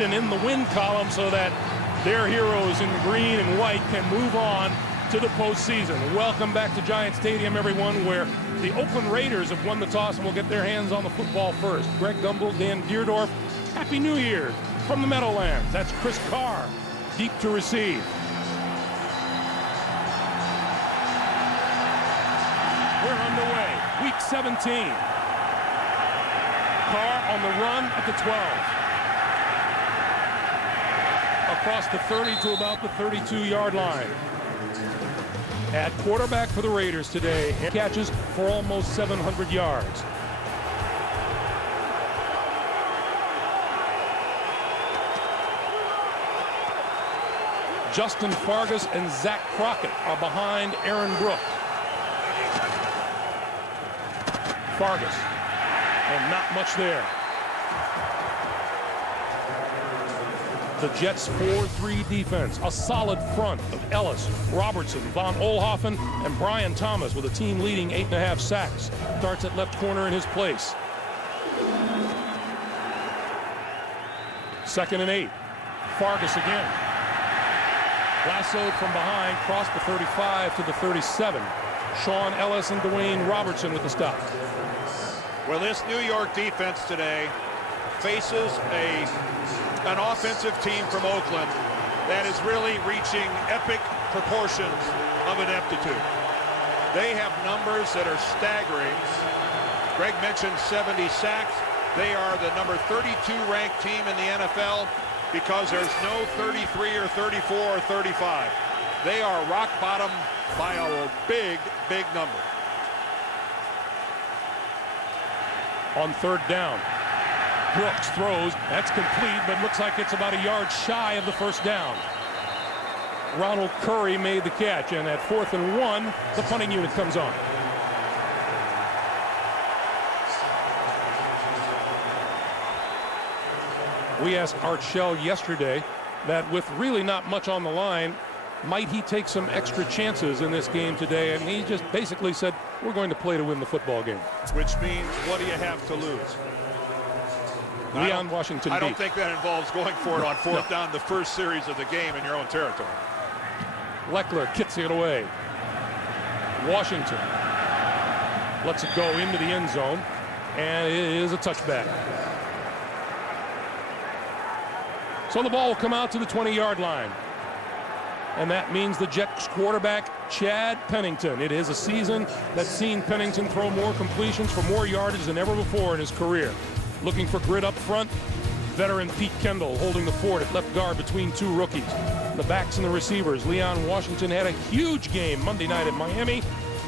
and in the win column so that their heroes in green and white can move on to the postseason. Welcome back to Giant Stadium, everyone, where the Oakland Raiders have won the toss and will get their hands on the football first. Greg Gumbel, Dan Deerdorf, Happy New Year from the Meadowlands. That's Chris Carr, deep to receive. We're underway, week 17. Carr on the run at the 12. Across the 30 to about the 32-yard line. At quarterback for the Raiders today, catches for almost 700 yards. Justin Fargas and Zach Crockett are behind Aaron Brooks. Fargas, and not much there. The Jets 4-3 defense, a solid front of Ellis, Robertson, Von Oelhoffen, and Brian Thomas with a team leading 8.5 sacks. Starts at left corner in his place. 2nd and 8. Fargas again. Lassoed from behind, crossed the 35 to the 37. Sean Ellis and Dwayne Robertson with the stop. Well, this New York defense today faces an offensive team from Oakland that is really reaching epic proportions of ineptitude. They have numbers that are staggering. Greg mentioned 70 sacks. They are the number 32 ranked team in the NFL because there's no 33 or 34 or 35. They are rock bottom by a big, big number. On 3rd down. Brooks throws, that's complete, but looks like it's about a yard shy of the first down. Ronald Curry made the catch, and at 4th and 1, the punting unit comes on. We asked Art Shell yesterday that with really not much on the line, might he take some extra chances in this game today, and he just basically said, we're going to play to win the football game. Which means, what do you have to lose? Leon Washington. I don't think that involves going for it on 4th down, the first series of the game in your own territory. Leckler kicks it away. Washington lets it go into the end zone, and it is a touchback. So the ball will come out to the 20-yard line. And that means the Jets quarterback, Chad Pennington. It is a season that's seen Pennington throw more completions for more yardage than ever before in his career. Looking for grit up front, veteran Pete Kendall holding the fort at left guard between two rookies. The backs and the receivers, Leon Washington had a huge game Monday night in Miami.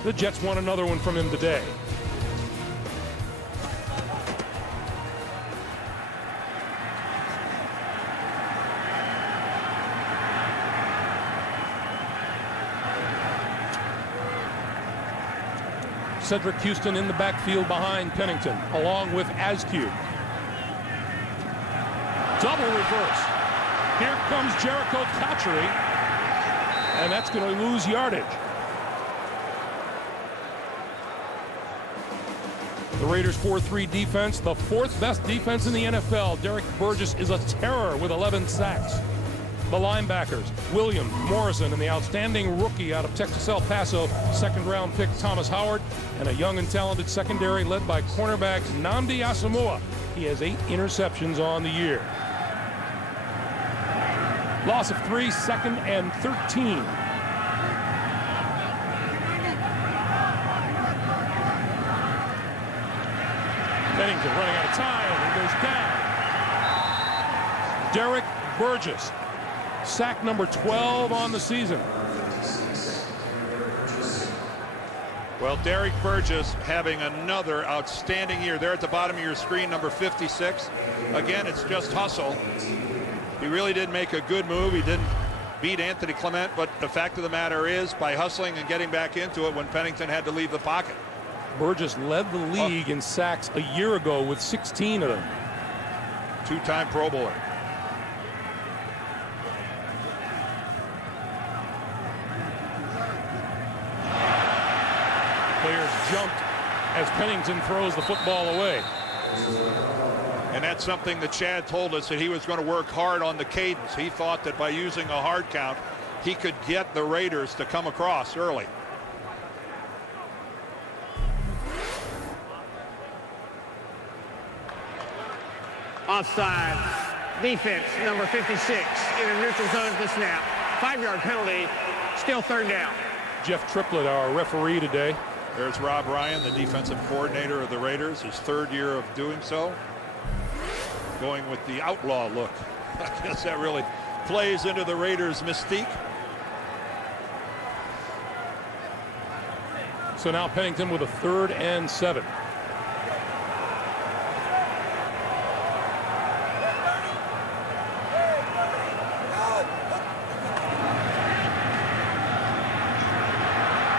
The Jets won another one from him today. Cedric Houston in the backfield behind Pennington, along with Askew. Double reverse. Here comes Jericho Cotchery, and that's going to lose yardage. The Raiders 4-3 defense, the 4th best defense in the NFL. Derek Burgess is a terror with 11 sacks. The linebackers, William Morrison, and the outstanding rookie out of Texas El Paso, 2nd-round pick Thomas Howard, and a young and talented secondary led by cornerback Nnamdi Asomugha. He has 8 interceptions on the year. Loss of 3, 2nd and 13. Pennington running out of time and goes down. Derek Burgess. Sack number 12 on the season. Well, Derek Burgess having another outstanding year. There at the bottom of your screen, number 56. Again, it's just hustle. He really did make a good move. He didn't beat Anthony Clement, but the fact of the matter is, by hustling and getting back into it when Pennington had to leave the pocket. Burgess led the league in sacks a year ago with 16 of them. 2-time Pro Bowler. Players jumped as Pennington throws the football away. And that's something that Chad told us, that he was going to work hard on the cadence. He thought that by using a hard count, he could get the Raiders to come across early. Offside. Defense, number 56, in a neutral zone at the snap. 5-yard penalty, still third down. Jeff Triplett, our referee today. There's Rob Ryan, the defensive coordinator of the Raiders, his third year of doing so. Going with the outlaw look. I guess that really plays into the Raiders' mystique. So now Pennington with a 3rd and 7.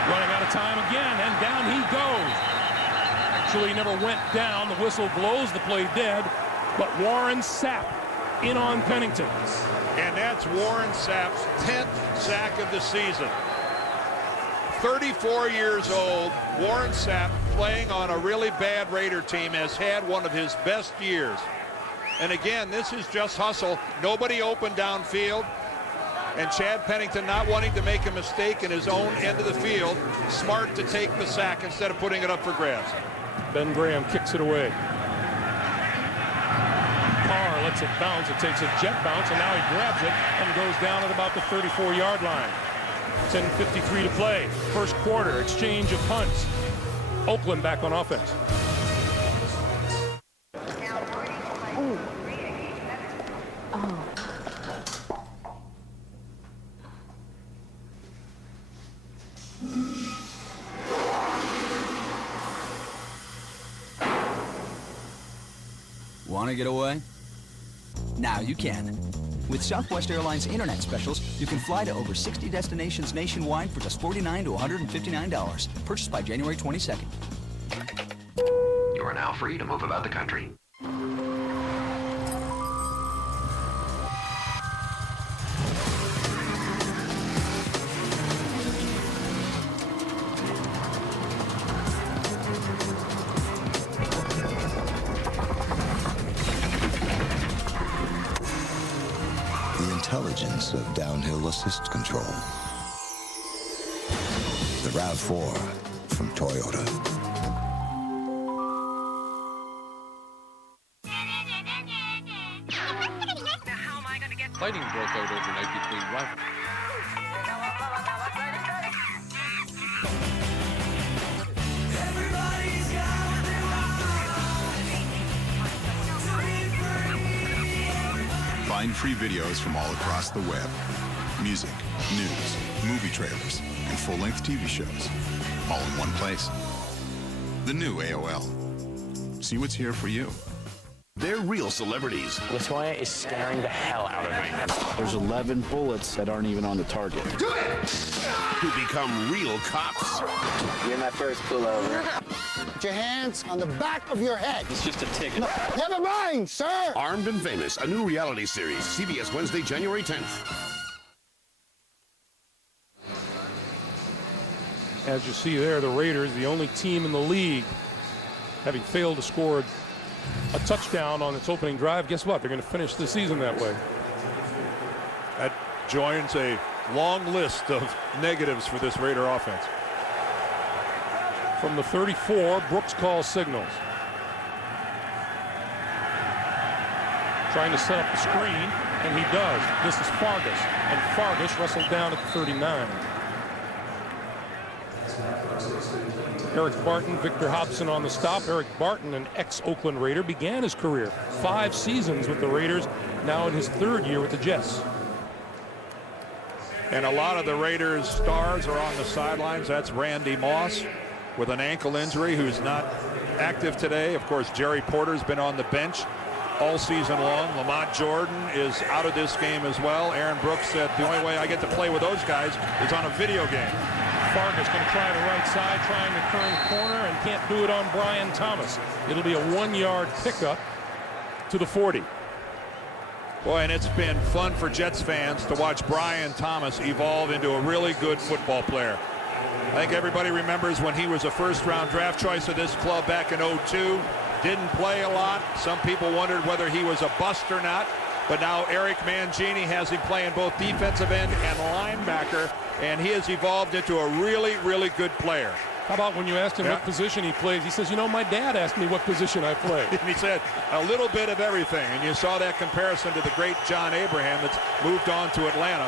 Running out of time again, and down he goes. Actually, he never went down. The whistle blows the play dead, but Warren Sapp in on Pennington. And that's Warren Sapp's 10th sack of the season. 34 years old, Warren Sapp, playing on a really bad Raider team, has had one of his best years. And again, this is just hustle. Nobody open downfield. And Chad Pennington, not wanting to make a mistake in his own end of the field, smart to take the sack instead of putting it up for grabs. Ben Graham kicks it away. Carr lets it bounce. It takes a jet bounce, and now he grabs it and goes down at about the 34-yard line. 10:53 to play. First quarter, exchange of punts. Oakland back on offense. Want to get away? Now you can. With Southwest Airlines Internet specials, you can fly to over 60 destinations nationwide for just $49 to $159. Purchased by January 22nd. You are now free to move about the country. Intelligence of downhill assist control. The RAV4 from Toyota. Fighting broke out overnight between rivals. Find free videos from all across the web. Music, news, movie trailers, and full-length TV shows. All in one place. The new AOL. See what's here for you. They're real celebrities. Latoya is scaring the hell out of me. There's 11 bullets that aren't even on the target. Do it! Who become real cops. You're my first pullover. Put your hands on the back of your head. It's just a ticket. No, never mind, sir. Armed and Famous, a new reality series. CBS Wednesday, January 10th. As you see there, the Raiders, the only team in the league, having failed to score a touchdown on its opening drive. Guess what? They're going to finish the season that way. That joins a long list of negatives for this Raider offense. From the 34, Brooks calls signals. Trying to set up the screen, and he does. This is Fargas, and Fargas wrestled down at the 39. Eric Barton, Victor Hobson on the stop. Eric Barton, an ex-Oakland Raider, began his career 5 seasons with the Raiders, now in his 3rd year with the Jets. And a lot of the Raiders' stars are on the sidelines. That's Randy Moss with an ankle injury, who's not active today. Of course, Jerry Porter's been on the bench all season long. Lamont Jordan is out of this game as well. Aaron Brooks said the only way I get to play with those guys is on a video game. Fargas going to try the right side, trying to turn the corner, and can't do it on Brian Thomas. It'll be a 1-yard pickup to the 40. Boy, and it's been fun for Jets fans to watch Brian Thomas evolve into a really good football player. I think everybody remembers when he was a first-round draft choice of this club back in '02. didn't play a lot. Some people wondered whether he was a bust or not. But now Eric Mangini has him playing both defensive end and linebacker, and he has evolved into a really, really good player. How about when you asked him what position he plays? He says, you know, my dad asked me what position I play. And he said a little bit of everything. And you saw that comparison to the great John Abraham that's moved on to Atlanta.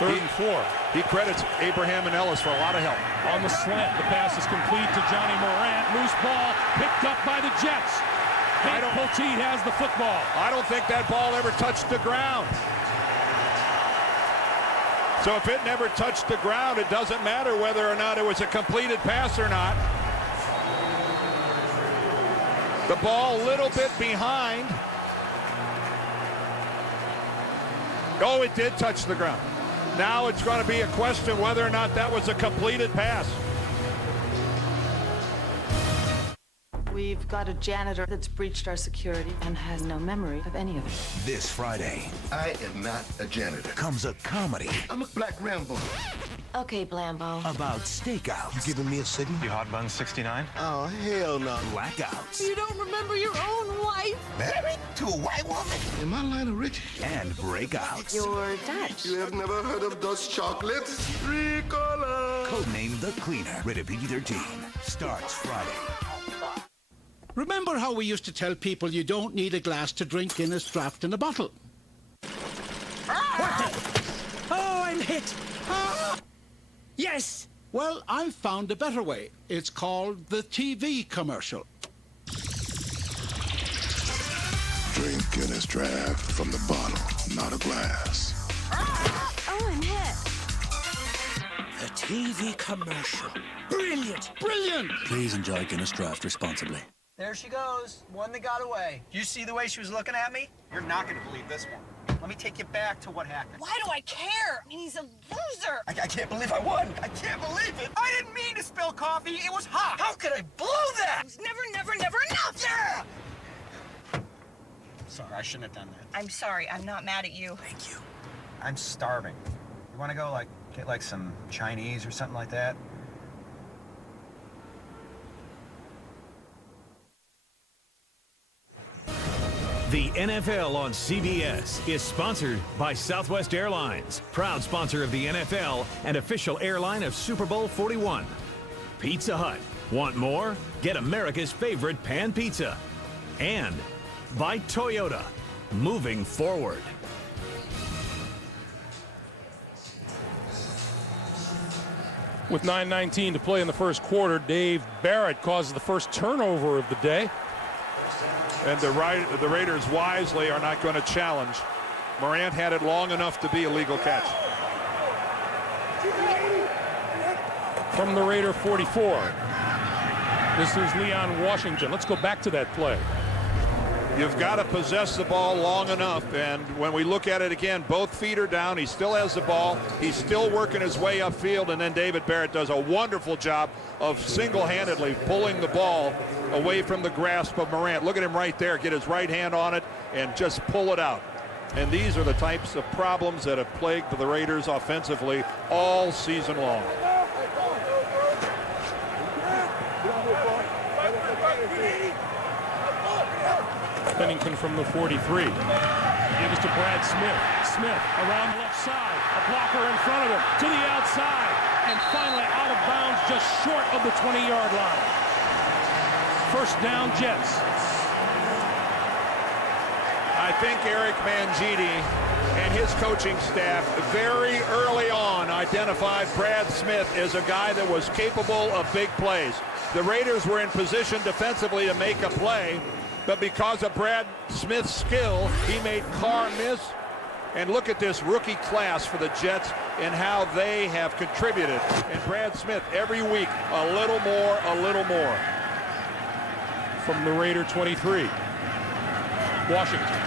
3rd and 4. He credits Abraham and Ellis for a lot of help. On the slant, the pass is complete to Johnny Morant. Loose ball picked up by the Jets. Poteet has the football. I don't think that ball ever touched the ground. So if it never touched the ground, it doesn't matter whether or not it was a completed pass or not. The ball a little bit behind. Oh, it did touch the ground. Now it's going to be a question whether or not that was a completed pass. We've got a janitor that's breached our security and has no memory of any of it. This Friday, I am not a janitor. Comes a comedy. I'm a black Rambo. Okay, Blambo. About stakeouts. You giving me a signal? You hot bun 69? Oh, hell no. Blackouts. You don't remember your own wife? Married to a white woman? Am I Lionel Richie? And breakouts. You're Dutch. You have never heard of Dutch chocolates? Ricola. Codenamed The Cleaner. Rated PG-13. Starts Friday. Remember how we used to tell people you don't need a glass to drink Guinness Draught in a bottle? What the? Oh, I'm hit! Ah! Yes! Well, I've found a better way. It's called the TV commercial. Drink Guinness Draft from the bottle, not a glass. Oh, I'm hit. The TV commercial. Brilliant! Brilliant! Please enjoy Guinness Draft responsibly. There she goes, one that got away. You see the way she was looking at me? You're not gonna believe this one. Let me take you back to what happened. Why do I care? I mean, he's a loser. I can't believe I won. I can't believe it. I didn't mean to spill coffee. It was hot. How could I blow that? It's never enough. Yeah! Sorry, I shouldn't have done that. I'm sorry. I'm not mad at you. Thank you. I'm starving. You want to go, get some Chinese or something like that? The NFL on CBS is sponsored by Southwest Airlines, proud sponsor of the NFL and official airline of Super Bowl 41. Pizza Hut. Want more? Get America's favorite pan pizza. And by Toyota. Moving forward. With 9:19 to play in the first quarter, Dave Barrett causes the first turnover of the day. And the Raiders wisely are not going to challenge. Morant had it long enough to be a legal catch. From the Raider 44. This is Leon Washington. Let's go back to that play. You've got to possess the ball long enough, and when we look at it again, both feet are down. He still has the ball. He's still working his way upfield, and then David Barrett does a wonderful job of single-handedly pulling the ball away from the grasp of Morant. Look at him right there. Get his right hand on it and just pull it out. And these are the types of problems that have plagued the Raiders offensively all season long. Pennington from the 43. Gives to Brad Smith. Smith around the left side. A blocker in front of him. To the outside. And finally out of bounds just short of the 20-yard line. First down, Jets. I think Eric Mangini and his coaching staff very early on identified Brad Smith as a guy that was capable of big plays. The Raiders were in position defensively to make a play, but because of Brad Smith's skill, he made Carr miss. And look at this rookie class for the Jets and how they have contributed. And Brad Smith, every week, a little more, a little more. From the Raider 23. Washington.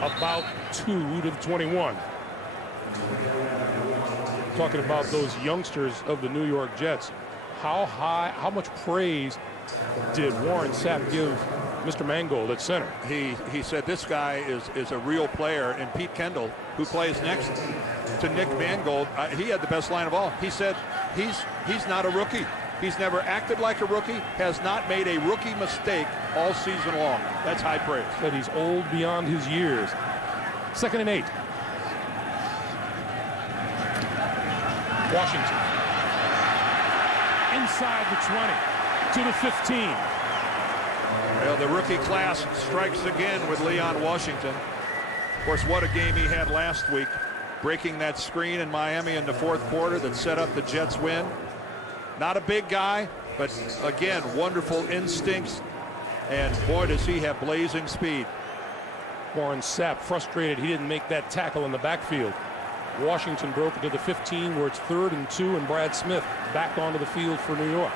About 2 to the 21. Talking about those youngsters of the New York Jets. How much praise did Warren Sapp give Mr. Mangold at center? He said this guy is a real player, and Pete Kendall, who plays next to Nick Mangold, he had the best line of all. He said he's not a rookie. He's never acted like a rookie, has not made a rookie mistake all season long. That's high praise. But he's old beyond his years. 2nd and 8. Washington. Inside the 20 to the 15. Well, the rookie class strikes again with Leon Washington. Of course, what a game he had last week, breaking that screen in Miami in the 4th quarter that set up the Jets win. Not a big guy, but again, wonderful instincts. And boy, does he have blazing speed. Warren Sapp frustrated he didn't make that tackle in the backfield. Washington broke into the 15 where it's 3rd and 2, and Brad Smith back onto the field for New York.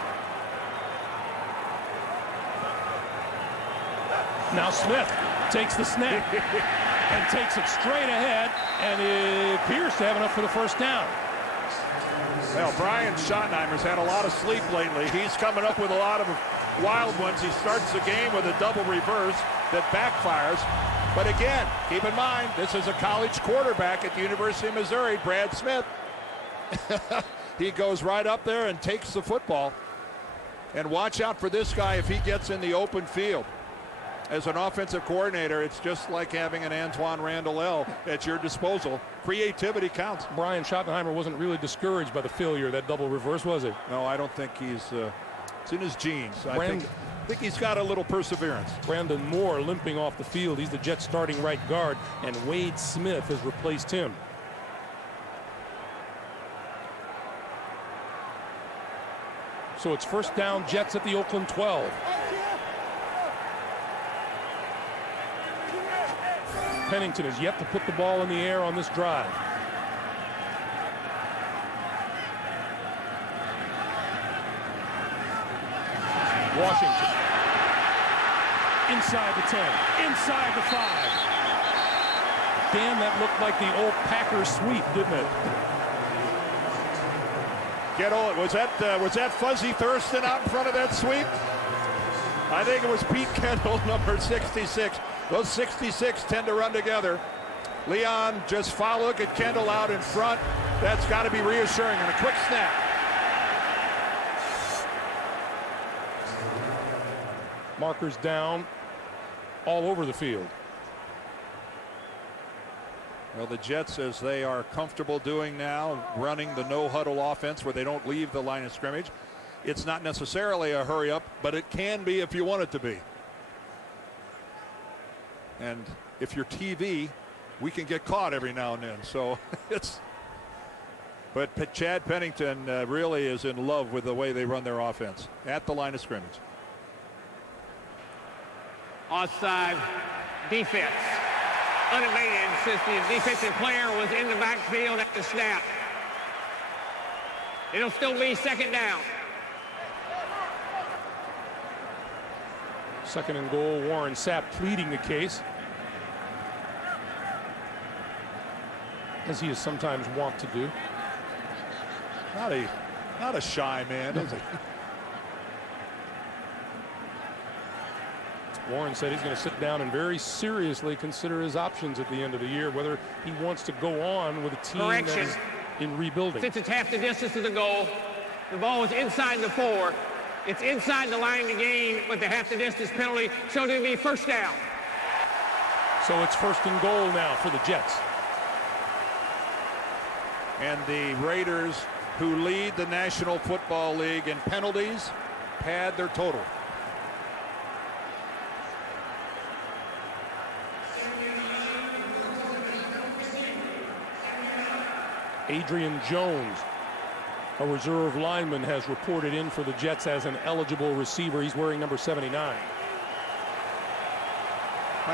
Now Smith takes the snap and takes it straight ahead, and it appears to have enough for the first down. Well, Brian Schottenheimer's had a lot of sleep lately. He's coming up with a lot of wild ones. He starts the game with a double reverse that backfires. But again, keep in mind, this is a college quarterback at the University of Missouri, Brad Smith. He goes right up there and takes the football. And watch out for this guy if he gets in the open field. As an offensive coordinator, it's just like having an Antoine Randall at your disposal. Creativity counts. Brian Schottenheimer wasn't really discouraged by the failure of that double reverse, was he? No, I don't think he's it's in his genes. I think he's got a little perseverance. Brandon Moore limping off the field. He's the Jets starting right guard, and Wade Smith has replaced him. So it's first down, Jets at the Oakland 12. Pennington has yet to put the ball in the air on this drive. Washington. Inside the 10. Inside the 5. Damn, that looked like the old Packers sweep, didn't it? Was that Fuzzy Thurston out in front of that sweep? I think it was Pete Kendall, number 66. Those 66 tend to run together. Leon just look at Kendall out in front. That's got to be reassuring. And a quick snap. Markers down all over the field. Well, the Jets, as they are comfortable doing now, running the no-huddle offense where they don't leave the line of scrimmage. It's not necessarily a hurry-up, but it can be if you want it to be. And if you're TV, we can get caught every now and then. So it's. But Chad Pennington really is in love with the way they run their offense at the line of scrimmage. Offside defense. Unabated since the defensive player was in the backfield at the snap. It'll still be 2nd down. 2nd and goal. Warren Sapp pleading the case, as he is sometimes wont to do. Not a shy man, is he? Warren said he's going to sit down and very seriously consider his options at the end of the year, whether he wants to go on with a team that is in rebuilding. Since it's half the distance to the goal, the ball is inside the 4. It's inside the line to gain with the half the distance penalty, so it'll be 1st down. So it's 1st and goal now for the Jets. And the Raiders, who lead the National Football League in penalties, pad their total. Adrian Jones, a reserve lineman, has reported in for the Jets as an eligible receiver. He's wearing number 79.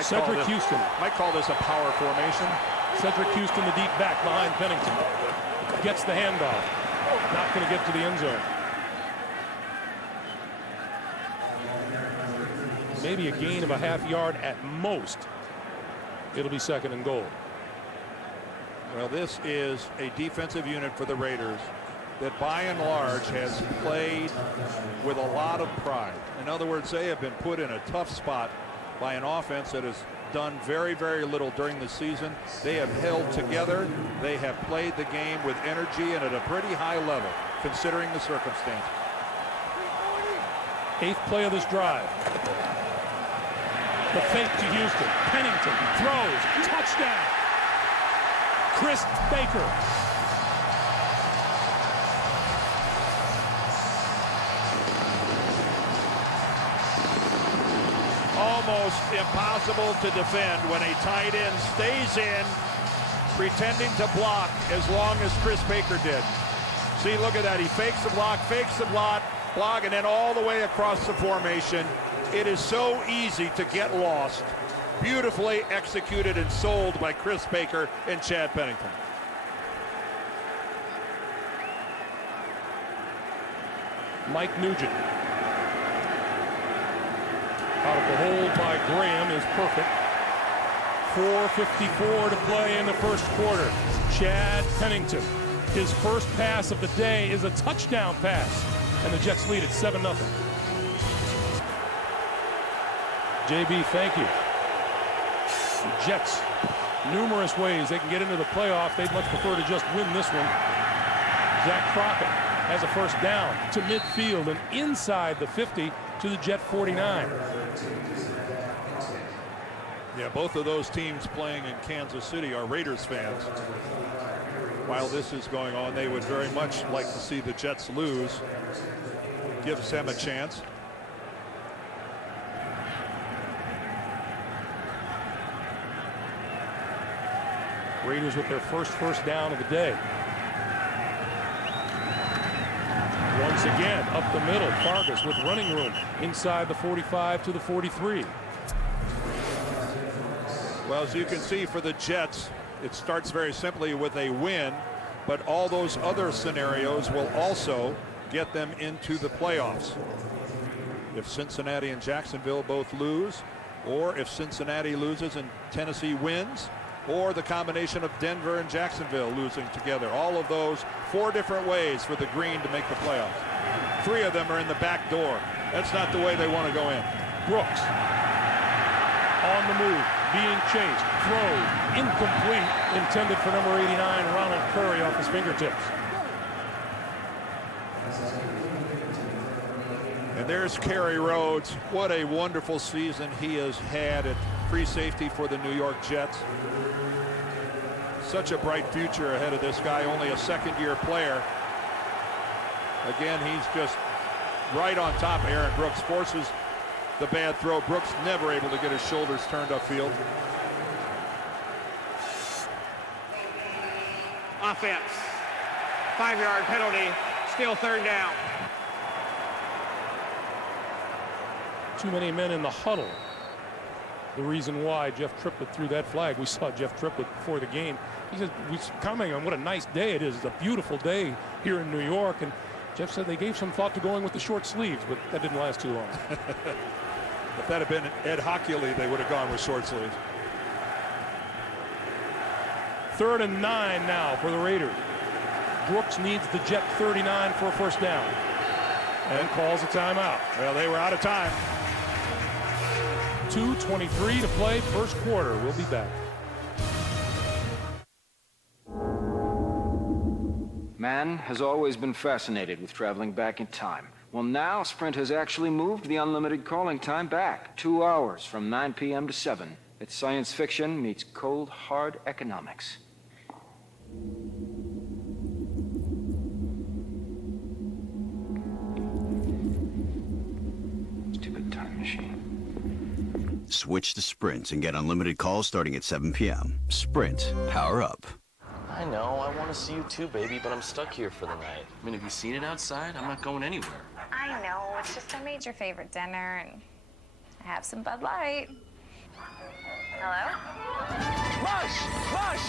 Cedric Houston. Might call this a power formation. Cedric Houston, the deep back behind Pennington. Gets the handoff. Not going to get to the end zone. Maybe a gain of a half yard at most. It'll be 2nd and goal. Well, this is a defensive unit for the Raiders that by and large has played with a lot of pride. In other words, they have been put in a tough spot by an offense that has done very, very little during the season. They have held together. They have played the game with energy and at a pretty high level, considering the circumstances. 8th play of this drive. The fake to Houston. Pennington throws. Touchdown. Chris Baker. Almost impossible to defend when a tight end stays in, pretending to block as long as Chris Baker did. See, look at that. He fakes the block, and then all the way across the formation. It is so easy to get lost. Beautifully executed and sold by Chris Baker and Chad Pennington. Mike Nugent. Out of the hold by Graham is perfect. 4:54 to play in the first quarter. Chad Pennington. His first pass of the day is a touchdown pass. And the Jets lead at 7-0. JB, thank you. The Jets, numerous ways they can get into the playoff. They'd much prefer to just win this one. Zach Crockett has a first down to midfield and inside the 50 to the Jet 49. Yeah, both of those teams playing in Kansas City are Raiders fans. While this is going on, they would very much like to see the Jets lose. Gives them a chance. Raiders with their first down of the day. Once again, up the middle, Fargas with running room inside the 45 to the 43. Well, as you can see for the Jets, it starts very simply with a win, but all those other scenarios will also get them into the playoffs. If Cincinnati and Jacksonville both lose, or if Cincinnati loses and Tennessee wins, or the combination of Denver and Jacksonville losing together. All of those, 4 different ways for the Green to make the playoffs. 3 of them are in the back door. That's not the way they want to go in. Brooks on the move, being chased, throws, incomplete, intended for number 89, Ronald Curry, off his fingertips. And there's Kerry Rhodes. What a wonderful season he has had at free safety for the New York Jets. Such a bright future ahead of this guy, only a second-year player. Again, he's just right on top of Aaron Brooks, forces the bad throw. Brooks never able to get his shoulders turned upfield. Offense. 5-yard penalty, still 3rd down. Too many men in the huddle. The reason why Jeff Triplett threw that flag. We saw Jeff Triplett before the game. He said, we commenting on what a nice day it is. It's a beautiful day here in New York. And Jeff said they gave some thought to going with the short sleeves, but that didn't last too long. If that had been Ed Hockley, they would have gone with short sleeves. 3rd and 9 now for the Raiders. Brooks needs the Jet 39 for a first down. And calls a timeout. Well, they were out of time. 2:23 to play, first quarter. We'll be back. Man has always been fascinated with traveling back in time. Well, now Sprint has actually moved the unlimited calling time back 2 hours from 9 p.m. to 7. It's science fiction meets cold, hard economics. Stupid time machine. Switch to Sprint and get unlimited calls starting at 7 p.m. Sprint. Power up. I know, I want to see you too, baby, but I'm stuck here for the night. I mean, have you seen it outside? I'm not going anywhere. I know, it's just I made your favorite dinner and I have some Bud Light. Hello? Rush! Rush!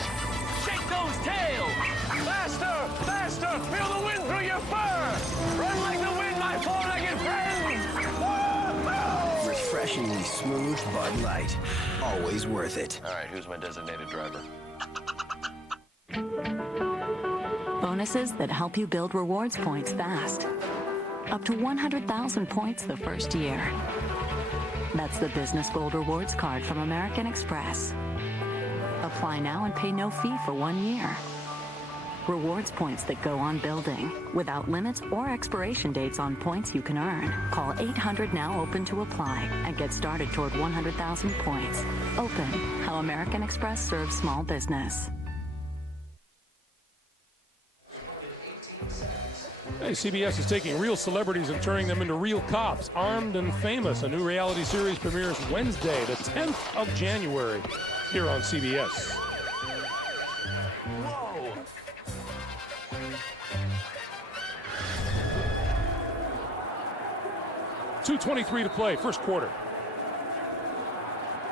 Shake those tails! Faster! Faster! Feel the wind through your fur! Run like the wind, my four-legged friends! Whoa! Refreshingly smooth Bud Light. Always worth it. All right, who's my designated driver? Bonuses that help you build rewards points fast. Up to 100,000 points the first year. That's the Business Gold Rewards card from American Express. Apply now and pay no fee for 1 year. Rewards points that go on building. Without limits or expiration dates on points you can earn. Call 800 now open to apply and get started toward 100,000 points. Open. How American Express serves small business. Hey, CBS is taking real celebrities and turning them into real cops. Armed and Famous, a new reality series, premieres Wednesday, the 10th of January, here on CBS. Whoa! 2:23 to play, first quarter.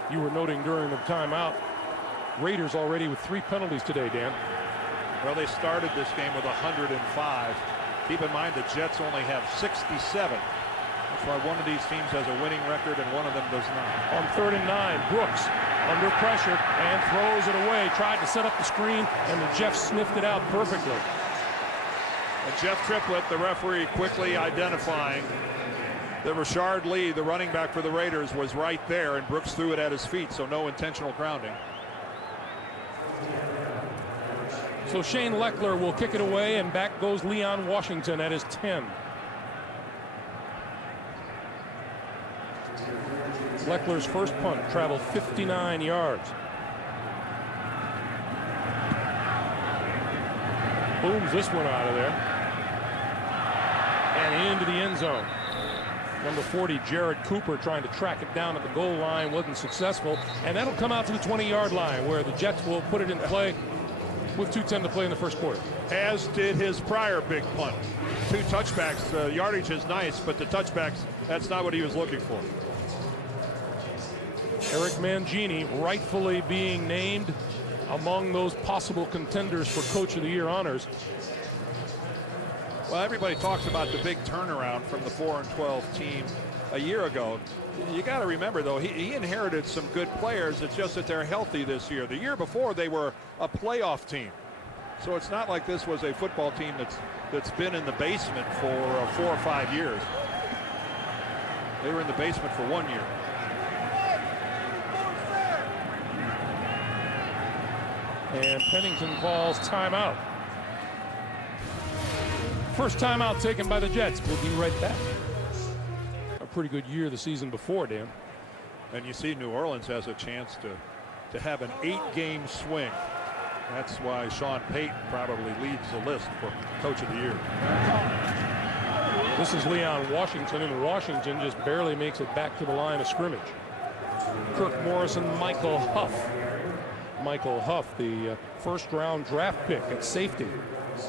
You were noting during the timeout, Raiders already with 3 penalties today, Dan. Well, they started this game with 105. Keep in mind the Jets only have 67. That's why one of these teams has a winning record and one of them does not. On 3rd and 9, Brooks under pressure and throws it away. Tried to set up the screen, and the Jets sniffed it out perfectly. And Jeff Triplett, the referee, quickly identifying that Rashard Lee, the running back for the Raiders, was right there, and Brooks threw it at his feet, so no intentional grounding. So Shane Leckler will kick it away, and back goes Leon Washington at his 10. Leckler's first punt traveled 59 yards. Booms this one out of there. And into the end zone. Number 40, Jared Cooper, trying to track it down at the goal line, wasn't successful. And that'll come out to the 20-yard line, where the Jets will put it in play with 2:10 to play in the first quarter. As did his prior big punt. 2 touchbacks. Yardage is nice, but the touchbacks, that's not what he was looking for. Eric Mangini rightfully being named among those possible contenders for Coach of the Year honors. Well, everybody talks about the big turnaround from the 4-12 team a year ago. You got to remember, though, he inherited some good players. It's just that they're healthy this year. The year before, they were a playoff team. So it's not like this was a football team that's been in the basement for 4 or 5 years. They were in the basement for 1 year. And Pennington calls timeout. First timeout taken by the Jets. We'll be right back. A pretty good year the season before, Dan. And you see New Orleans has a chance to have an 8-game swing. That's why Sean Payton probably leads the list for Coach of the Year. This is Leon Washington, and Washington just barely makes it back to the line of scrimmage. Kirk Morrison, Michael Huff. Michael Huff, the first-round draft pick at safety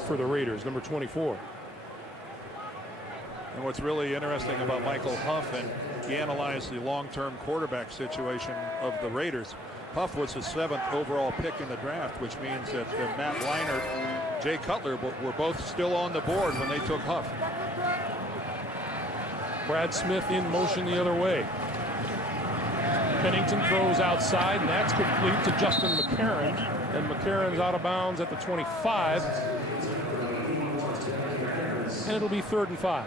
for the Raiders, number 24. And what's really interesting about Michael Huff, and he analyzed the long-term quarterback situation of the Raiders. Huff was the 7th overall pick in the draft, which means that Matt Leinart, Jay Cutler were both still on the board when they took Huff. Brad Smith in motion the other way. Pennington throws outside, and that's complete to Justin McCarron. And McCarron's out of bounds at the 25. And it'll be 3rd and 5.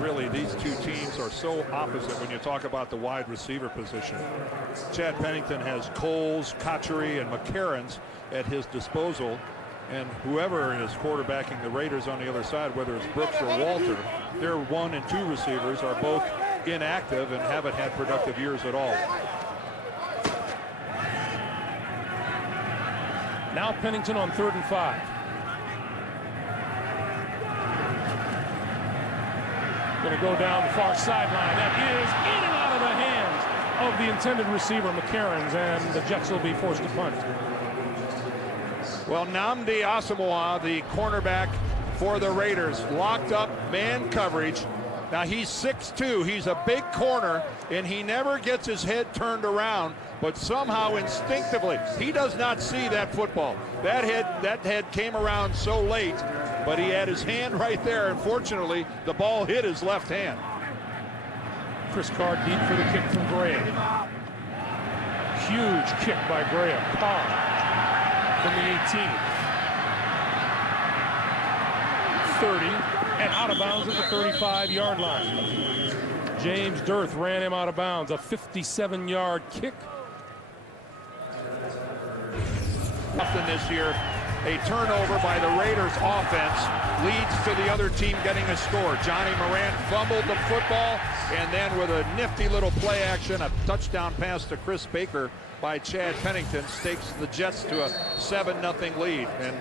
Really, these two teams are so opposite when you talk about the wide receiver position. Chad Pennington has Coles, Cotchery, and McCarron's at his disposal. And whoever is quarterbacking the Raiders on the other side, whether it's Brooks or Walter, their 1 and 2 receivers are both inactive and haven't had productive years at all. Now Pennington on 3rd and 5. Going to go down the far sideline. That is in and out of the hands of the intended receiver, McCarron's, and the Jets will be forced to punt. Well, Nnamdi Asamoah, the cornerback for the Raiders, locked up man coverage. Now he's 6'2", he's a big corner, and he never gets his head turned around, but somehow instinctively, he does not see that football. That head came around so late, but he had his hand right there, and fortunately, the ball hit his left hand. Chris Carr deep for the kick from Graham. Huge kick by Graham. Carr from the 18. 30, and out of bounds at the 35-yard line. James Dirth ran him out of bounds. A 57-yard kick. Often this year, a turnover by the Raiders offense leads to the other team getting a score. Johnny Morant fumbled the football, and then with a nifty little play action, a touchdown pass to Chris Baker by Chad Pennington stakes the Jets to a 7-0 lead. And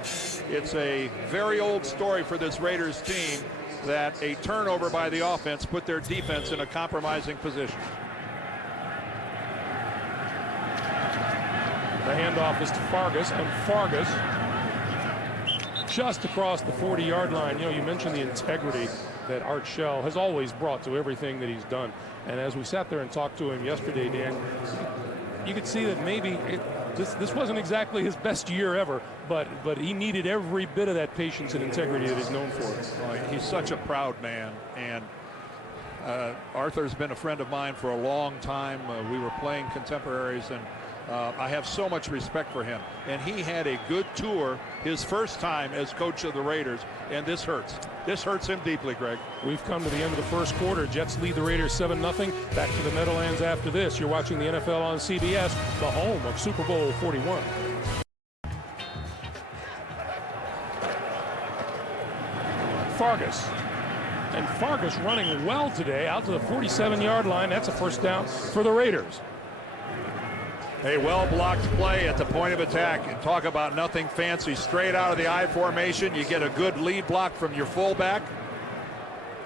it's a very old story for this Raiders team that a turnover by the offense put their defense in a compromising position. The handoff is to Fargas, and Fargas just across the 40-yard line. You know, you mentioned the integrity that Art Shell has always brought to everything that he's done. And as we sat there and talked to him yesterday, Dan, you could see that maybe this wasn't exactly his best year ever, but he needed every bit of that patience and integrity that he's known for. He's such a proud man, and Arthur's been a friend of mine for a long time. We were playing contemporaries, and I have so much respect for him. And he had a good tour his first time as coach of the Raiders, and this hurts. This hurts him deeply, Greg. We've come to the end of the first quarter. Jets lead the Raiders 7-0. Back to the Meadowlands after this. You're watching the NFL on CBS, the home of Super Bowl 41. Fargas. And Fargas running well today out to the 47-yard line. That's a first down for the Raiders. A well-blocked play at the point of attack. And talk about nothing fancy. Straight out of the I formation, you get a good lead block from your fullback.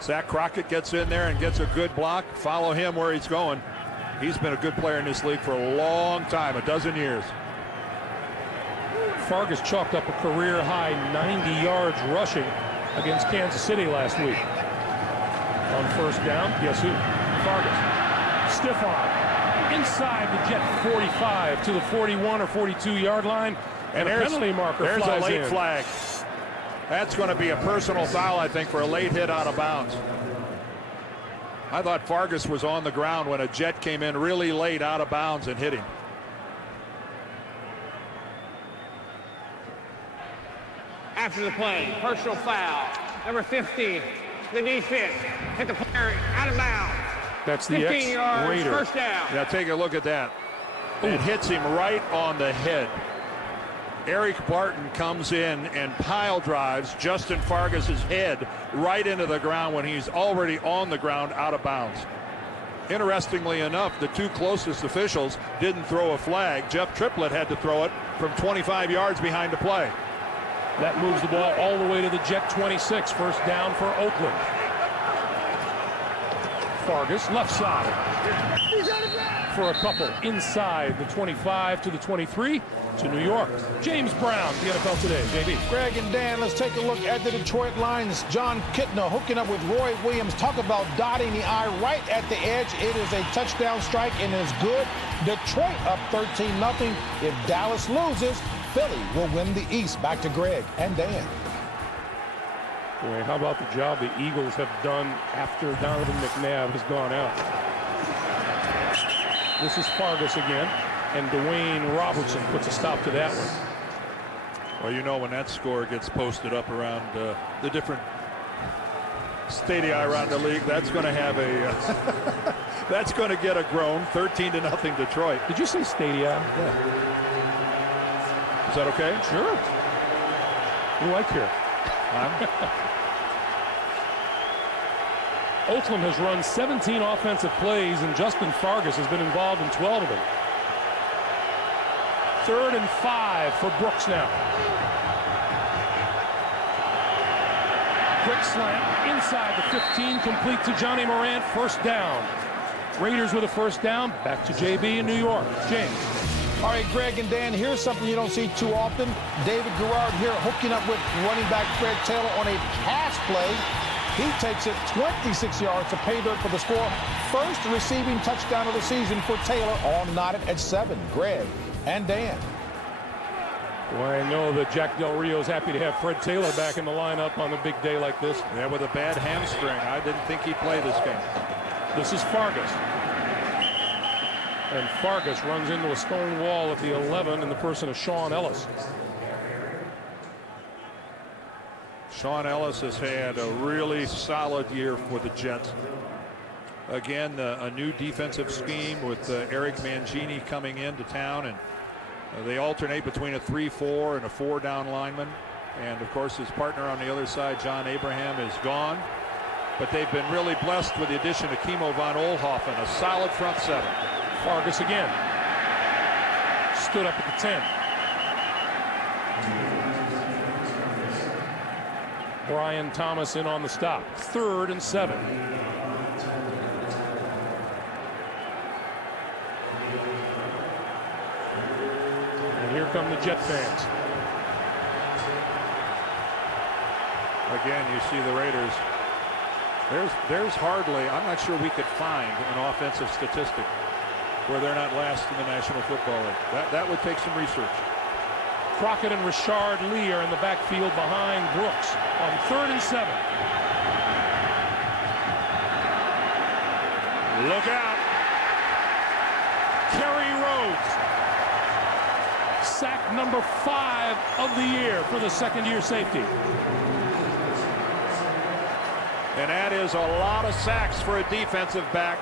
Zach Crockett gets in there and gets a good block. Follow him where he's going. He's been a good player in this league for a long time, a dozen years. Fargas chalked up a career-high 90 yards rushing against Kansas City last week. On first down, guess who? Fargas. Stiff arm. Inside the Jet 45 to the 41 or 42-yard line, and a penalty marker there's flies a late in. flag. That's going to be a personal foul, I think, for a late hit out of bounds. I thought Fargas was on the ground when a Jet came in really late out of bounds and hit him. After the play, personal foul. Number 15, the defense hit the player out of bounds. That's the ex-Raider. First down. Now take a look at that. It hits him right on the head. Eric Barton comes in and pile drives Justin Fargas's head right into the ground when he's already on the ground out of bounds. Interestingly enough, the two closest officials didn't throw a flag. Jeff Triplett had to throw it from 25 yards behind the play. That moves the ball all the way to the Jet 26. First down for Oakland. Fargas left side for a couple inside the 25 to the 23 to New York. James Brown, the NFL Today. JB. Greg and Dan, let's take a look at the Detroit Lions. John Kitna hooking up with Roy Williams. Talk about dotting the I right at the edge. It is a touchdown strike and it's good. Detroit up 13-0. If Dallas loses, Philly will win the East. Back to Greg and Dan. Boy, how about the job the Eagles have done after Donovan McNabb has gone out. This is Fargas again, and Dwayne Robertson puts a stop to that one. Well, you know, when that score gets posted up around the different stadia around the league, that's going to have a that's going to get a groan. 13-0 Detroit. Did you say stadia? Yeah. Is that okay? Sure. What do you like here? Oakland has run 17 offensive plays, and Justin Fargas has been involved in 12 of them. 3rd and 5 for Brooks now. Quick slant inside the 15, complete to Johnny Morant. First down. Raiders with a first down. Back to JB in New York. James. All right, Greg and Dan, here's something you don't see too often. David Garrard here hooking up with running back Fred Taylor on a pass play. He takes it 26 yards to pay dirt for the score. First receiving touchdown of the season for Taylor, all knotted at 7. Greg and Dan. Well, I know that Jack Del Rio's happy to have Fred Taylor back in the lineup on a big day like this. Yeah, with a bad hamstring. I didn't think he'd play this game. This is Fargas. And Fargas runs into a stone wall at the 11 in the person of Sean Ellis. Sean Ellis has had a really solid year for the Jets. Again, a new defensive scheme with Eric Mangini coming into town, and They alternate between a 3-4 and a 4-down lineman. And, of course, his partner on the other side, John Abraham, is gone. But they've been really blessed with the addition of Kimo von Oelhoffen, a solid front seven. Fargas again. Stood up at the 10. Brian Thomas in on the stop. 3rd and 7. And here come the Jet fans. Again, you see the Raiders. There's hardly, I'm not sure we could find an offensive statistic where they're not last in the National Football League. That would take some research. Crockett and Richard Lee are in the backfield behind Brooks on 3rd and 7. Look out. Kerry Rhodes. Sack number 5 of the year for the second-year safety. And that is a lot of sacks for a defensive back.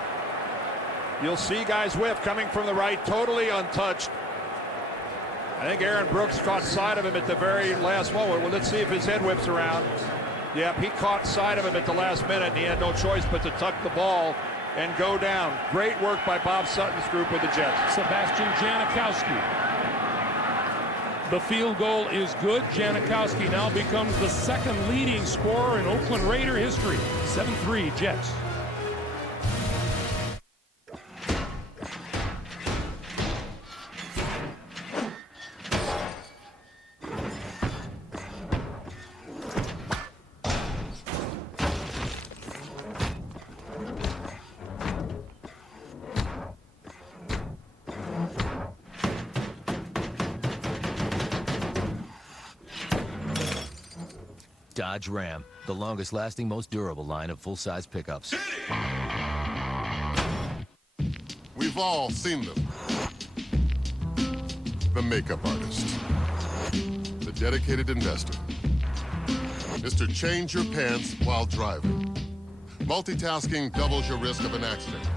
You'll see guys whiff coming from the right, totally untouched. I think Aaron Brooks caught sight of him at the very last moment. Well, let's see if his head whips around. Yep, he caught sight of him at the last minute, and he had no choice but to tuck the ball and go down. Great work by Bob Sutton's group with the Jets. Sebastian Janikowski. The field goal is good. Janikowski now becomes the second leading scorer in Oakland Raider history. 7-3 Jets. Dodge Ram, the longest lasting, most durable line of full-size pickups. We've all seen them. The makeup artist. The dedicated investor. Mr. Change Your Pants while driving. Multitasking doubles your risk of an accident.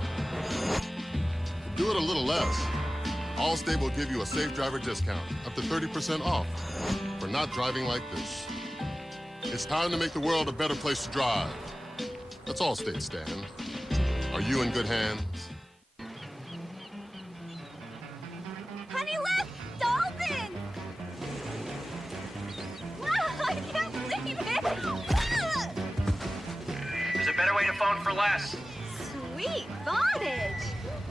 Do it a little less. Allstate will give you a safe driver discount, up to 30% off, for not driving like this. It's time to make the world a better place to drive. That's Allstate, Stan. Are you in good hands? Honey left! Dolphin! Wow, I can't believe it! There's a better way to phone for less. Sweet bondage!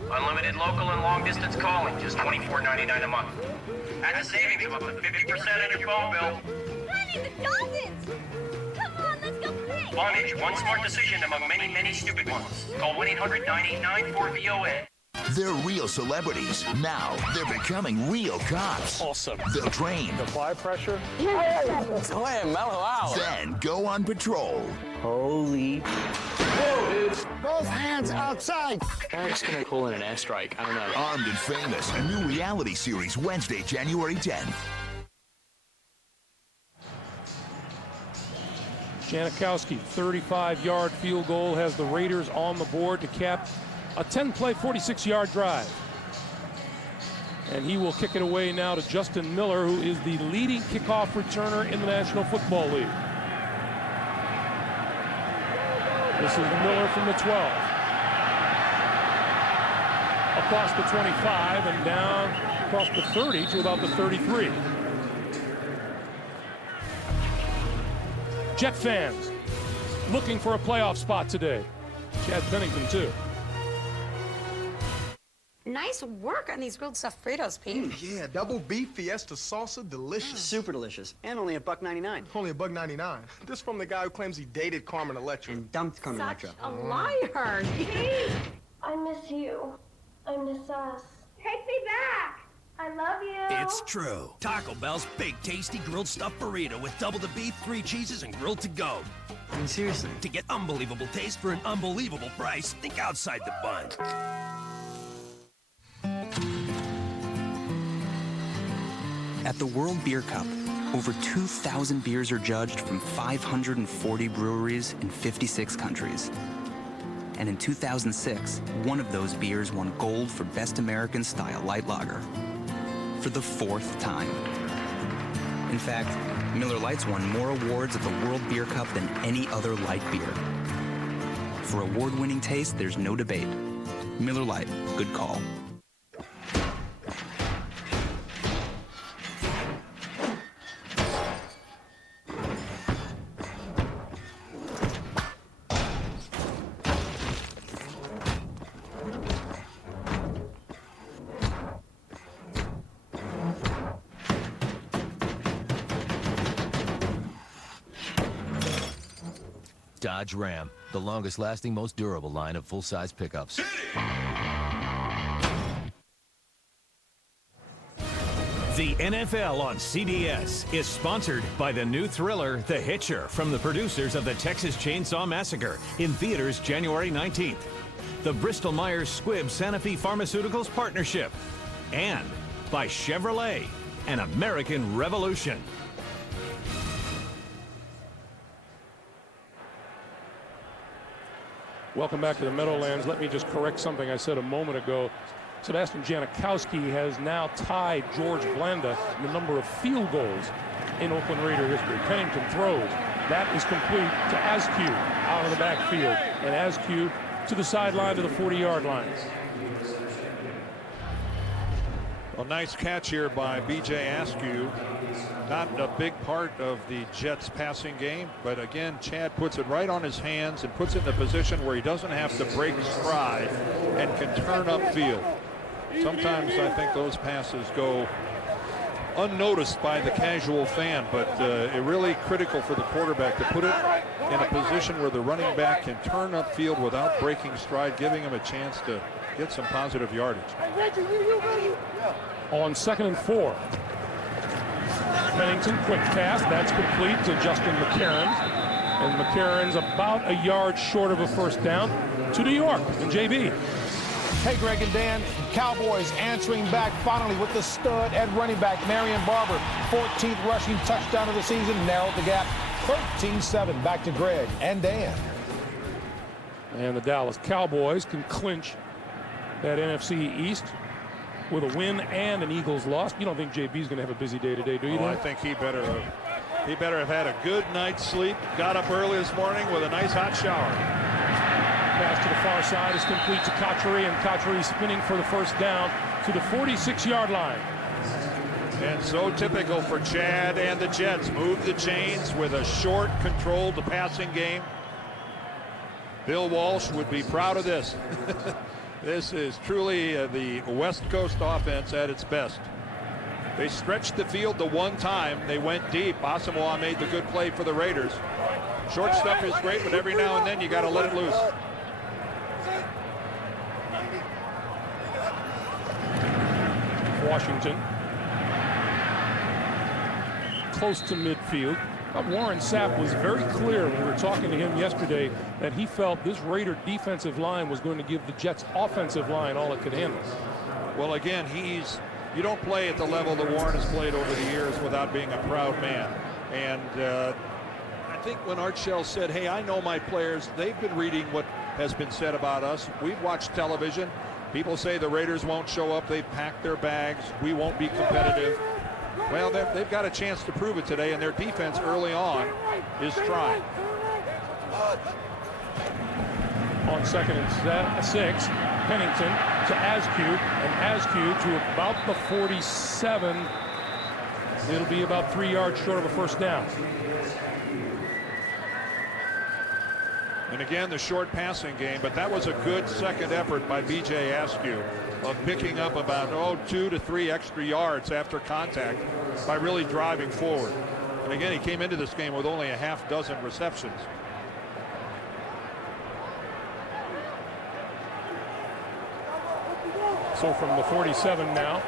Unlimited local and long-distance calling, just $24.99 a month. Add the savings of up to 50% on your phone bill. Honey, the Dolphins! Come on, let's go play! Bondage, one smart decision among many, many stupid ones. Call 1-800-989-4VON. They're real celebrities. Now they're becoming real cops. Awesome. They'll train. Apply pressure. Slam, mellow out. Then go on patrol. Holy. Whoa, dude. Both hands outside. Eric's gonna pull in an airstrike. I don't know. Armed and Famous, a new reality series Wednesday, January 10th. Janikowski, 35-yard field goal, has the Raiders on the board to cap a 10-play, 46-yard drive. And he will kick it away now to Justin Miller, who is the leading kickoff returner in the National Football League. This is Miller from the 12. Across the 25 and down across the 30 to about the 33. Jet fans looking for a playoff spot today. Chad Pennington, too. Nice work on these grilled stuffed Fritos, Pete. Yeah, double beef fiesta salsa, delicious. Super delicious. And only $1.99. Only $1.99. This from the guy who claims he dated Carmen Electra. And dumped Carmen Such Electra. a liar. Pete! I miss you. I miss us. Take me back. I love you. It's true. Taco Bell's big, tasty grilled stuffed burrito with double the beef, 3 cheeses, and grilled to go. I mean, seriously. To get unbelievable taste for an unbelievable price, think outside the bun. At the World Beer Cup, over 2,000 beers are judged from 540 breweries in 56 countries. And in 2006, one of those beers won gold for Best American Style Light Lager. for the 4th time. In fact, Miller Lite's won more awards at the World Beer Cup than any other light beer. For award-winning taste, there's no debate. Miller Lite, good call. Dodge Ram, the longest lasting, most durable line of full-size pickups. The NFL on CBS is sponsored by the new thriller, The Hitcher, from the producers of the Texas Chainsaw Massacre, in theaters January 19th. The Bristol-Myers Squibb Sanofi Pharmaceuticals partnership. And by Chevrolet, an American revolution. Welcome back to the Meadowlands. Let me just correct something I said a moment ago. Sebastian Janikowski has now tied George Blanda in the number of field goals in Oakland Raider history. Pennington throws. That is complete to Askew out of the backfield. And Askew to the sideline to the 40-yard line. A nice catch here by B.J. Askew. Not a big part of the Jets passing game, but again, Chad puts it right on his hands and puts it in a position where he doesn't have to break stride and can turn upfield. Sometimes I think those passes go unnoticed by the casual fan, but it really critical for the quarterback to put it in a position where the running back can turn upfield without breaking stride, giving him a chance to get some positive yardage. On 2nd and 4. Pennington, quick pass. That's complete to Justin McCarron. And McCarron's about a yard short of a first down to New York. And JB. Hey, Greg and Dan. Cowboys answering back finally with the stud at running back, Marion Barber. 14th rushing touchdown of the season. Narrowed the gap. 13-7. Back to Greg and Dan. And the Dallas Cowboys can clinch that NFC East with a win and an Eagles loss. You don't think JB's going to have a busy day today, do you? Oh, I think he better have had a good night's sleep. Got up early this morning with a nice hot shower. Pass to the far side is complete to Cotchery, and Cotchery spinning for the first down to the 46-yard line. And so typical for Chad and the Jets. Move the chains with a short, controlled passing game. Bill Walsh would be proud of this. This is truly the West Coast offense at its best. They stretched the field the one time. They went deep. Asamoah made the good play for the Raiders. Short stuff is great, but every now and then you got to let it loose. Washington. Close to midfield. Warren Sapp was very clear when we were talking to him yesterday that he felt this Raider defensive line was going to give the Jets offensive line all it could handle. Well, again, you don't play at the level that Warren has played over the years without being a proud man. And I think when Art Shell said, hey, I know my players, they've been reading what has been said about us. We've watched television. People say the Raiders won't show up. They've packed their bags. We won't be competitive. Well, they've got a chance to prove it today, and their defense early on is trying. On 2nd and 6, Pennington to Askew, and Askew to about the 47. It'll be about 3 yards short of a first down. And again, the short passing game, but that was a good second effort by B.J. Askew of picking up about 2 to 3 extra yards after contact by really driving forward. And again, he came into this game with only a half dozen receptions. So from the 47 now,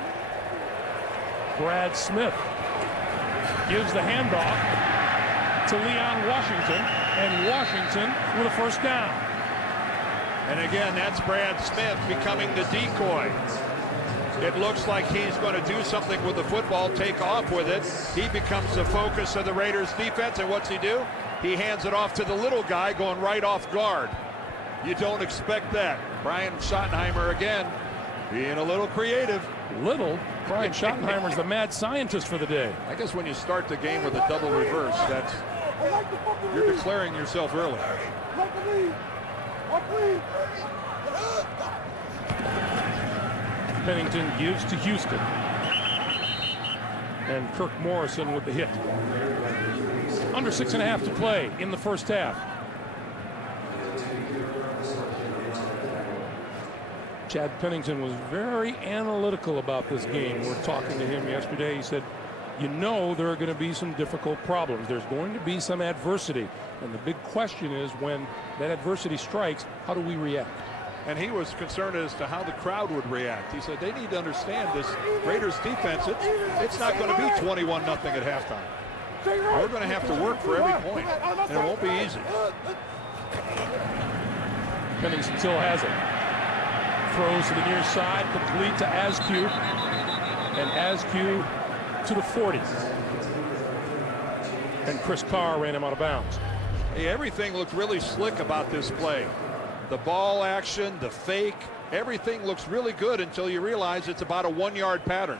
Brad Smith gives the handoff to Leon Washington, and Washington with a first down. And again, that's Brad Smith becoming the decoy. It looks like he's going to do something with the football, take off with it. He becomes the focus of the Raiders defense, and what's he do? He hands it off to the little guy going right off guard. You don't expect that. Brian Schottenheimer again Being a little creative. Little? Brian Schottenheimer's the mad scientist for the day. I guess when you start the game with a double reverse, that's you're declaring yourself early. Pennington gives to Houston. And Kirk Morrison with the hit. Under 6.5 to play in the first half. Chad Pennington was very analytical about this game. We're talking to him yesterday. He said, you know there are going to be some difficult problems. There's going to be some adversity. And the big question is, when that adversity strikes, how do we react? And he was concerned as to how the crowd would react. He said they need to understand this Raiders defense. It's not going to be 21-0 at halftime. We're going to have to work for every point, and it won't be easy. Pennington still has it. Throws to the near side, complete to Askew. And Askew to the 40. And Chris Carr ran him out of bounds. Hey, everything looked really slick about this play. The ball action, the fake, everything looks really good until you realize it's about a 1-yard pattern.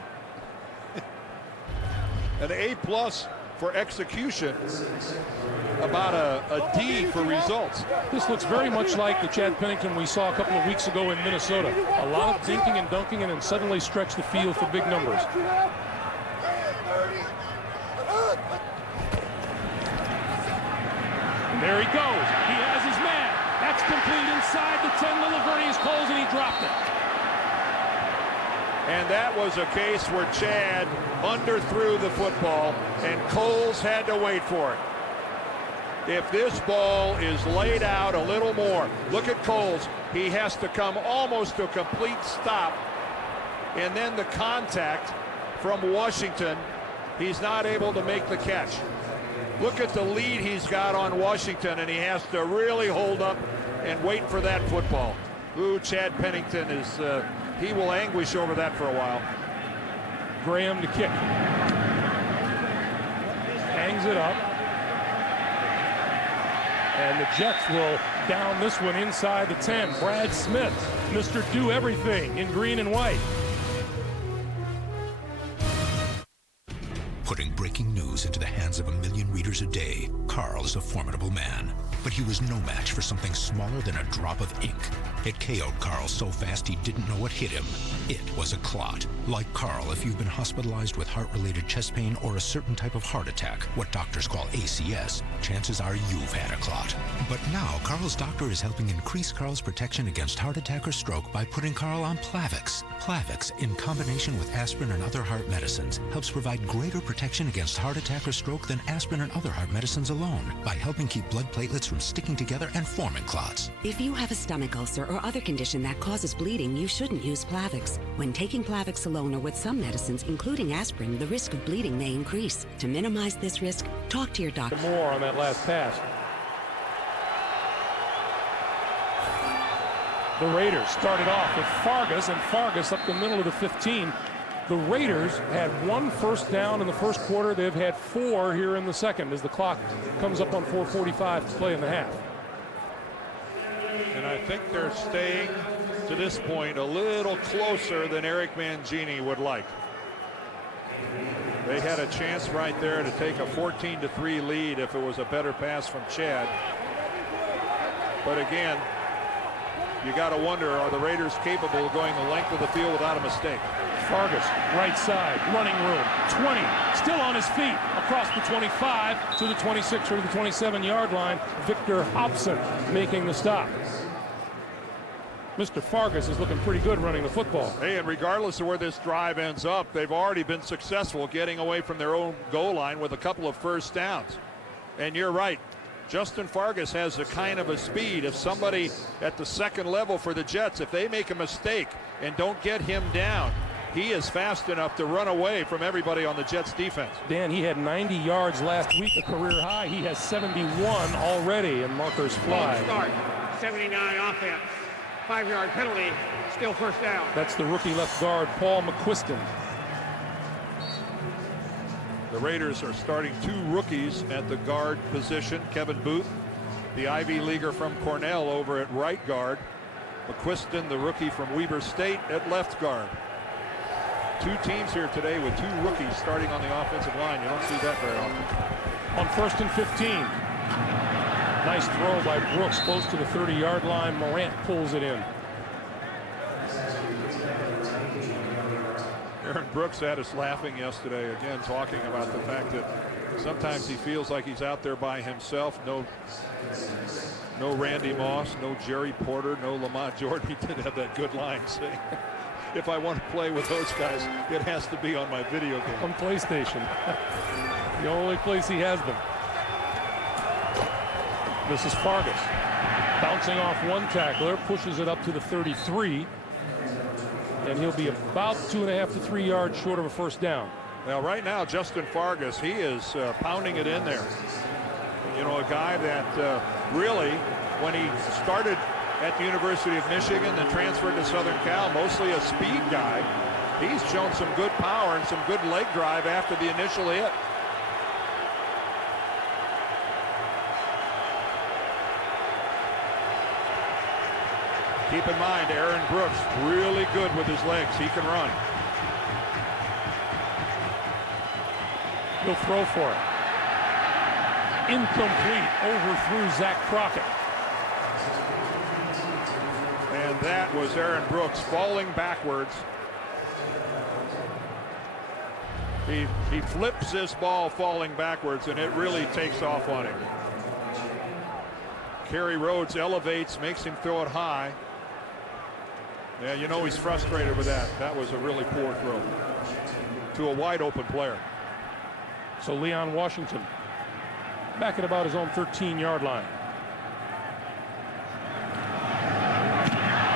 An A+ for execution, about a D for results. This looks very much like the Chad Pennington we saw a couple of weeks ago in Minnesota. A lot of dinking and dunking and then suddenly stretch the field for big numbers. And there he goes. He has his man. That's complete inside the 10 to Laveranues Coles, and he dropped it. And that was a case where Chad underthrew the football, and Coles had to wait for it. If this ball is laid out a little more, look at Coles. He has to come almost to a complete stop, and then the contact from Washington, he's not able to make the catch. Look at the lead he's got on Washington, and he has to really hold up and wait for that football. Ooh, Chad Pennington is, he will anguish over that for a while. Graham to kick. Hangs it up. And the Jets will down this one inside the 10. Brad Smith, Mr. Do Everything in green and white. Putting breaking news into the hands of 1 million readers a day, Carl is a formidable man. But he was no match for something smaller than a drop of ink. It KO'd Carl so fast he didn't know what hit him. It was a clot. Like Carl, if you've been hospitalized with heart-related chest pain or a certain type of heart attack, what doctors call ACS, chances are you've had a clot. But now, Carl's doctor is helping increase Carl's protection against heart attack or stroke by putting Carl on Plavix. Plavix, in combination with aspirin and other heart medicines, helps provide greater protection against heart attack or stroke than aspirin and other heart medicines alone, by helping keep blood platelets from sticking together and forming clots. If you have a stomach ulcer or other condition that causes bleeding, you shouldn't use Plavix. When taking Plavix alone or with some medicines, including aspirin, the risk of bleeding may increase. To minimize this risk, talk to your doctor. More on that last pass. The Raiders started off with Fargas, and Fargas up the middle of the 15. The Raiders had 1 first down in the first quarter. They've had 4 here in the second as the clock comes up on 4:45 to play in the half. And I think they're staying to this point a little closer than Eric Mangini would like. They had a chance right there to take a 14-3 lead if it was a better pass from Chad. But again, you got to wonder, are the Raiders capable of going the length of the field without a mistake? Fargas, right side, running room, 20, still on his feet, across the 25 to the 26 or the 27-yard line. Victor Hobson making the stop. Mr. Fargas is looking pretty good running the football. Hey, and regardless of where this drive ends up, they've already been successful getting away from their own goal line with a couple of first downs. And you're right, Justin Fargas has a kind of a speed. If somebody at the second level for the Jets, if they make a mistake and don't get him down, he is fast enough to run away from everybody on the Jets defense. Dan, he had 90 yards last week, a career high. He has 71 already, and markers fly. Start, 79 offense, 5-yard penalty, still first down. That's the rookie left guard, Paul McQuiston. The Raiders are starting 2 rookies at the guard position. Kevin Booth, the Ivy Leaguer from Cornell, over at right guard. McQuiston, the rookie from Weber State, at left guard. Two teams here today with two rookies starting on the offensive line. You don't see that very often. On 1st and 15. Nice throw by Brooks, close to the 30-yard line. Morant pulls it in. Aaron Brooks had us laughing yesterday, again talking about the fact that sometimes he feels like he's out there by himself. No Randy Moss, no Jerry Porter, no Lamont Jordan. He did have that good line saying, if I want to play with those guys, it has to be on my video game. On PlayStation. The only place he has them. This is Fargas. Bouncing off one tackler, pushes it up to the 33. And he'll be about 2.5 to 3 yards short of a first down. Now, right now, Justin Fargas, he is pounding it in there. You know, a guy that really, when he started at the University of Michigan and transferred to Southern Cal, mostly a speed guy, he's shown some good power and some good leg drive after the initial hit. Keep in mind, Aaron Brooks, really good with his legs. He can run. He'll throw for it. Incomplete. Overthrew Zach Crockett. And that was Aaron Brooks falling backwards. He flips this ball falling backwards, and it really takes off on him. Kerry Rhodes elevates, makes him throw it high. Yeah, you know he's frustrated with that. That was a really poor throw to a wide open player. So Leon Washington back at about his own 13-yard line.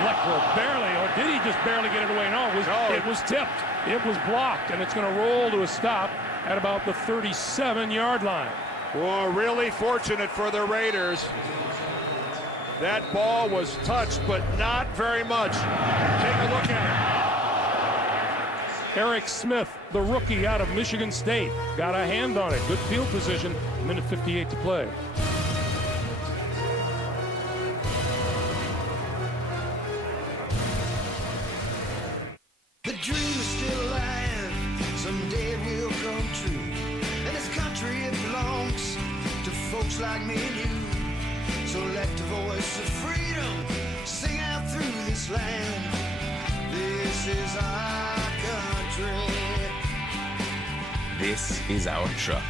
Leclerc barely, or did he just barely get it away? No, it was tipped. It was blocked, and it's going to roll to a stop at about the 37-yard line. Well, really fortunate for the Raiders. That ball was touched, but not very much. Take a look at it. Eric Smith, the rookie out of Michigan State, got a hand on it. Good field position. Minute 58 to play. The dream is still alive. Someday it will come true. And this country, it belongs to folks like me and you. So let the voice of freedom sing out through this land. This is our country. This is our truck.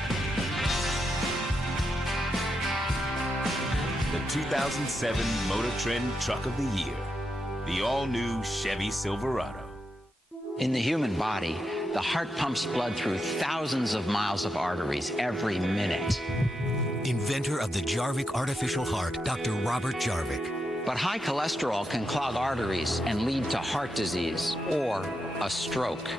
The 2007 Motor Trend Truck of the Year. The all-new Chevy Silverado. In the human body, the heart pumps blood through thousands of miles of arteries every minute. Inventor of the Jarvik artificial heart, Dr. Robert Jarvik. But high cholesterol can clog arteries and lead to heart disease or a stroke.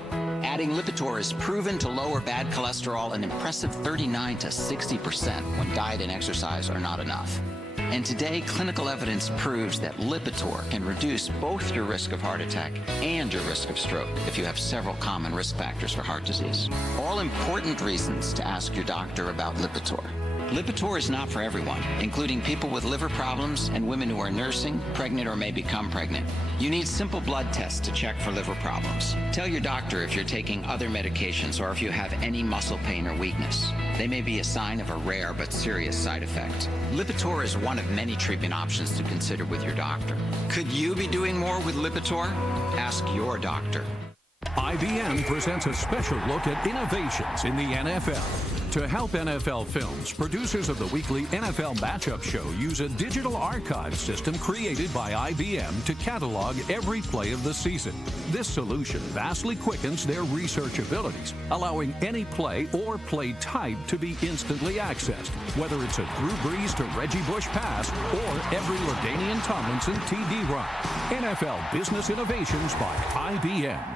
Adding Lipitor is proven to lower bad cholesterol an impressive 39 to 60% when diet and exercise are not enough. And today, clinical evidence proves that Lipitor can reduce both your risk of heart attack and your risk of stroke if you have several common risk factors for heart disease. All important reasons to ask your doctor about Lipitor. Lipitor is not for everyone, including people with liver problems and women who are nursing, pregnant, or may become pregnant. You need simple blood tests to check for liver problems. Tell your doctor if you're taking other medications or if you have any muscle pain or weakness. They may be a sign of a rare but serious side effect. Lipitor is one of many treatment options to consider with your doctor. Could you be doing more with Lipitor? Ask your doctor. IBM presents a special look at innovations in the NFL. To help NFL films, producers of the weekly NFL Matchup Show use a digital archive system created by IBM to catalog every play of the season. This solution vastly quickens their research abilities, allowing any play or play type to be instantly accessed, whether it's a Drew Brees to Reggie Bush pass or every LaDainian Tomlinson TD run. NFL Business Innovations by IBM.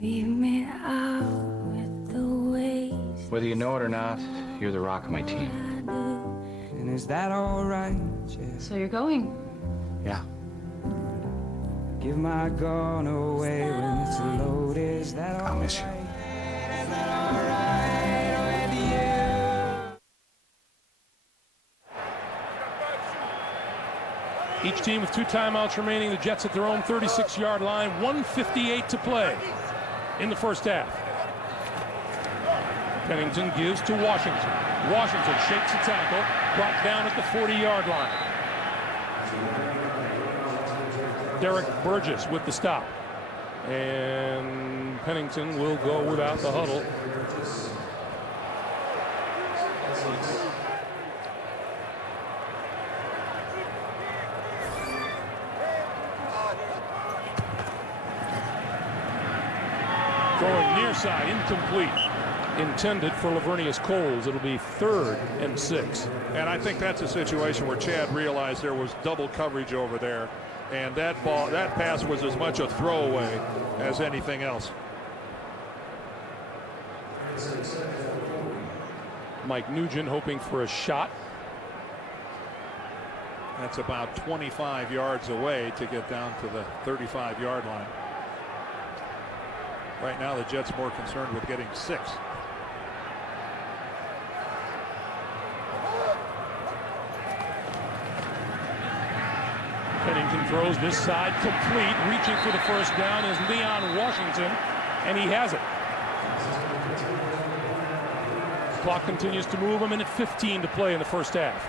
Leave me out with the waves. Whether you know it or not, you're the rock of my team. And is that all right? Yeah. So you're going? Yeah. Give my gun away when it's loaded. Is that all right? I'll miss you. Is that all right with you? Each team with 2 timeouts remaining. The Jets at their own 36-yard line. 1:58 to play in the first half. Pennington gives to Washington. Washington shakes a tackle, brought down at the 40-yard line. Derek Burgess with the stop. And Pennington will go without the huddle. Throwing near side, incomplete. Intended for Lavernius Coles. It'll be 3rd and 6. And I think that's a situation where Chad realized there was double coverage over there, and that pass was as much a throwaway as anything else. Mike Nugent hoping for a shot. That's about 25 yards away to get down to the 35-yard line. Right now, the Jets more concerned with getting 6. Pennington throws this side complete. Reaching for the first down is Leon Washington, and he has it. Clock continues to move. 1:15 to play in the first half.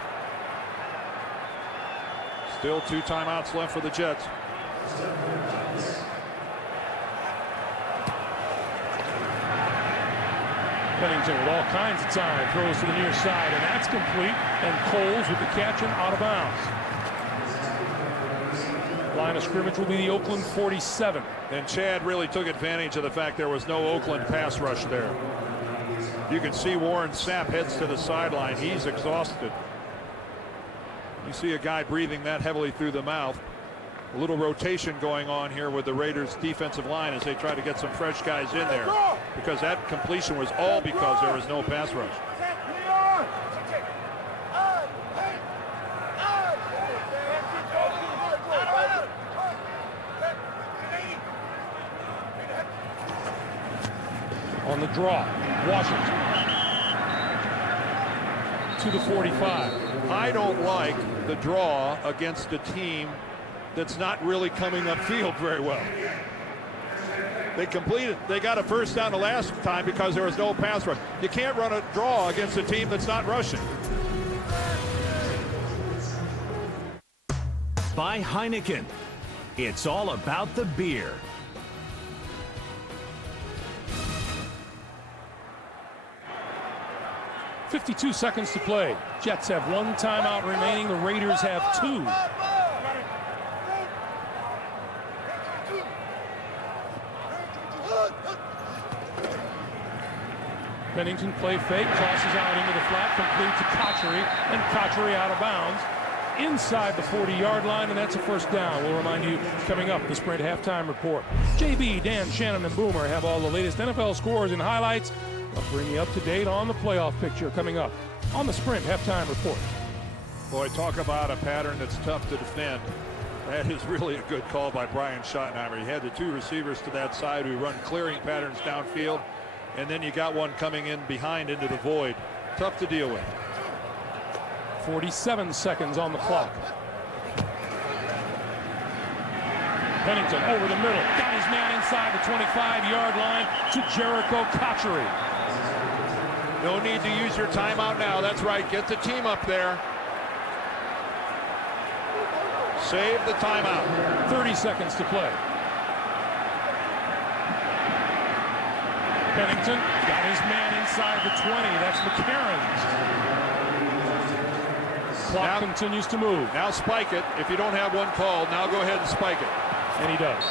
Still 2 timeouts left for the Jets. Pennington with all kinds of time throws to the near side, and that's complete. And Coles with the catch and out of bounds. Line of scrimmage will be the Oakland 47. And Chad really took advantage of the fact there was no Oakland pass rush there. You can see Warren Sapp heads to the sideline. He's exhausted. You see a guy breathing that heavily through the mouth. A little rotation going on here with the Raiders defensive line as they try to get some fresh guys in there, because that completion was all because there was no pass rush. On the draw, Washington to the 45. I don't like the draw against a team that's not really coming upfield very well. They completed, they got a first down the last time because there was no pass rush. You can't run a draw against a team that's not rushing. By Heineken. It's all about the beer. .52 seconds to play. Jets have 1 timeout remaining. The Raiders have 2. Pennington play fake, crosses out into the flat, complete to Cotchery, and Cotchery out of bounds inside the 40-yard line, and that's a first down. We'll remind you coming up, the Sprint halftime report. JB, Dan, Shannon, and Boomer have all the latest NFL scores and highlights. They'll bring you up to date on the playoff picture coming up on the Sprint halftime report. Boy, talk about a pattern that's tough to defend. That is really a good call by Brian Schottenheimer. He had the 2 receivers to that side who run clearing patterns downfield, and then you got one coming in behind into the void. Tough to deal with. 47 seconds on the clock. Pennington over the middle, got his man inside the 25-yard line to Jericho Cotchery. No need to use your timeout now. That's right. Get the team up there. Save the timeout. 30 seconds to play. Pennington got his man inside the 20. That's McCarron. Clock now continues to move. Now spike it. If you don't have one called, now go ahead and spike it. And he does.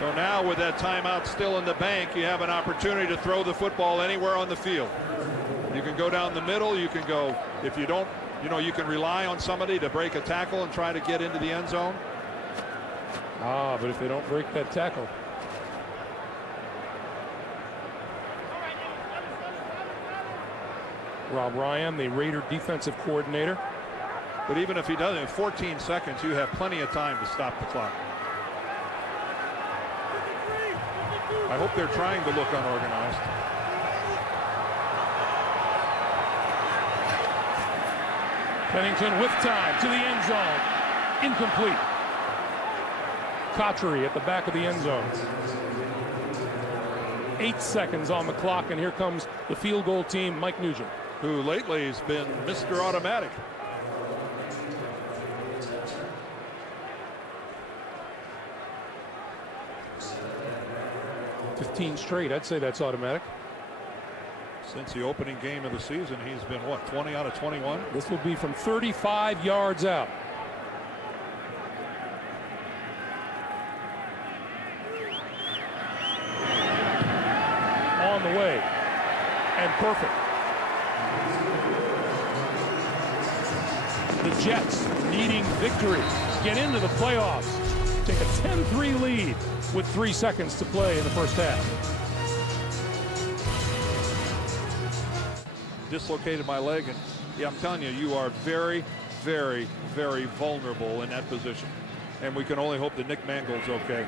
So now with that timeout still in the bank, you have an opportunity to throw the football anywhere on the field. You can go down the middle. You can go, if you don't, you can rely on somebody to break a tackle and try to get into the end zone. But if they don't break that tackle. Rob Ryan, the Raider defensive coordinator. But even if he doesn't, in 14 seconds, you have plenty of time to stop the clock. I hope they're trying to look unorganized. Pennington with time to the end zone. Incomplete. Cotchery at the back of the end zone. 8 seconds on the clock, and here comes the field goal team, Mike Nugent, who lately has been Mr. Automatic. $15 straight. I'd say that's automatic. Since the opening game of the season, he's been, what, 20 out of 21? This will be from 35 yards out. On the way. And perfect. The Jets needing victory. Get into the playoffs. Take a 10-3 lead with 3 seconds to play in the first half. Dislocated my leg, and yeah, I'm telling you, you are very, very, very vulnerable in that position. And we can only hope that Nick Mangold's okay.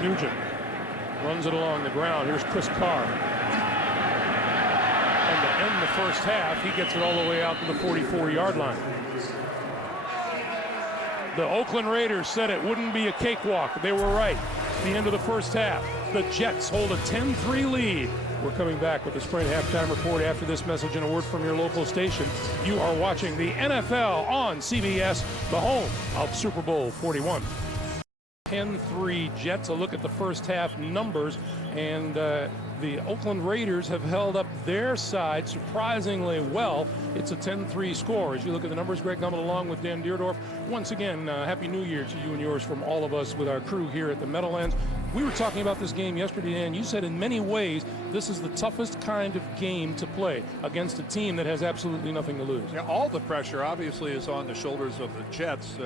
Nugent runs it along the ground. Here's Chris Carr. And to end the first half, he gets it all the way out to the 44-yard line. The Oakland Raiders said it wouldn't be a cakewalk. They were right. At the end of the first half, the Jets hold a 10-3 lead. We're coming back with the Sprint halftime report after this message and a word from your local station. You are watching the NFL on CBS, the home of Super Bowl 41. 10-3 Jets. A look at the first half numbers, and the Oakland Raiders have held up their side surprisingly well. It's a 10-3 score. As you look at the numbers, Greg Gumbel along with Dan Deerdorf. Once again, Happy New Year to you and yours from all of us with our crew here at the Meadowlands. We were talking about this game yesterday, and you said in many ways this is the toughest kind of game to play against a team that has absolutely nothing to lose. Yeah, all the pressure obviously is on the shoulders of the Jets,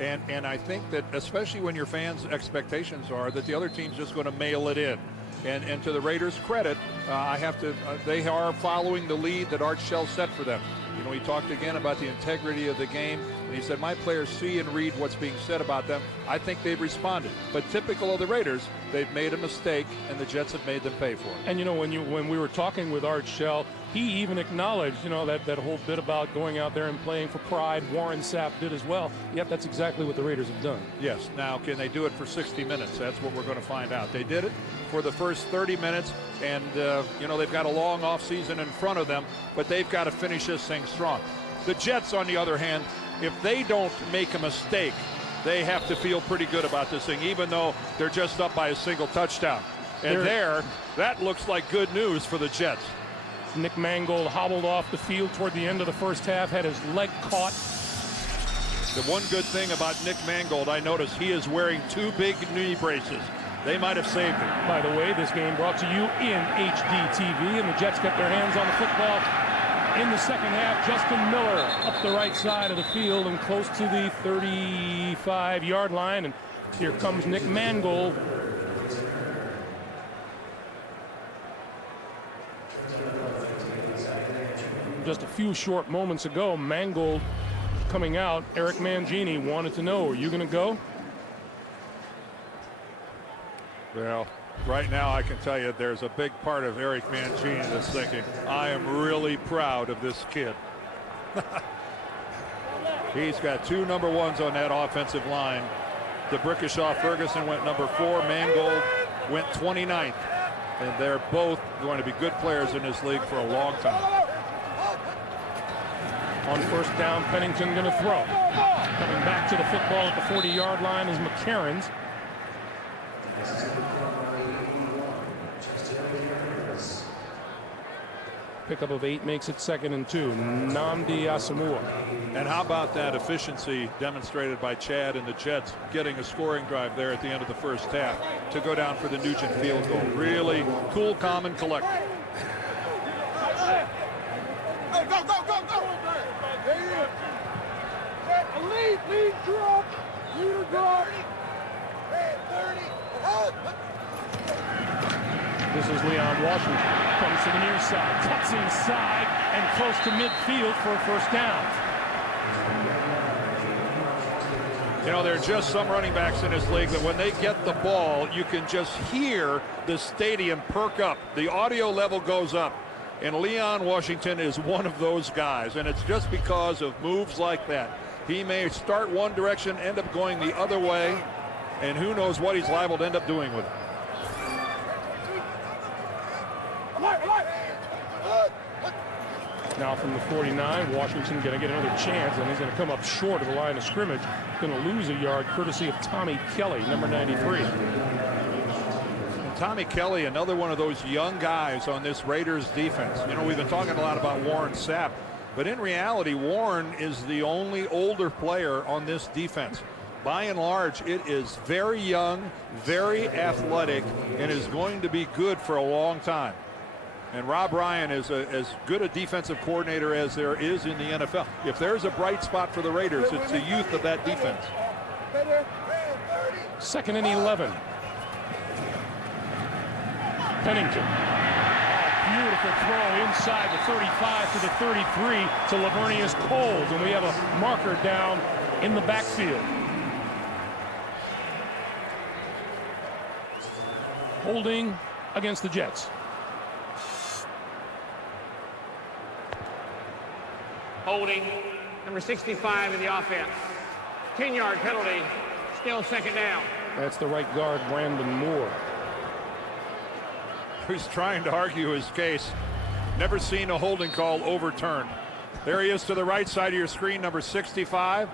and I think that especially when your fans' expectations are that the other team's just going to mail it in. And to the Raiders' credit, they are following the lead that Art Shell set for them. You know, he talked again about the integrity of the game, and he said, my players see and read what's being said about them. I think they've responded. But typical of the Raiders, they've made a mistake, and the Jets have made them pay for it. And, you know, when we were talking with Art Shell, he even acknowledged, you know, that whole bit about going out there and playing for pride. Warren Sapp did as well. Yep, that's exactly what the Raiders have done. Yes. Now, can they do it for 60 minutes? That's what we're going to find out. They did it for the first 30 minutes, and, you know, they've got a long offseason in front of them, but they've got to finish this thing strong. The Jets, on the other hand, if they don't make a mistake, they have to feel pretty good about this thing, even though they're just up by a single touchdown. And that looks like good news for the Jets. Nick Mangold hobbled off the field toward the end of the first half, had his leg caught. The one good thing about Nick Mangold, I noticed he is wearing 2 big knee braces. They might have saved him. By the way, this game brought to you in HD TV, and the Jets kept their hands on the football in the second half. Justin Miller up the right side of the field and close to the 35-yard line, and here comes Nick Mangold. Just a few short moments ago, Mangold coming out. Eric Mangini wanted to know, are you going to go? Well, right now I can tell you there's a big part of Eric Mangini that's thinking, I am really proud of this kid. He's got 2 number 1s on that offensive line. DeBrickashaw Ferguson went number 4. Mangold went 29th. And they're both going to be good players in this league for a long time. On first down, Pennington going to throw. Coming back to the football at the 40-yard line is McCarron's. Pickup of 8 makes it 2nd and 2. Nnamdi Asomugha. And how about that efficiency demonstrated by Chad and the Jets getting a scoring drive there at the end of the first half to go down for the Nugent field goal. Really cool, calm, and collected. Lead drop. Leader drop. This is Leon Washington. Comes to the near side. Cuts inside and close to midfield for a first down. You know, there are just some running backs in this league that when they get the ball, you can just hear the stadium perk up. The audio level goes up. And Leon Washington is one of those guys, and it's just because of moves like that. He may start one direction, end up going the other way, and who knows what he's liable to end up doing with it. Now from the 49, Washington going to get another chance, and he's going to come up short of the line of scrimmage. Going to lose a yard courtesy of Tommy Kelly, number 93. Tommy Kelly, another one of those young guys on this Raiders defense. You know, we've been talking a lot about Warren Sapp, but in reality, Warren is the only older player on this defense. By and large, it is very young, very athletic, and is going to be good for a long time. And Rob Ryan is as good a defensive coordinator as there is in the NFL. If there's a bright spot for the Raiders, it's the youth of that defense. 2nd and 11. Pennington. Beautiful throw inside the 35 to the 33 to Lavernius Coles, and we have a marker down in the backfield. Holding against the Jets. Holding, number 65 in the offense. 10-yard penalty, still 2nd down. That's the right guard, Brandon Moore. Who's trying to argue his case. Never seen a holding call overturned. There he is to the right side of your screen, number 65.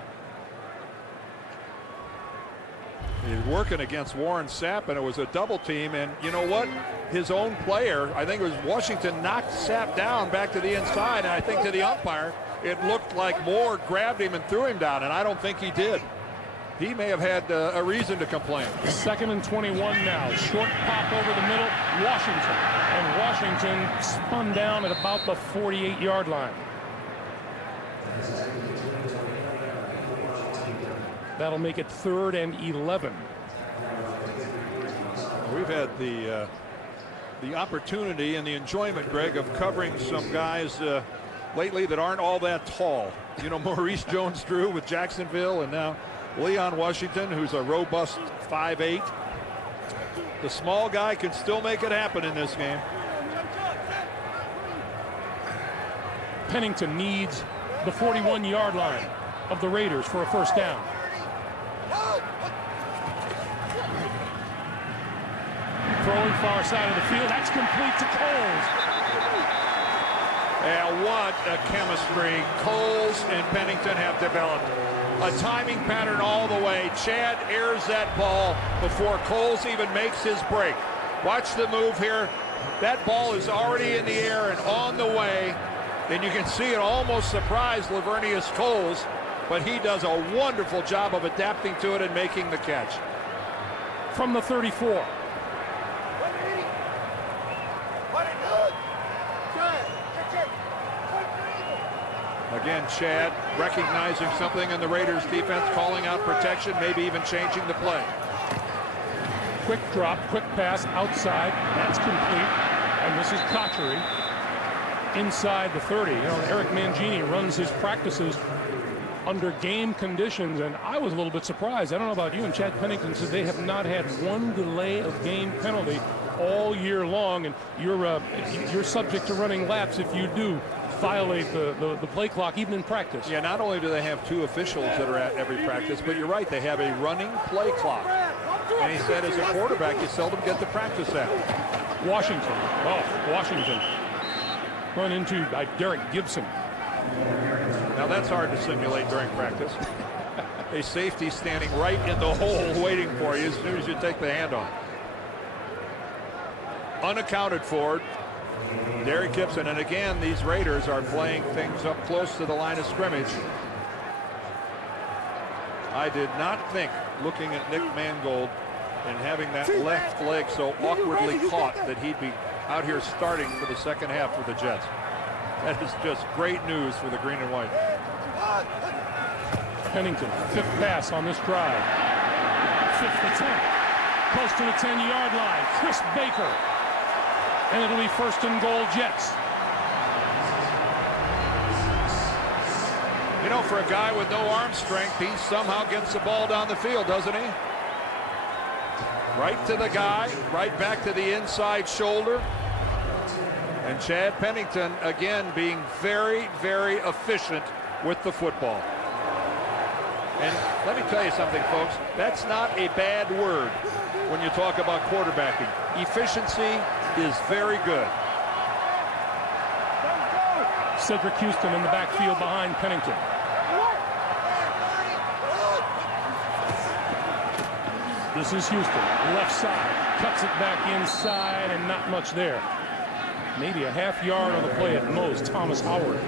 He's working against Warren Sapp, and it was a double team. And you know what? His own player, I think it was Washington, knocked Sapp down back to the inside. And I think to the umpire, it looked like Moore grabbed him and threw him down, and I don't think he did. He may have had a reason to complain. 2nd and 21 now. Short pop over the middle. Washington. And Washington spun down at about the 48-yard line. That'll make it 3rd and 11. We've had the opportunity and the enjoyment, Greg, of covering some guys lately that aren't all that tall. You know, Maurice Jones-Drew with Jacksonville, and now Leon Washington, who's a robust 5'8". The small guy can still make it happen in this game. Pennington needs the 41-yard line of the Raiders for a 1st down. Throwing far side of the field. That's complete to Coles. And what a chemistry Coles and Pennington have developed. A timing pattern all the way. Chad airs that ball before Coles even makes his break. Watch the move here. That ball is already in the air and on the way. And you can see it almost surprise Lavernius Coles, but he does a wonderful job of adapting to it and making the catch. From the 34. Again, Chad recognizing something in the Raiders defense, calling out protection, maybe even changing the play. Quick drop, quick pass outside. That's complete. And this is Cotchery inside the 30. You know, Eric Mangini runs his practices under game conditions, and I was a little bit surprised. I don't know about you, and Chad Pennington said they have not had one delay of game penalty all year long, and you're subject to running laps if you do violate the play clock, even in practice. Yeah, not only do they have 2 officials that are at every practice, but you're right, they have a running play clock. And he said as a quarterback, you seldom get to practice that. Washington. Run into by Derek Gibson. Now that's hard to simulate during practice. A safety standing right in the hole waiting for you as soon as you take the handoff. Unaccounted for. Derek Gibson, and again, these Raiders are playing things up close to the line of scrimmage. I did not think, looking at Nick Mangold and having that left leg so awkwardly caught, that he'd be out here starting for the second half for the Jets. That is just great news for the green and white. Pennington, 5th pass on this drive. 5th attempt. Close to the 10-yard line. Chris Baker. And it'll be 1st and goal, Jets. You know, for a guy with no arm strength, he somehow gets the ball down the field, doesn't he? Right to the guy, right back to the inside shoulder. And Chad Pennington, again, being very, very efficient with the football. And let me tell you something, folks. That's not a bad word when you talk about quarterbacking. Efficiency is very good. Cedric Houston in the backfield behind Pennington. This is Houston, left side, cuts it back inside, and not much there. Maybe a half yard on the play at most. Thomas Howard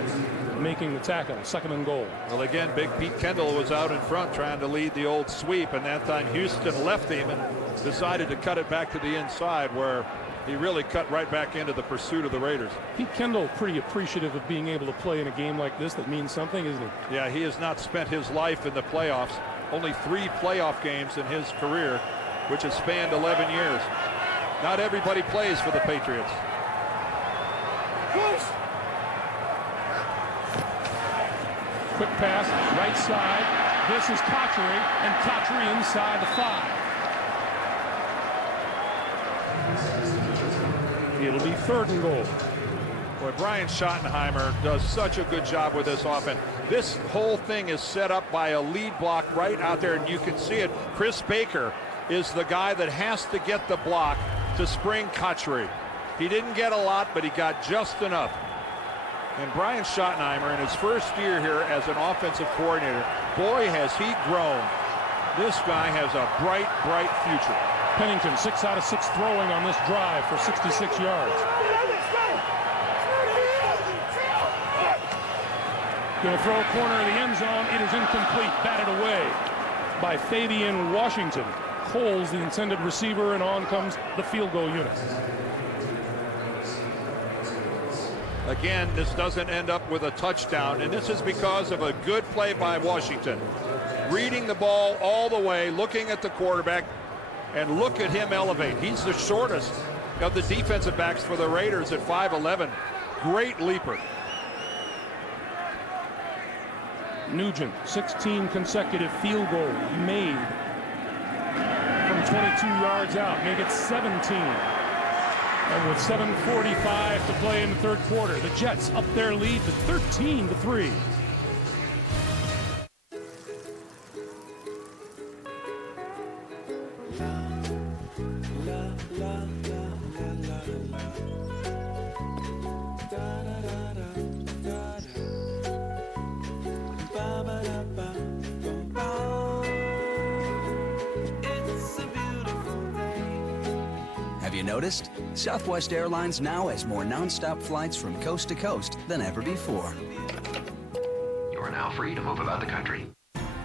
making the tackle, 2nd and goal. Well, again, Big Pete Kendall was out in front trying to lead the old sweep, and that time Houston left him and decided to cut it back to the inside, where he really cut right back into the pursuit of the Raiders. Pete Kendall pretty appreciative of being able to play in a game like this that means something, isn't he? Yeah, he has not spent his life in the playoffs. Only 3 playoff games in his career, which has spanned 11 years. Not everybody plays for the Patriots. Quick pass, right side. This is Cotchery, and Cotchery inside the 5. It'll be 3rd and goal. Boy, Brian Schottenheimer does such a good job with this offense. This whole thing is set up by a lead block right out there, and you can see it. Chris Baker is the guy that has to get the block to spring Cotchery. He didn't get a lot, but he got just enough. And Brian Schottenheimer, in his first year here as an offensive coordinator, boy, has he grown. This guy has a bright, bright future. Pennington, 6 out of 6 throwing on this drive for 66 yards. Going to throw a corner of the end zone. It is incomplete. Batted away by Fabian Washington. Cole's the intended receiver, and on comes the field goal unit. Again, this doesn't end up with a touchdown, and this is because of a good play by Washington. Reading the ball all the way, looking at the quarterback, and look at him elevate. He's the shortest of the defensive backs for the Raiders at 5'11". Great leaper. Nugent, 16 consecutive field goals made from 22 yards out. Make it 17. And with 7:45 to play in the 3rd quarter, the Jets up their lead to 13-3. Have you noticed? Southwest Airlines now has more non-stop flights from coast to coast than ever before. You are now free to move about the country.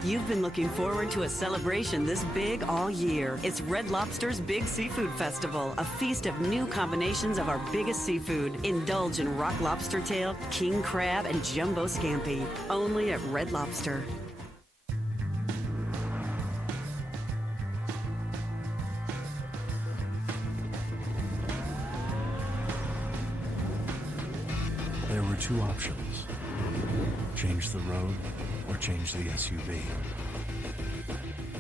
You've been looking forward to a celebration this big all year. It's Red Lobster's Big Seafood Festival, a feast of new combinations of our biggest seafood. Indulge in rock lobster tail, king crab, and jumbo scampi. Only at Red Lobster. There were 2 options. Change the road or change the SUV.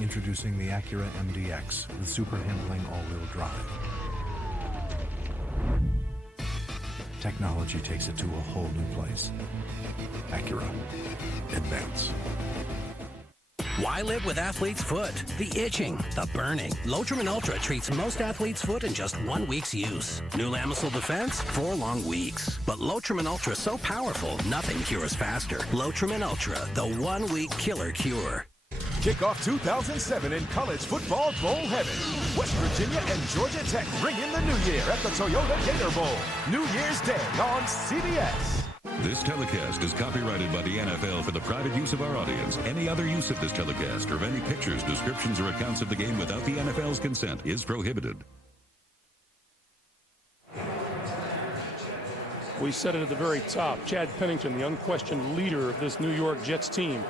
Introducing the Acura MDX with super handling all-wheel drive. Technology takes it to a whole new place. Acura. Advance. Why live with athlete's foot? The itching, the burning. Lotrimin Ultra treats most athlete's foot in just 1 week's use. New Lamisil Defense, 4 long weeks. But Lotrimin Ultra is so powerful, nothing cures faster. Lotrimin Ultra, the 1-week killer cure. Kick off 2007 in college football bowl heaven. West Virginia and Georgia Tech bring in the new year at the Toyota Gator Bowl. New Year's Day on CBS. This telecast is copyrighted by the NFL for the private use of our audience. Any other use of this telecast or of any pictures, descriptions, or accounts of the game without the NFL's consent is prohibited. We said it at the very top. Chad Pennington, the unquestioned leader of this New York Jets team.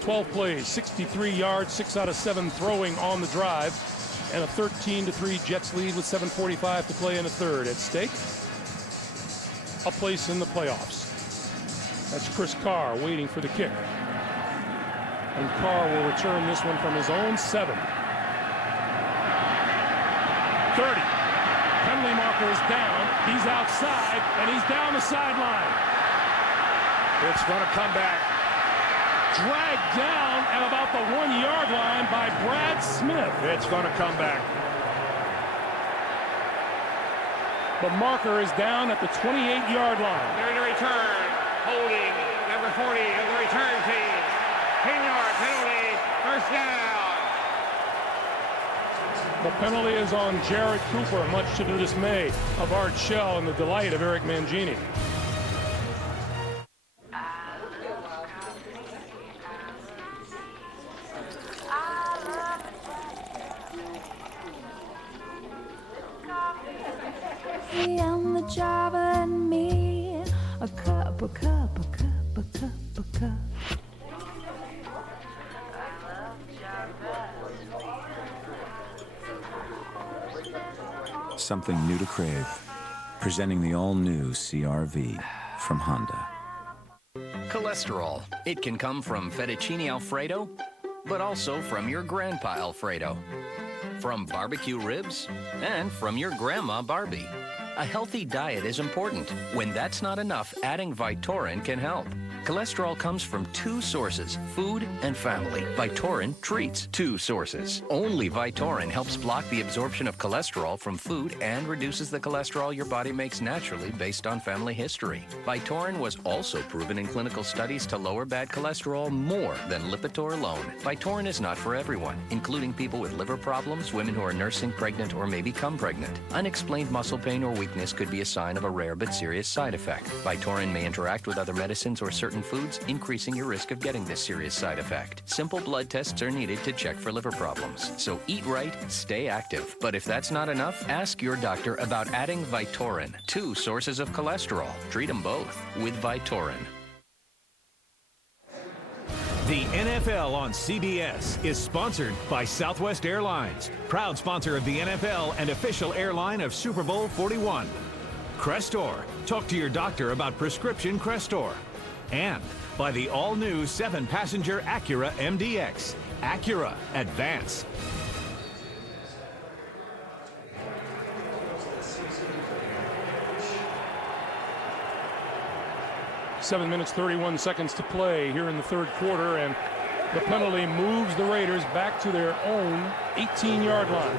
12 plays, 63 yards, 6 out of 7 throwing on the drive, and a 13-3 Jets lead with 7:45 to play in the 3rd. At stake, a place in the playoffs. That's Chris Carr waiting for the kick. And Carr will return this one from his own 7. 30. penalty marker is down. He's outside, and he's down the sideline. It's going to come back. Dragged down at about the 1-yard line by Brad Smith. It's going to come back. The marker is down at the 28-yard line. During the return, holding number 40 of the return team. 10-yard penalty, first down. The penalty is on Jared Cooper, much to the dismay of Art Shell and the delight of Eric Mangini. And the Java and me, a cup, a cup, a cup, a cup, a cup. Something new to crave. Presenting the all-new CR-V from Honda. Cholesterol. It can come from fettuccine Alfredo, but also from your grandpa Alfredo, from barbecue ribs, and from your grandma Barbie. A healthy diet is important. When that's not enough, adding Vytorin can help. Cholesterol comes from two sources, food and family. Vytorin treats two sources. Only Vytorin helps block the absorption of cholesterol from food and reduces the cholesterol your body makes naturally based on family history. Vytorin was also proven in clinical studies to lower bad cholesterol more than Lipitor alone. Vytorin is not for everyone, including people with liver problems, women who are nursing, pregnant, or may become pregnant. Unexplained muscle pain or weakness could be a sign of a rare but serious side effect. Vytorin may interact with other medicines or certain foods, increasing your risk of getting this serious side effect. Simple blood tests are needed to check for liver problems. So eat right, stay active. But if that's not enough, ask your doctor about adding Vytorin. Two sources of cholesterol. Treat them both with Vytorin. The NFL on CBS is sponsored by Southwest Airlines, proud sponsor of the NFL and official airline of Super Bowl 41. Crestor, talk to your doctor about prescription Crestor. And by the all-new 7-passenger Acura MDX. Acura Advance. Seven minutes, 31 seconds to play here in the third quarter, and the penalty moves the Raiders back to their own 18-yard line.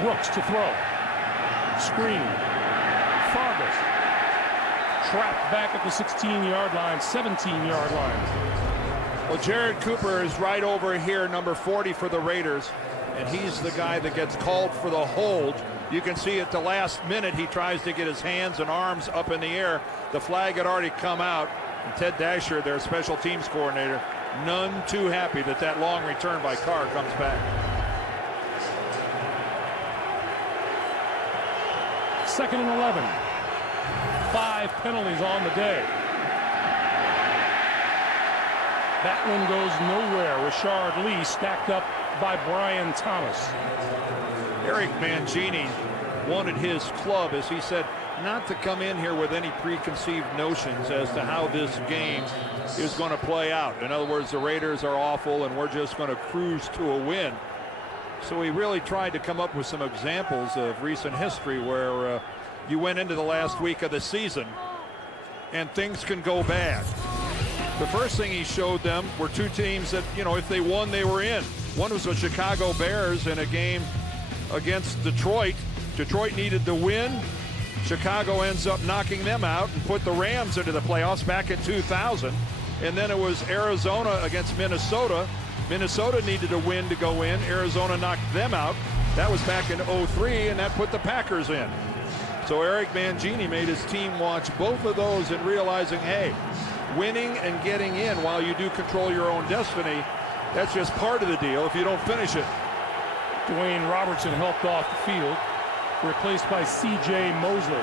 Brooks to throw. Screen. Fargas. Trapped back at the 16-yard line, 17-yard line. Well, Jared Cooper is right over here, number 40 for the Raiders, and he's the guy that gets called for the hold. You can see at the last minute he tries to get his hands and arms up in the air. The flag had already come out, and Ted Dasher, their special teams coordinator, none too happy that that long return by Carr comes back. Second and 11. 5 penalties on the day. That one goes nowhere. Rashard Lee stacked up by Brian Thomas. Eric Mangini wanted his club, as he said, not to come in here with any preconceived notions as to how this game is going to play out. In other words, the Raiders are awful and we're just going to cruise to a win. So he really tried to come up with some examples of recent history where you went into the last week of the season and things can go bad. The first thing he showed them were two teams that, you know, if they won, they were in. One was the Chicago Bears in a game against Detroit. Detroit needed to win. Chicago ends up knocking them out and put the Rams into the playoffs back in 2000. And then it was Arizona against Minnesota. Minnesota needed to win to go in. Arizona knocked them out. That was back in 2003, and that put the Packers in. So Eric Mangini made his team watch both of those and realizing, hey, winning and getting in while you do control your own destiny, that's just part of the deal if you don't finish it. Dwayne Robertson helped off the field, replaced by C.J. Mosley,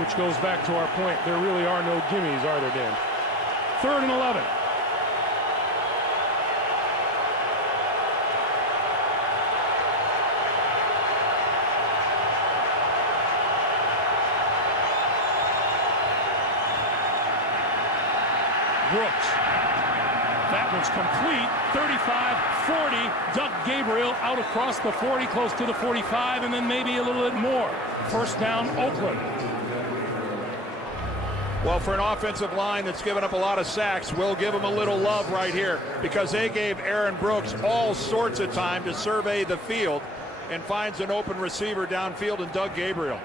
which goes back to our point. There really are no gimmies, are there, Dan? Third and 11. Brooks. That one's complete. 35, 40, Doug Gabriel out across the 40, close to the 45, and then maybe a little bit more. First down, Oakland. Well, for an offensive line that's given up a lot of sacks, we'll give them a little love right here because they gave Aaron Brooks all sorts of time to survey the field and finds an open receiver downfield in Doug Gabriel.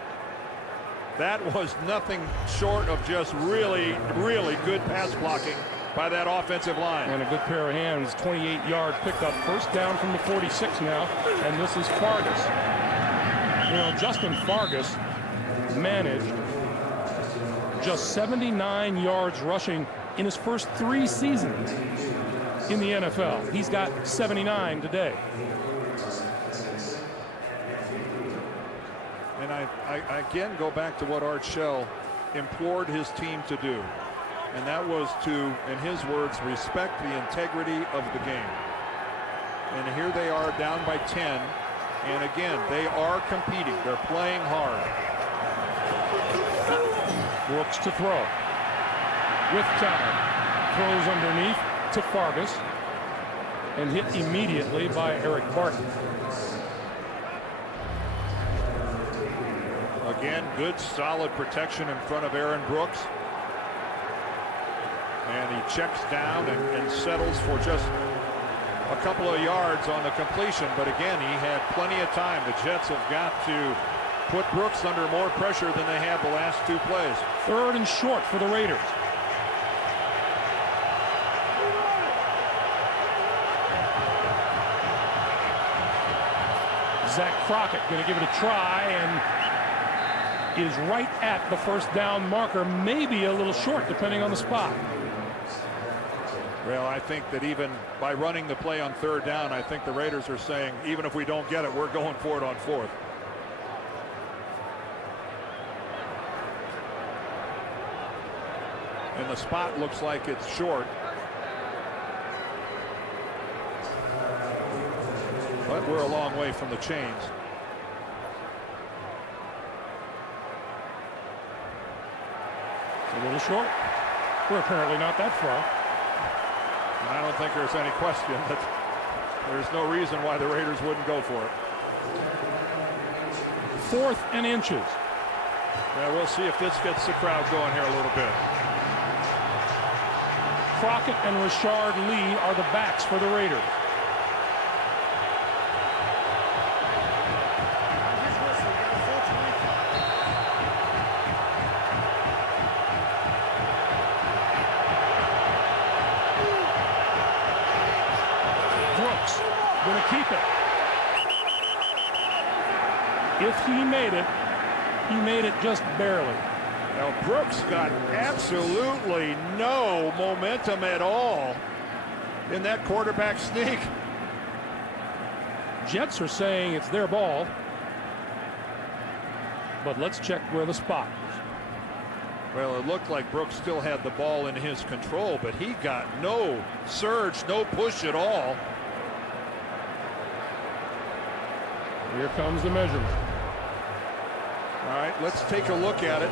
That was nothing short of just really, really good pass blocking by that offensive line. And a good pair of hands, 28-yard pickup. First down from the 46 now, and this is Fargas. You know, Justin Fargas managed just 79 yards rushing in his first 3 seasons in the NFL. He's got 79 today. And I again go back to what Art Shell implored his team to do. And that was to, in his words, respect the integrity of the game. And here they are down by 10. And again, they are competing. They're playing hard. Brooks to throw. With time. Throws underneath to Fargas. And hit immediately by Eric Barton. Again, good solid protection in front of Aaron Brooks. And he checks down and settles for just a couple of yards on the completion. But again, he had plenty of time. The Jets have got to put Brooks under more pressure than they have the last 2 plays. Third and short for the Raiders. Zach Crockett going to give it a try and is right at the first down marker, maybe a little short depending on the spot. Well, I think that even by running the play on 3rd down, I think the Raiders are saying, even if we don't get it, we're going for it on 4th. And the spot looks like it's short. But we're a long way from the chains. It's a little short. We're apparently not that far. And I don't think there's any question that there's no reason why the Raiders wouldn't go for it. 4th and inches. Yeah, we'll see if this gets the crowd going here a little bit. Crockett and Rashard Lee are the backs for the Raiders. Brooks going to keep it. If he made it just barely. Now Brooks got absolutely no momentum at all in that quarterback sneak. Jets are saying it's their ball. But let's check where the spot is. Well, it looked like Brooks still had the ball in his control, but he got no surge, no push at all. Here comes the measurement. All right, let's take a look at it.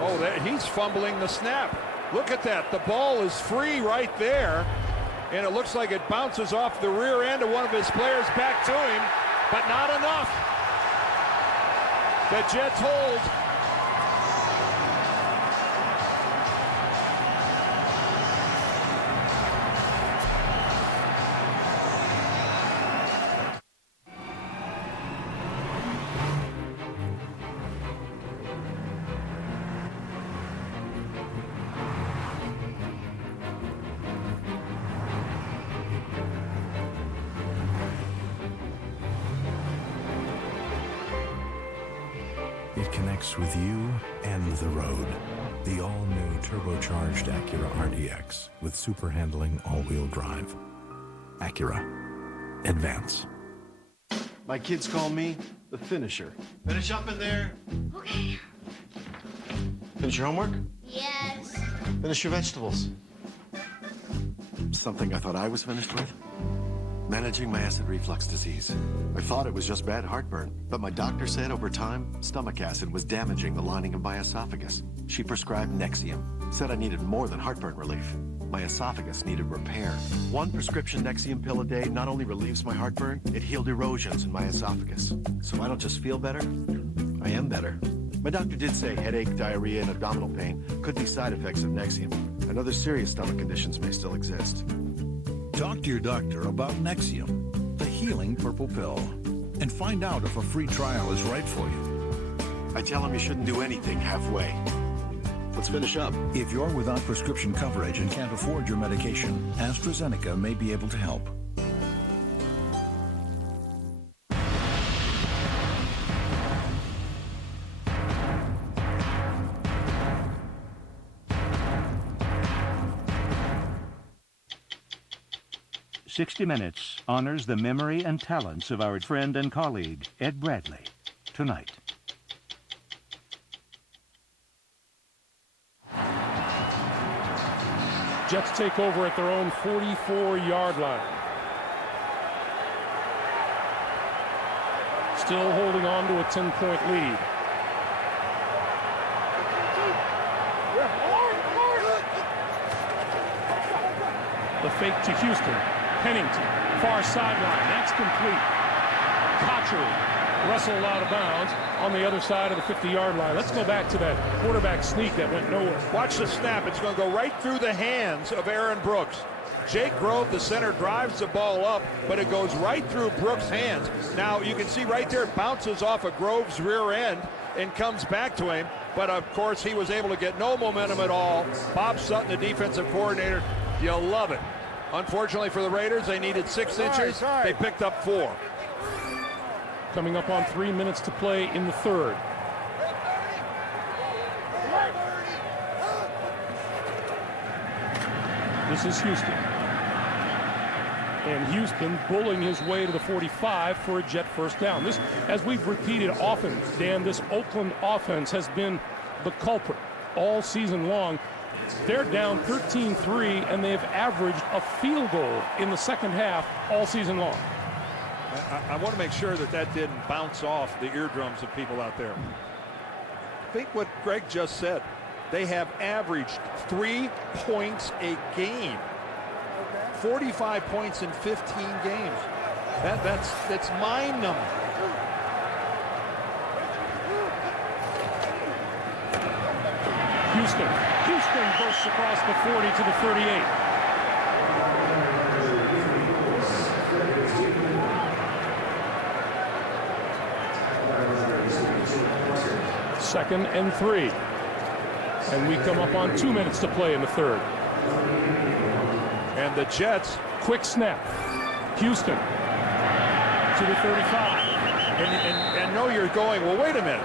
Oh, he's fumbling the snap. Look at that. The ball is free right there. And it looks like it bounces off the rear end of one of his players back to him, but not enough. The Jets hold. It connects with you and the road. The all-new turbocharged Acura RDX with super handling all-wheel drive. Acura. Advance. My kids call me the finisher. Finish up in there. Okay. Finish your homework? Yes. Finish your vegetables. Something I thought I was finished with? Managing my acid reflux disease. I thought it was just bad heartburn, but my doctor said over time, stomach acid was damaging the lining of my esophagus. She prescribed Nexium, said I needed more than heartburn relief. My esophagus needed repair. One prescription Nexium pill a day not only relieves my heartburn, it healed erosions in my esophagus. So I don't just feel better, I am better. My doctor did say headache, diarrhea, and abdominal pain could be side effects of Nexium, and other serious stomach conditions may still exist. Talk to your doctor about Nexium, the healing purple pill, and find out if a free trial is right for you. I tell him you shouldn't do anything halfway. Let's finish up. If you're without prescription coverage and can't afford your medication, AstraZeneca may be able to help. "60 Minutes honors the memory and talents of our friend and colleague, Ed Bradley, tonight. Jets take over at their own 44-yard line. Still holding on to a 10-point lead. The fake to Houston. Pennington, far sideline. That's complete. Cotchery. Russell out of bounds on the other side of the 50-yard line. Let's go back to that quarterback sneak that went nowhere. Watch the snap. It's going to go right through the hands of Aaron Brooks. Jake Grove, the center, drives the ball up, but it goes right through Brooks' hands. Now, you can see right there, it bounces off of Grove's rear end and comes back to him. But, of course, he was able to get no momentum at all. Bob Sutton, the defensive coordinator, you'll love it. Unfortunately for the Raiders, they needed 6 inches. They picked up 4. Coming up on 3 minutes to play in the third. This is Houston. And Houston bullying his way to the 45 for a Jet first down. This, as we've repeated often, Dan, this Oakland offense has been the culprit all season long. They're down 13-3, and they've averaged a field goal in the second half all season long. I want to make sure that that didn't bounce off the eardrums of people out there. Think what Greg just said. They have averaged 3 points a game. 45 points in 15 games. That's mind-numbing. Houston bursts across the 40 to the 38. Second and 3. And we come up on 2 minutes to play in the third. And the Jets. Quick snap. Houston to the 35. And know you're going, well, wait a minute.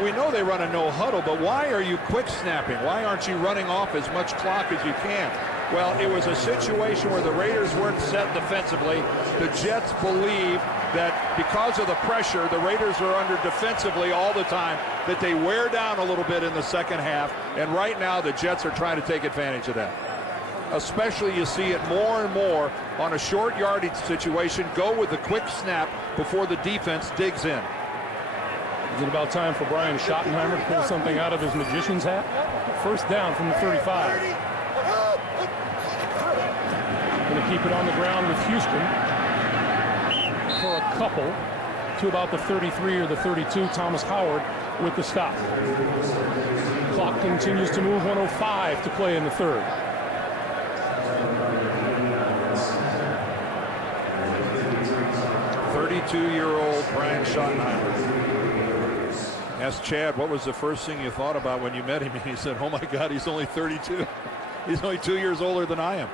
We know they run a no huddle, but why are you quick snapping? Why aren't you running off as much clock as you can? Well, it was a situation where the Raiders weren't set defensively. The Jets believe that because of the pressure the Raiders are under defensively all the time, that they wear down a little bit in the second half. And right now the Jets are trying to take advantage of that. Especially you see it more and more on a short yardage situation. Go with the quick snap before the defense digs in. Is it about time for Brian Schottenheimer to pull something out of his magician's hat? First down from the 35. Going to keep it on the ground with Houston for a couple to about the 33 or the 32. Thomas Howard with the stop. Clock continues to move. 1:05 to play in the third. Year-old Brian Schottenheimer. Asked Chad, what was the first thing you thought about when you met him? And he said, oh my God, he's only 32. He's only 2 years older than I am.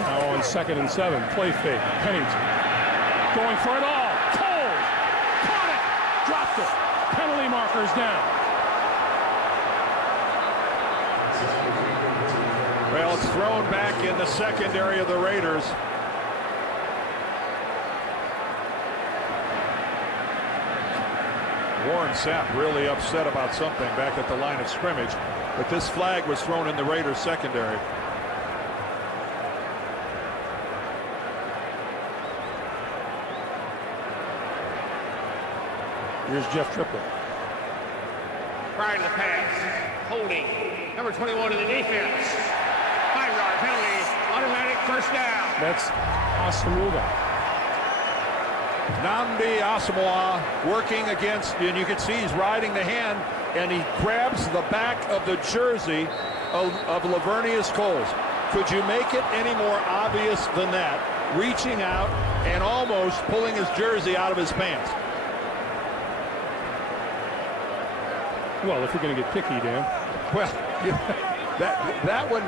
Now on 2nd and 7, play fake. Pennington going for it all. Cold. Caught it. Dropped it. Penalty markers down. Well, it's thrown back in the secondary of the Raiders. Warren Sapp really upset about something back at the line of scrimmage, but this flag was thrown in the Raiders secondary. Here's Jeff Triplett. Prior to the pass, holding. Number 21 in the defense. 5-yard penalty, automatic first down. That's Asamoah. Nnamdi Asomugha working against, and you can see he's riding the hand, and he grabs the back of the jersey of Lavernius Coles. Could you make it any more obvious than that? Reaching out and almost pulling his jersey out of his pants. Well, if you're going to get picky, Dan. Well, that one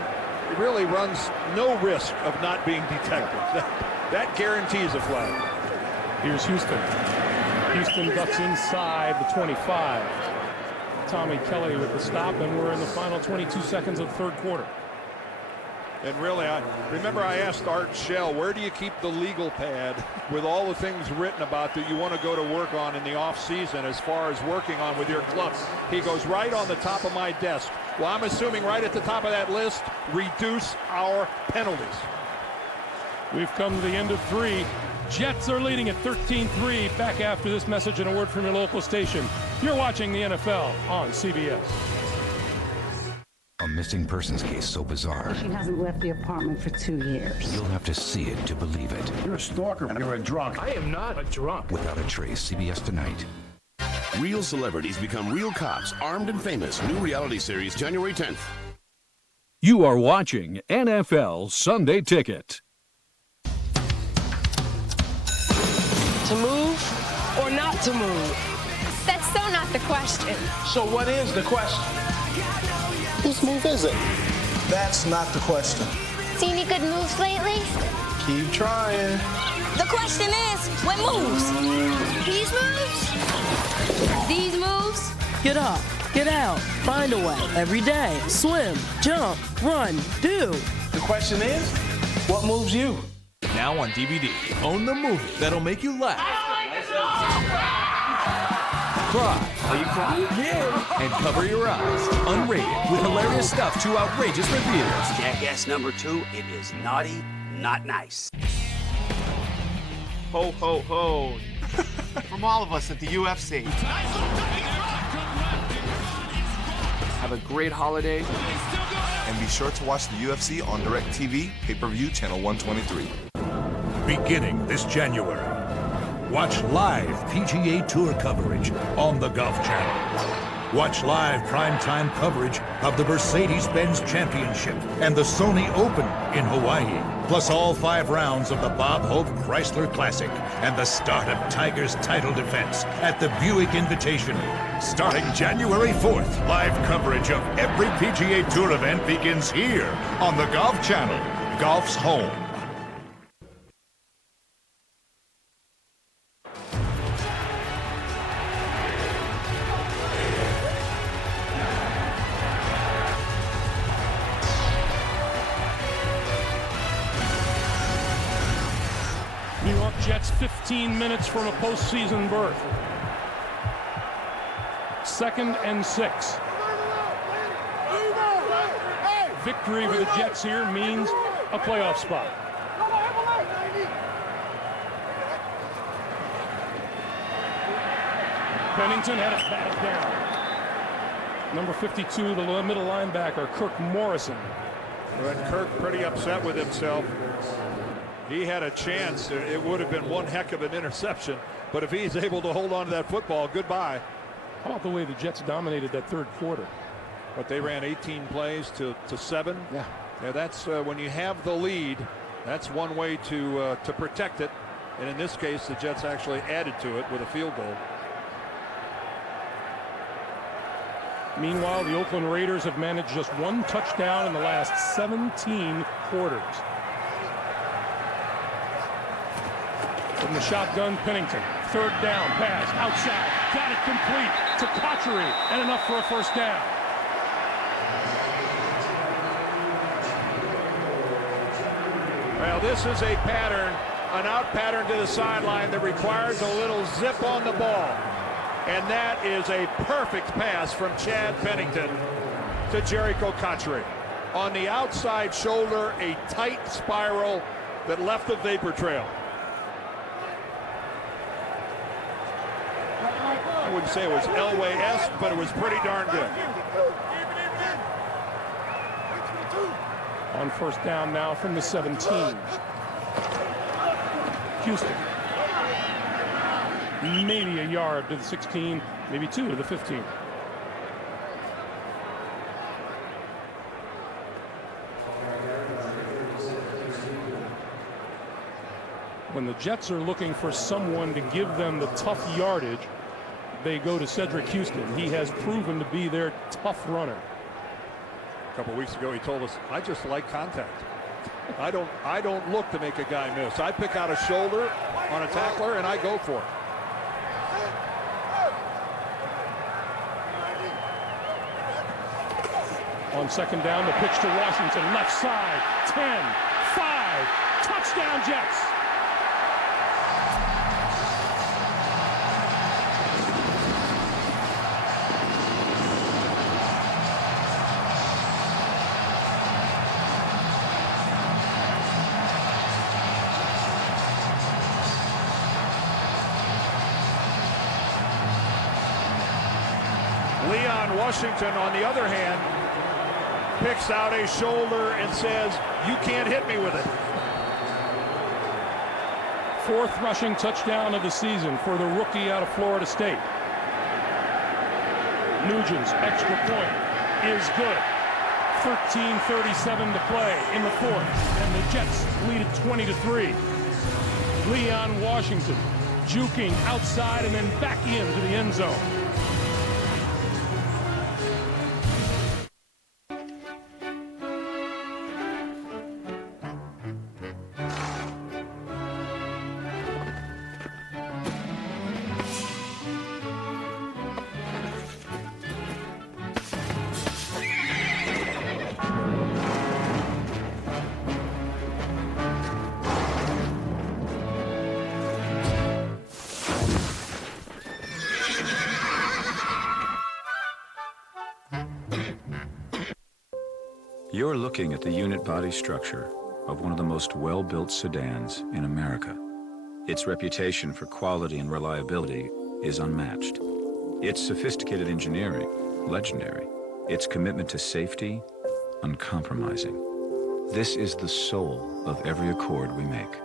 really runs no risk of not being detected. That guarantees a flag. Here's Houston. Houston ducks inside the 25. Tommy Kelly with the stop, and we're in the final 22 seconds of the third quarter. And really, I asked Art Shell, where do you keep the legal pad with all the things written about that you want to go to work on in the off season as far as working on with your club? He goes, right on the top of my desk. Well, I'm assuming right at the top of that list, reduce our penalties. We've come to the end of 3. Jets are leading at 13-3. Back after this message and a word from your local station. You're watching the NFL on CBS. A missing persons case so bizarre. She hasn't left the apartment for 2 years. You'll have to see it to believe it. You're a stalker and you're a drunk. I am not a drunk. Without a Trace, CBS Tonight. Real celebrities become real cops, armed and famous. New reality series, January 10th. You are watching NFL Sunday Ticket. To move or not to move? That's so not the question. So what is the question? Whose move is it? That's not the question. See any good moves lately? Keep trying. The question is, what moves? These moves? These moves? Get up, get out, find a way. Every day, swim, jump, run, do. The question is, what moves you? Now on DVD. Own the movie that'll make you laugh. Cry. Are you crying? Yeah. And cover your eyes. Unrated with hilarious stuff too outrageous for theaters. Jackass number 2, it is naughty, not nice. Ho, ho, ho. From all of us at the UFC. Have a great holiday. And be sure to watch the UFC on DirecTV, pay-per-view channel 123. Beginning this January, watch live PGA Tour coverage on the Golf Channel. Watch live primetime coverage of the Mercedes-Benz Championship and the Sony Open in Hawaii. Plus all 5 rounds of the Bob Hope Chrysler Classic and the start of Tiger's title defense at the Buick Invitational. Starting January 4th, live coverage of every PGA Tour event begins here on the Golf Channel, Golf's home. New York Jets 15 minutes from a postseason berth. 2nd and 6. Victory for the Jets here means a playoff spot. Pennington had a bad down. Number 52, the middle linebacker, Kirk Morrison. But Kirk pretty upset with himself. He had a chance. It would have been one heck of an interception. But if he's able to hold on to that football, goodbye. How about the way the Jets dominated that third quarter? But they ran 18 plays to 7. Yeah. Yeah, that's when you have the lead. That's one way to protect it. And in this case, the Jets actually added to it with a field goal. Meanwhile, the Oakland Raiders have managed just 1 touchdown in the last 17 quarters. From the shotgun, Pennington. 3rd down, pass, outside, got it complete to Cotchery, and enough for a first down. Well, this is a pattern, an out pattern to the sideline that requires a little zip on the ball. And that is a perfect pass from Chad Pennington to Jericho Cotchery. On the outside shoulder, a tight spiral that left a vapor trail. I wouldn't say it was Elway-esque, but it was pretty darn good. On first down now from the 17. Houston. Maybe a yard to the 16, maybe 2 to the 15. When the Jets are looking for someone to give them the tough yardage, they go to Cedric Houston. He has proven to be their tough runner. A couple weeks ago, he told us, I just like contact. I don't look to make a guy miss. I pick out a shoulder on a tackler, and I go for it. On second down, the pitch to Washington, left side, 10, 5, touchdown Jets. Leon Washington, on the other hand, picks out a shoulder and says, you can't hit me with it. 4th rushing touchdown of the season for the rookie out of Florida State. Nugent's extra point is good. 13:37 to play in the 4th, and the Jets lead it 20-3. Leon Washington juking outside and then back into the end zone. You're looking at the unit body structure of one of the most well-built sedans in America. Its reputation for quality and reliability is unmatched. Its sophisticated engineering, legendary. Its commitment to safety, uncompromising. This is the soul of every Accord we make.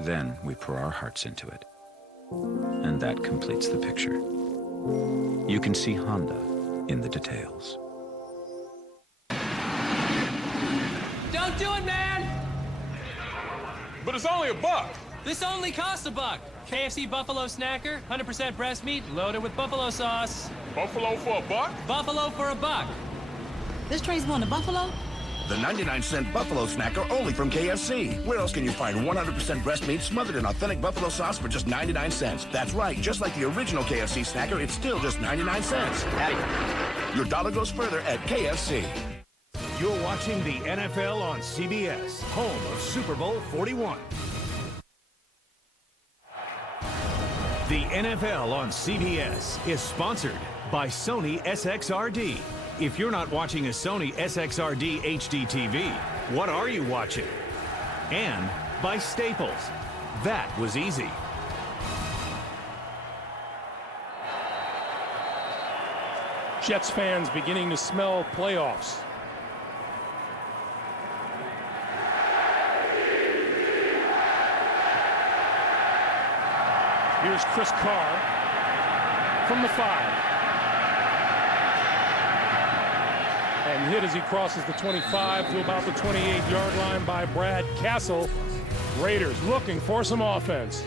Then we pour our hearts into it. And that completes the picture. You can see Honda in the details. Don't do it, man! But it's only $1. This only costs $1. KFC Buffalo Snacker, 100% breast meat, loaded with buffalo sauce. Buffalo for $1? Buffalo for $1. This train's going to Buffalo? The 99-cent Buffalo Snacker only from KFC. Where else can you find 100% breast meat smothered in authentic buffalo sauce for just 99 cents? That's right, just like the original KFC Snacker, it's still just 99 cents. Howdy. Your dollar goes further at KFC. You're watching the NFL on CBS, home of Super Bowl 41. The NFL on CBS is sponsored by Sony SXRD. If you're not watching a Sony SXRD HD TV, what are you watching? And by Staples. That was easy. Jets fans beginning to smell playoffs. Here's Chris Carr from the 5. And hit as he crosses the 25 to about the 28-yard line by Brad Castle. Raiders looking for some offense.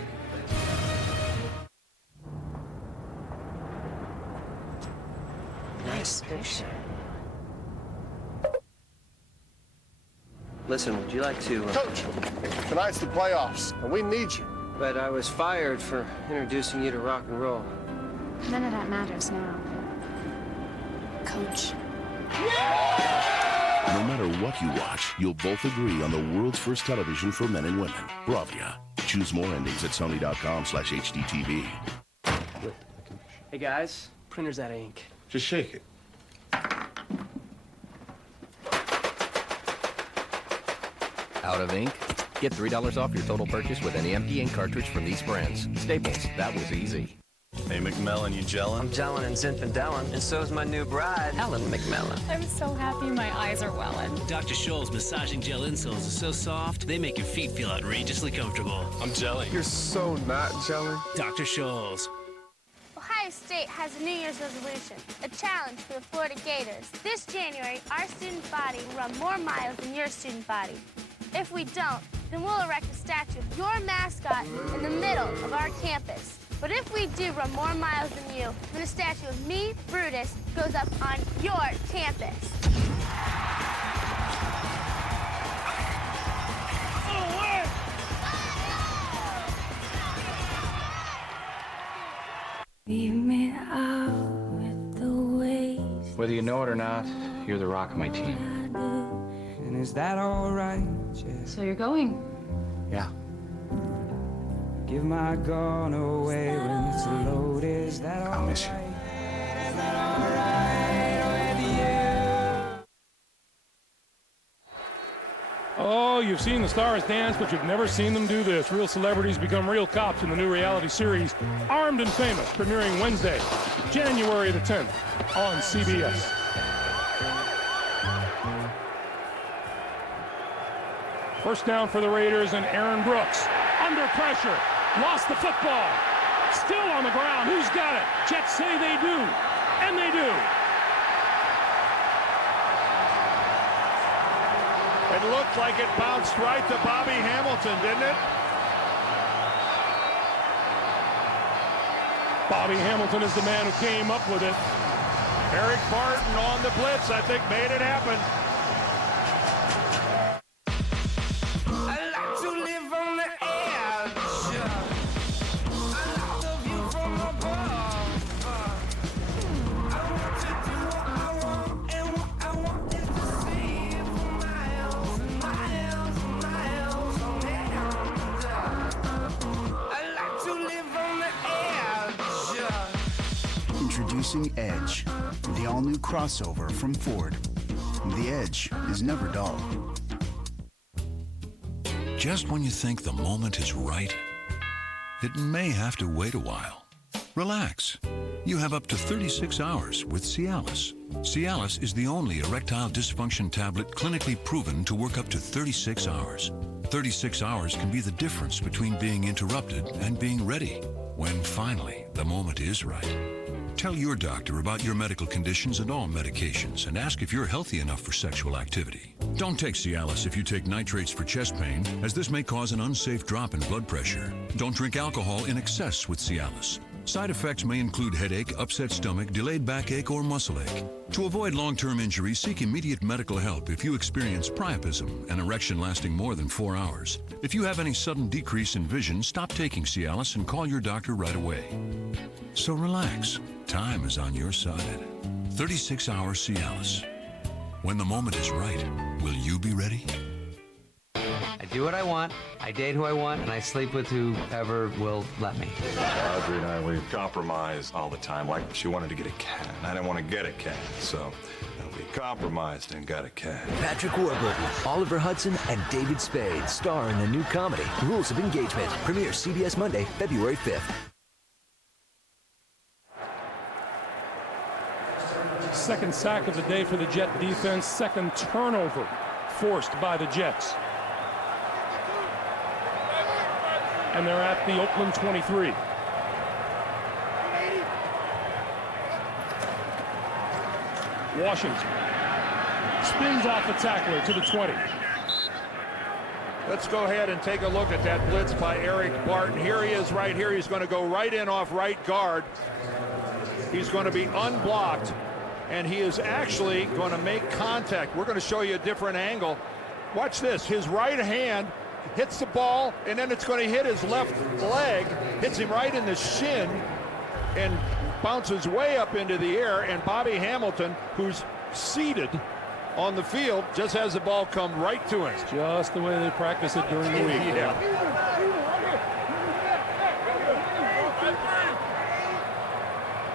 Nice picture. Listen, would you like to... Coach, tonight's the playoffs, and we need you. But I was fired for introducing you to rock and roll. None of that matters now. Coach. No matter what you watch, you'll both agree on the world's first television for men and women. Bravia. Choose more endings at sony.com/HDTV. Hey guys, printer's out of ink. Just shake it. Out of ink? Get $3 off your total purchase with any empty ink cartridge from these brands. Staples, that was easy. Hey, McMillan, you gelling? I'm gelling and Zinfandel, and so's my new bride, Helen McMillan. I'm so happy my eyes are welling. Dr. Scholl's massaging gel insoles are so soft, they make your feet feel outrageously comfortable. I'm gelling. You're so not gelling. Dr. Scholl's. Ohio State has a New Year's resolution, a challenge for the Florida Gators. This January, our student body will run more miles than your student body. If we don't, then we'll erect a statue of your mascot in the middle of our campus. But if we do run more miles than you, then a statue of me, Brutus, goes up on your campus. Leave me out with the waves. Whether you know it or not, you're the rock of my team. And is that all right? So you're going? Yeah. Give my gun away when it's loaded. Is that all right? I'll miss you. Is that all right with you? Oh, you've seen the stars dance, but you've never seen them do this. Real celebrities become real cops in the new reality series, Armed and Famous, premiering Wednesday, January the 10th on CBS. First down for the Raiders, and Aaron Brooks under pressure. Lost the football. Still on the ground. Who's got it? Jets say they do. And they do. It looked like it bounced right to Bobby Hamilton, didn't it? Bobby Hamilton is the man who came up with it. Eric Barton on the blitz, I think, made it happen. Introducing Edge, the all-new crossover from Ford. The Edge is never dull. Just when you think the moment is right, it may have to wait a while. Relax. You have up to 36 hours with Cialis. Cialis is the only erectile dysfunction tablet clinically proven to work up to 36 hours. 36 hours can be the difference between being interrupted and being ready, when finally the moment is right. Tell your doctor about your medical conditions and all medications, and ask if you're healthy enough for sexual activity. Don't take Cialis if you take nitrates for chest pain, as this may cause an unsafe drop in blood pressure. Don't drink alcohol in excess with Cialis. Side effects may include headache, upset stomach, delayed backache, or muscle ache. To avoid long-term injury, seek immediate medical help if you experience priapism, an erection lasting more than 4 hours. If you have any sudden decrease in vision, stop taking Cialis and call your doctor right away. So relax. Time is on your side. 36-hour Cialis. When the moment is right, will you be ready? I do what I want, I date who I want, and I sleep with whoever will let me. Audrey and I, we compromise all the time. Like, she wanted to get a cat, and I didn't want to get a cat, so we compromised and got a cat. Patrick Warburton, Oliver Hudson, and David Spade star in the new comedy, Rules of Engagement. Premieres CBS Monday, February 5th. Second sack of the day for the Jet defense. Second turnover forced by the Jets. And they're at the Oakland 23. Washington spins off the tackler to the 20. Let's go ahead and take a look at that blitz by Eric Barton. Here he is right here. He's going to go right in off right guard. He's going to be unblocked, and he is actually going to make contact. We're going to show you a different angle. Watch this. His right hand hits the ball, and then it's going to hit his left leg, hits him right in the shin, and bounces way up into the air. And Bobby Hamilton, who's seated on the field, just has the ball come right to him. It's just the way they practice it during the week. Yeah.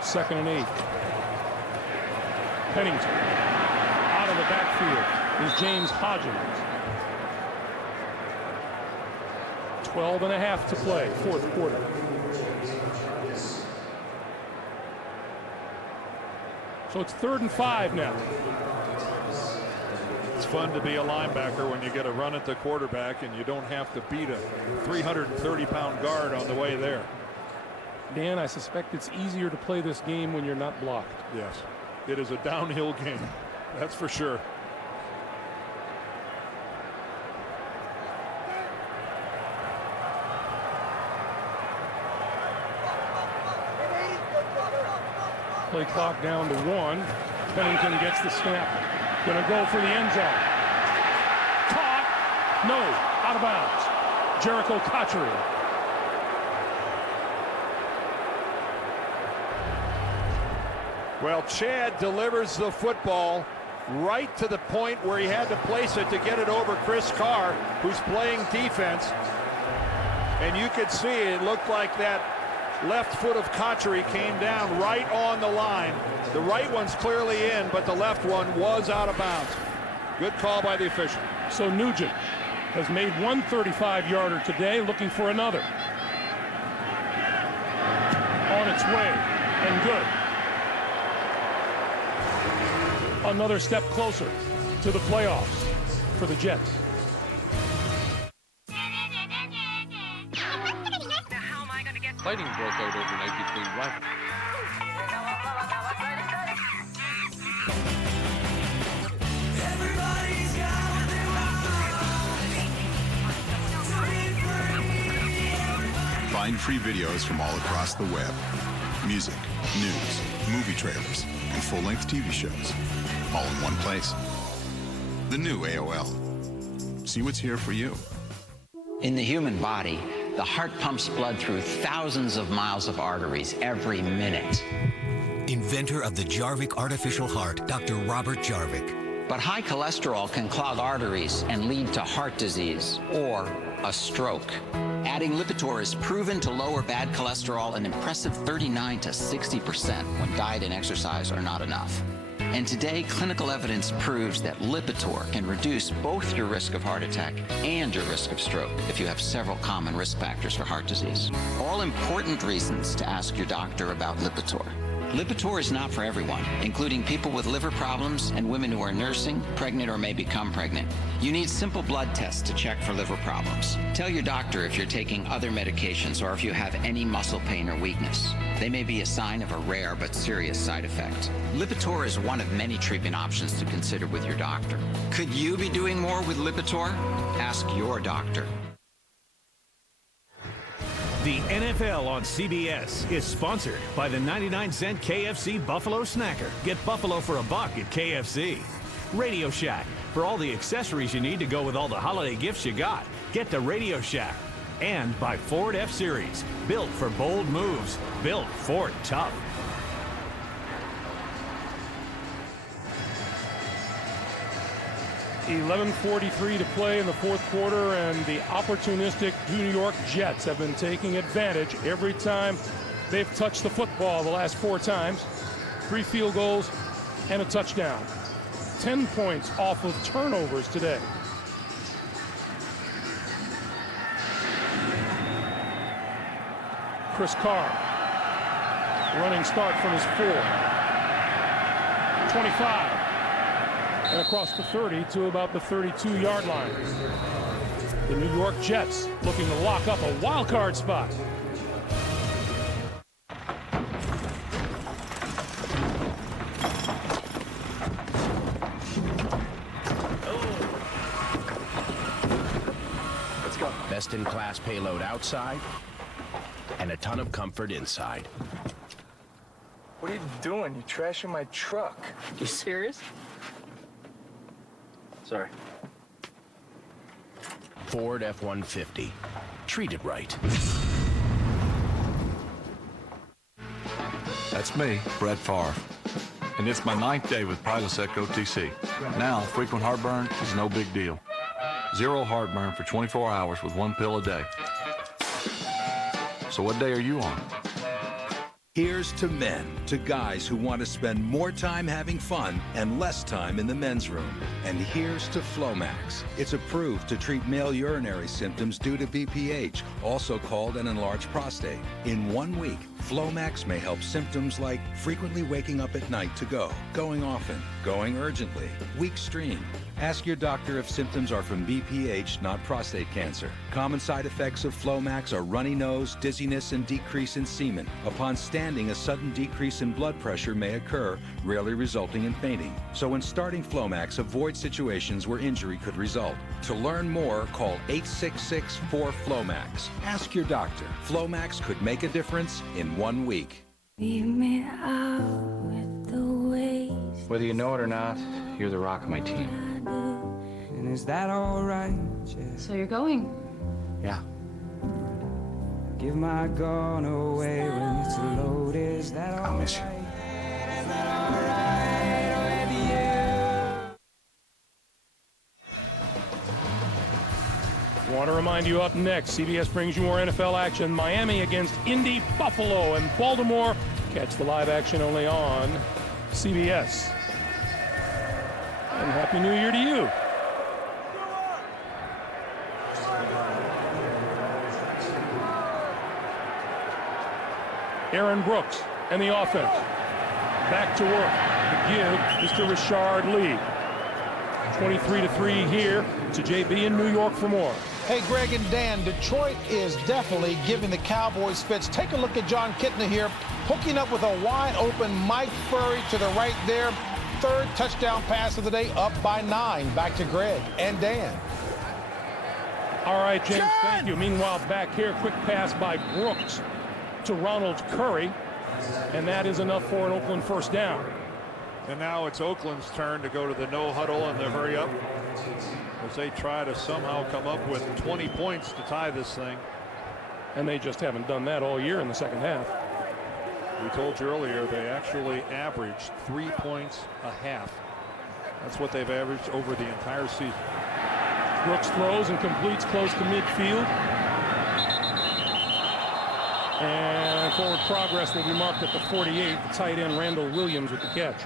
Second and 8. Pennington out of the backfield is James Hodgins. 12 and a half to play, fourth quarter. So it's 3rd and 5 now. It's fun to be a linebacker when you get a run at the quarterback and you don't have to beat a 330-pound guard on the way there. Dan, I suspect it's easier to play this game when you're not blocked. Yes, it is a downhill game. That's for sure. Play clock down to 1. Pennington gets the snap. Gonna go for the end zone. Caught. No. Out of bounds. Jericho Cotchery. Well, Chad delivers the football right to the point where he had to place it to get it over Chris Carr, who's playing defense. And you could see it looked like that left foot of Cotchery came down right on the line. The right one's clearly in, but the left one was out of bounds. Good call by the official. So Nugent has made one 35-yarder today, looking for another. On its way, and good. Another step closer to the playoffs for the Jets. Fighting broke out overnight between rivals. Find free videos from all across the web. Music, news, movie trailers, and full-length TV shows. All in one place. The new AOL. See what's here for you. In the human body, the heart pumps blood through thousands of miles of arteries every minute. Inventor of the Jarvik artificial heart, Dr. Robert Jarvik. But high cholesterol can clog arteries and lead to heart disease or a stroke. Adding Lipitor is proven to lower bad cholesterol an impressive 39 to 60% when diet and exercise are not enough. And today, clinical evidence proves that Lipitor can reduce both your risk of heart attack and your risk of stroke if you have several common risk factors for heart disease. All important reasons to ask your doctor about Lipitor. Lipitor is not for everyone, including people with liver problems and women who are nursing, pregnant, or may become pregnant. You need simple blood tests to check for liver problems. Tell your doctor if you're taking other medications or if you have any muscle pain or weakness. They may be a sign of a rare but serious side effect. Lipitor is one of many treatment options to consider with your doctor. Could you be doing more with Lipitor? Ask your doctor. The NFL on CBS is sponsored by the 99-cent KFC Buffalo Snacker. Get Buffalo for $1 at KFC. Radio Shack, for all the accessories you need to go with all the holiday gifts you got. Get to Radio Shack. And by Ford F-Series, built for bold moves, built Ford tough. .11:43 to play in the fourth quarter, and the opportunistic New York Jets have been taking advantage every time they've touched the football the last 4 times. 3 field goals and a touchdown. 10 points off of turnovers today. Chris Carr, running start from his 4. 25. And across the 30 to about the 32-yard line. The New York Jets looking to lock up a wild card spot. Let's go. Best-in-class payload outside and a ton of comfort inside. What are you doing? You're trashing my truck. You serious? Sorry. Ford F-150. Treat it right. That's me, Brett Favre. And it's my 9th day with Prilosec OTC. Now, frequent heartburn is no big deal. 0 heartburn for 24 hours with 1 pill a day. So what day are you on? Here's to men, to guys who want to spend more time having fun and less time in the men's room. And here's to Flomax. It's approved to treat male urinary symptoms due to BPH, also called an enlarged prostate. In 1 week, Flomax may help symptoms like frequently waking up at night to go, going often, going urgently, weak stream. Ask your doctor if symptoms are from BPH, not prostate cancer. Common side effects of Flomax are runny nose, dizziness, and decrease in semen. Upon standing, a sudden decrease in blood pressure may occur, rarely resulting in fainting. So when starting Flomax, avoid situations where injury could result. To learn more, call 866-4FLOMAX. Ask your doctor. Flomax could make a difference in 1 week. Leave me out with the waste. Whether you know it or not, you're the rock of my team. And is that all right? So you're going? Yeah. Give my gun away when it's loaded. Is that all right? I'll miss you. Want to remind you up next, CBS brings you more NFL action. Miami against Indy, Buffalo, and Baltimore. Catch the live action only on CBS. And Happy New Year to you. Aaron Brooks and the offense. Back to work. The give is to Rashard Lee. 23-3 here to JB in New York for more. Hey, Greg and Dan, Detroit is definitely giving the Cowboys fits. Take a look at John Kitna here, hooking up with a wide-open Mike Furrey to the right there. Third touchdown pass of the day, up by 9. Back to Greg and Dan. All right, James, thank you. Meanwhile, back here, quick pass by Brooks to Ronald Curry, and that is enough for an Oakland first down. And now it's Oakland's turn to go to the no huddle and the hurry up as they try to somehow come up with 20 points to tie this thing. And they just haven't done that all year in the second half. We told you earlier they actually averaged 3 points a half. That's what they've averaged over the entire season. Brooks throws and completes close to midfield. And forward progress will be marked at the 48. The tight end Randall Williams with the catch.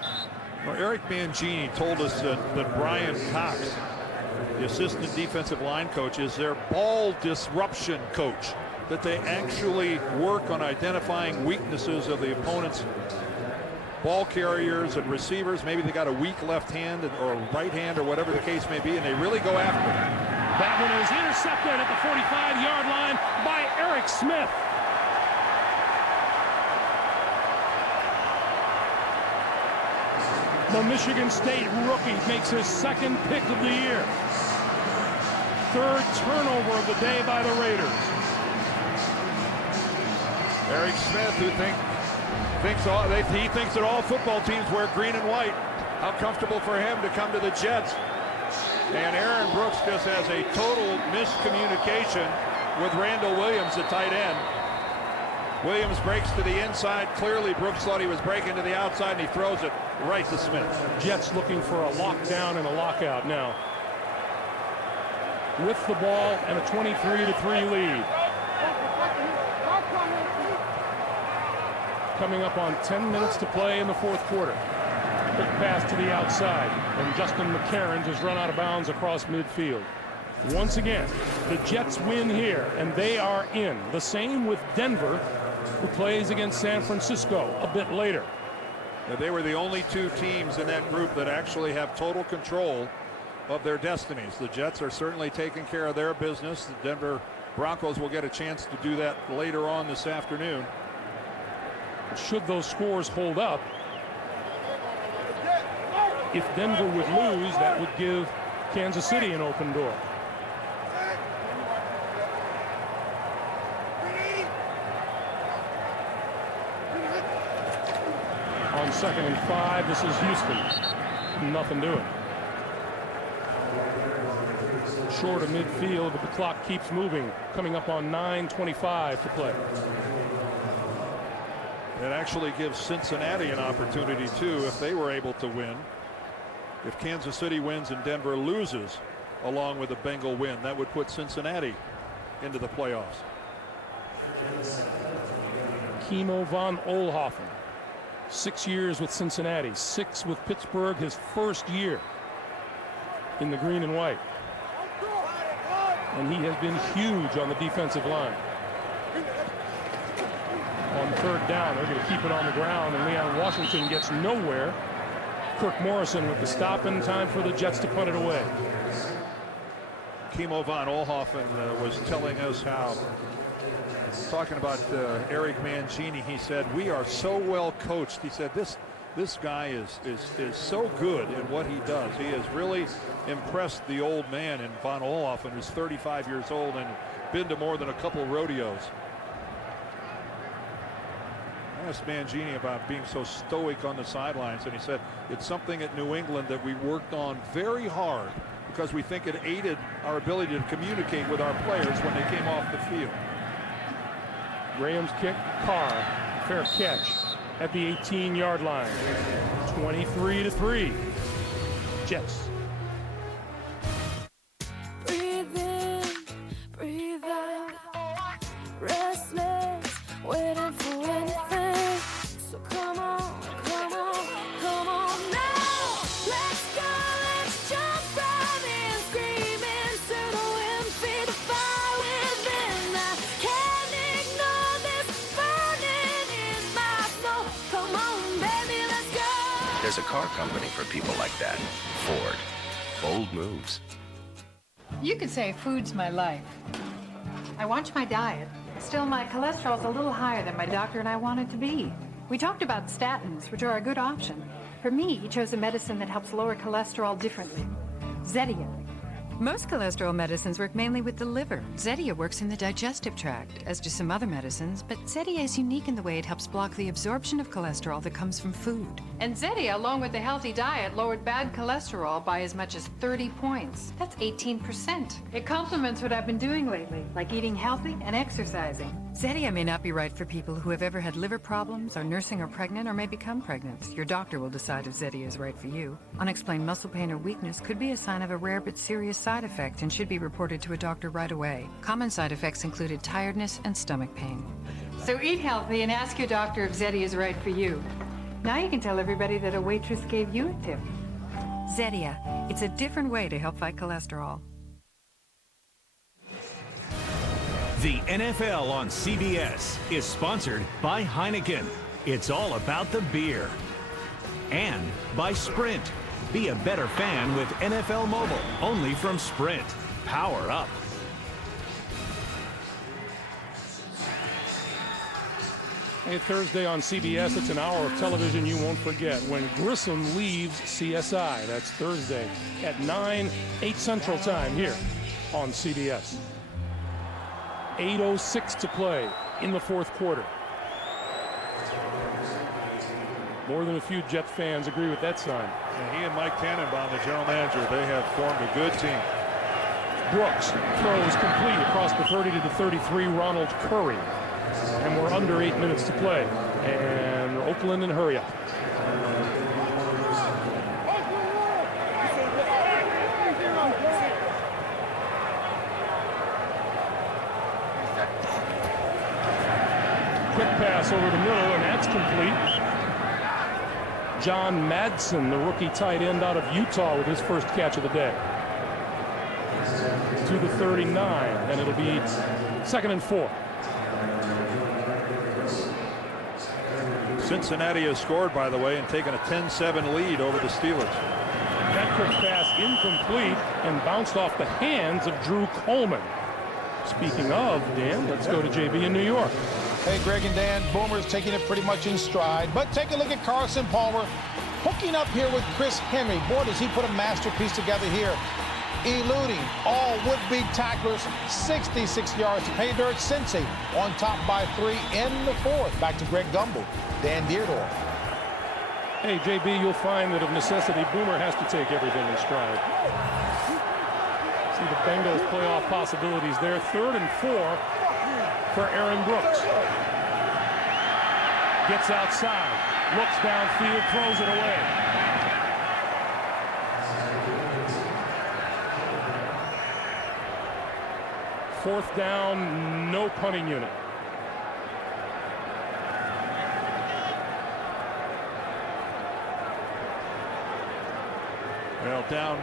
Well, Eric Mangini told us that Brian Cox, the assistant defensive line coach, is their ball disruption coach. That they actually work on identifying weaknesses of the opponent's ball carriers and receivers. Maybe they got a weak left hand or right hand or whatever the case may be, and they really go after it. That one is intercepted at the 45-yard line by Eric Smith. The Michigan State rookie makes his second pick of the year. Third turnover of the day by the Raiders. Eric Smith, who thinks that all football teams wear green and white. How comfortable for him to come to the Jets. And Aaron Brooks just has a total miscommunication with Randall Williams, the tight end. Williams breaks to the inside. Clearly, Brooks thought he was breaking to the outside, and he throws it right to Smith. Jets looking for a lockdown and a lockout now. With the ball and a 23-3 lead. Coming up on 10 minutes to play in the fourth quarter. Quick pass to the outside, and Justin McCarron just run out of bounds across midfield. Once again, the Jets win here, and they are in. The same with Denver, who plays against San Francisco a bit later. Now, they were the only two teams in that group that actually have total control of their destinies. The Jets are certainly taking care of their business. The Denver Broncos will get a chance to do that later on this afternoon. Should those scores hold up, if Denver would lose, that would give Kansas City an open door. On 2nd and 5, this is Houston. Nothing doing. Short of midfield, but the clock keeps moving. Coming up on 9:25 to play. It actually gives Cincinnati an opportunity, too, if they were able to win. If Kansas City wins and Denver loses, along with a Bengal win, that would put Cincinnati into the playoffs. Kimo von Oelhoffen. 6 years with Cincinnati, 6 with Pittsburgh, his first year in the green and white. And he has been huge on the defensive line. On third down, they're going to keep it on the ground, and Leon Washington gets nowhere. Kirk Morrison with the stop in time for the Jets to punt it away. Kimo von Oelhoffen was telling us how, talking about Eric Mangini, he said, we are so well coached. He said, this guy is so good in what he does. He has really impressed the old man in von Oelhoffen, who's 35 years old and been to more than a couple rodeos. I asked Mangini about being so stoic on the sidelines, and he said it's something at New England that we worked on very hard because we think it aided our ability to communicate with our players when they came off the field. Graham's kick, Carr, fair catch at the 18-yard line. 23-3. Jets. Breathe in, breathe out. Restless, waiting for anything. So come on, come on, come on now. Let's go, let's jump right in, screaming to the wind, feed the fire within. I can't ignore this burning in my soul. Come on, baby, let's go. There's a car company for people like that. Ford. Bold moves. You could say food's my life. I watch my diet. Still, my cholesterol's a little higher than my doctor and I want it to be. We talked about statins, which are a good option. For me, he chose a medicine that helps lower cholesterol differently. Zetia. Most cholesterol medicines work mainly with the liver. Zetia works in the digestive tract, as do some other medicines, but Zetia is unique in the way it helps block the absorption of cholesterol that comes from food. And Zetia, along with a healthy diet, lowered bad cholesterol by as much as 30 points. That's 18%. It complements what I've been doing lately, like eating healthy and exercising. Zetia may not be right for people who have ever had liver problems, are nursing or pregnant, or may become pregnant. Your doctor will decide if Zetia is right for you. Unexplained muscle pain or weakness could be a sign of a rare but serious side effect and should be reported to a doctor right away. Common side effects included tiredness and stomach pain. So eat healthy and ask your doctor if Zetia is right for you. Now you can tell everybody that a waitress gave you a tip. Zetia. It's a different way to help fight cholesterol. The NFL on CBS is sponsored by Heineken. It's all about the beer. And by Sprint. Be a better fan with NFL Mobile, only from Sprint. Power up. Hey, Thursday on CBS, it's an hour of television you won't forget. When Grissom leaves CSI, that's Thursday at 9, 8 Central Time here on CBS. 8:06 to play in the fourth quarter. More than a few Jet fans agree with that sign. And he and Mike Tannenbaum, the general manager, they have formed a good team. Brooks throws complete across the 30 to the 33, Ronald Curry. And we're under 8 minutes to play. And Oakland in hurry up. Quick pass over the middle, and that's complete. John Madsen, the rookie tight end out of Utah, with his first catch of the day. To the 39, and it'll be 2nd and 4. Cincinnati has scored, by the way, and taken a 10-7 lead over the Steelers. That quick pass incomplete and bounced off the hands of Drew Coleman. Speaking of, Dan, let's go to JB in New York. Hey, Greg and Dan, Boomer's taking it pretty much in stride, but take a look at Carson Palmer hooking up here with Chris Henry. Boy, does he put a masterpiece together here. Eluding all would-be tacklers, 66 yards to pay dirt. Cincy on top by 3 in the fourth. Back to Greg Gumbel, Dan Deerdorf. Hey, JB, you'll find that of necessity, Boomer has to take everything in stride. See the Bengals playoff possibilities there. 3rd and 4 for Aaron Brooks. Gets outside, looks downfield, throws it away. Fourth down, no punting unit. down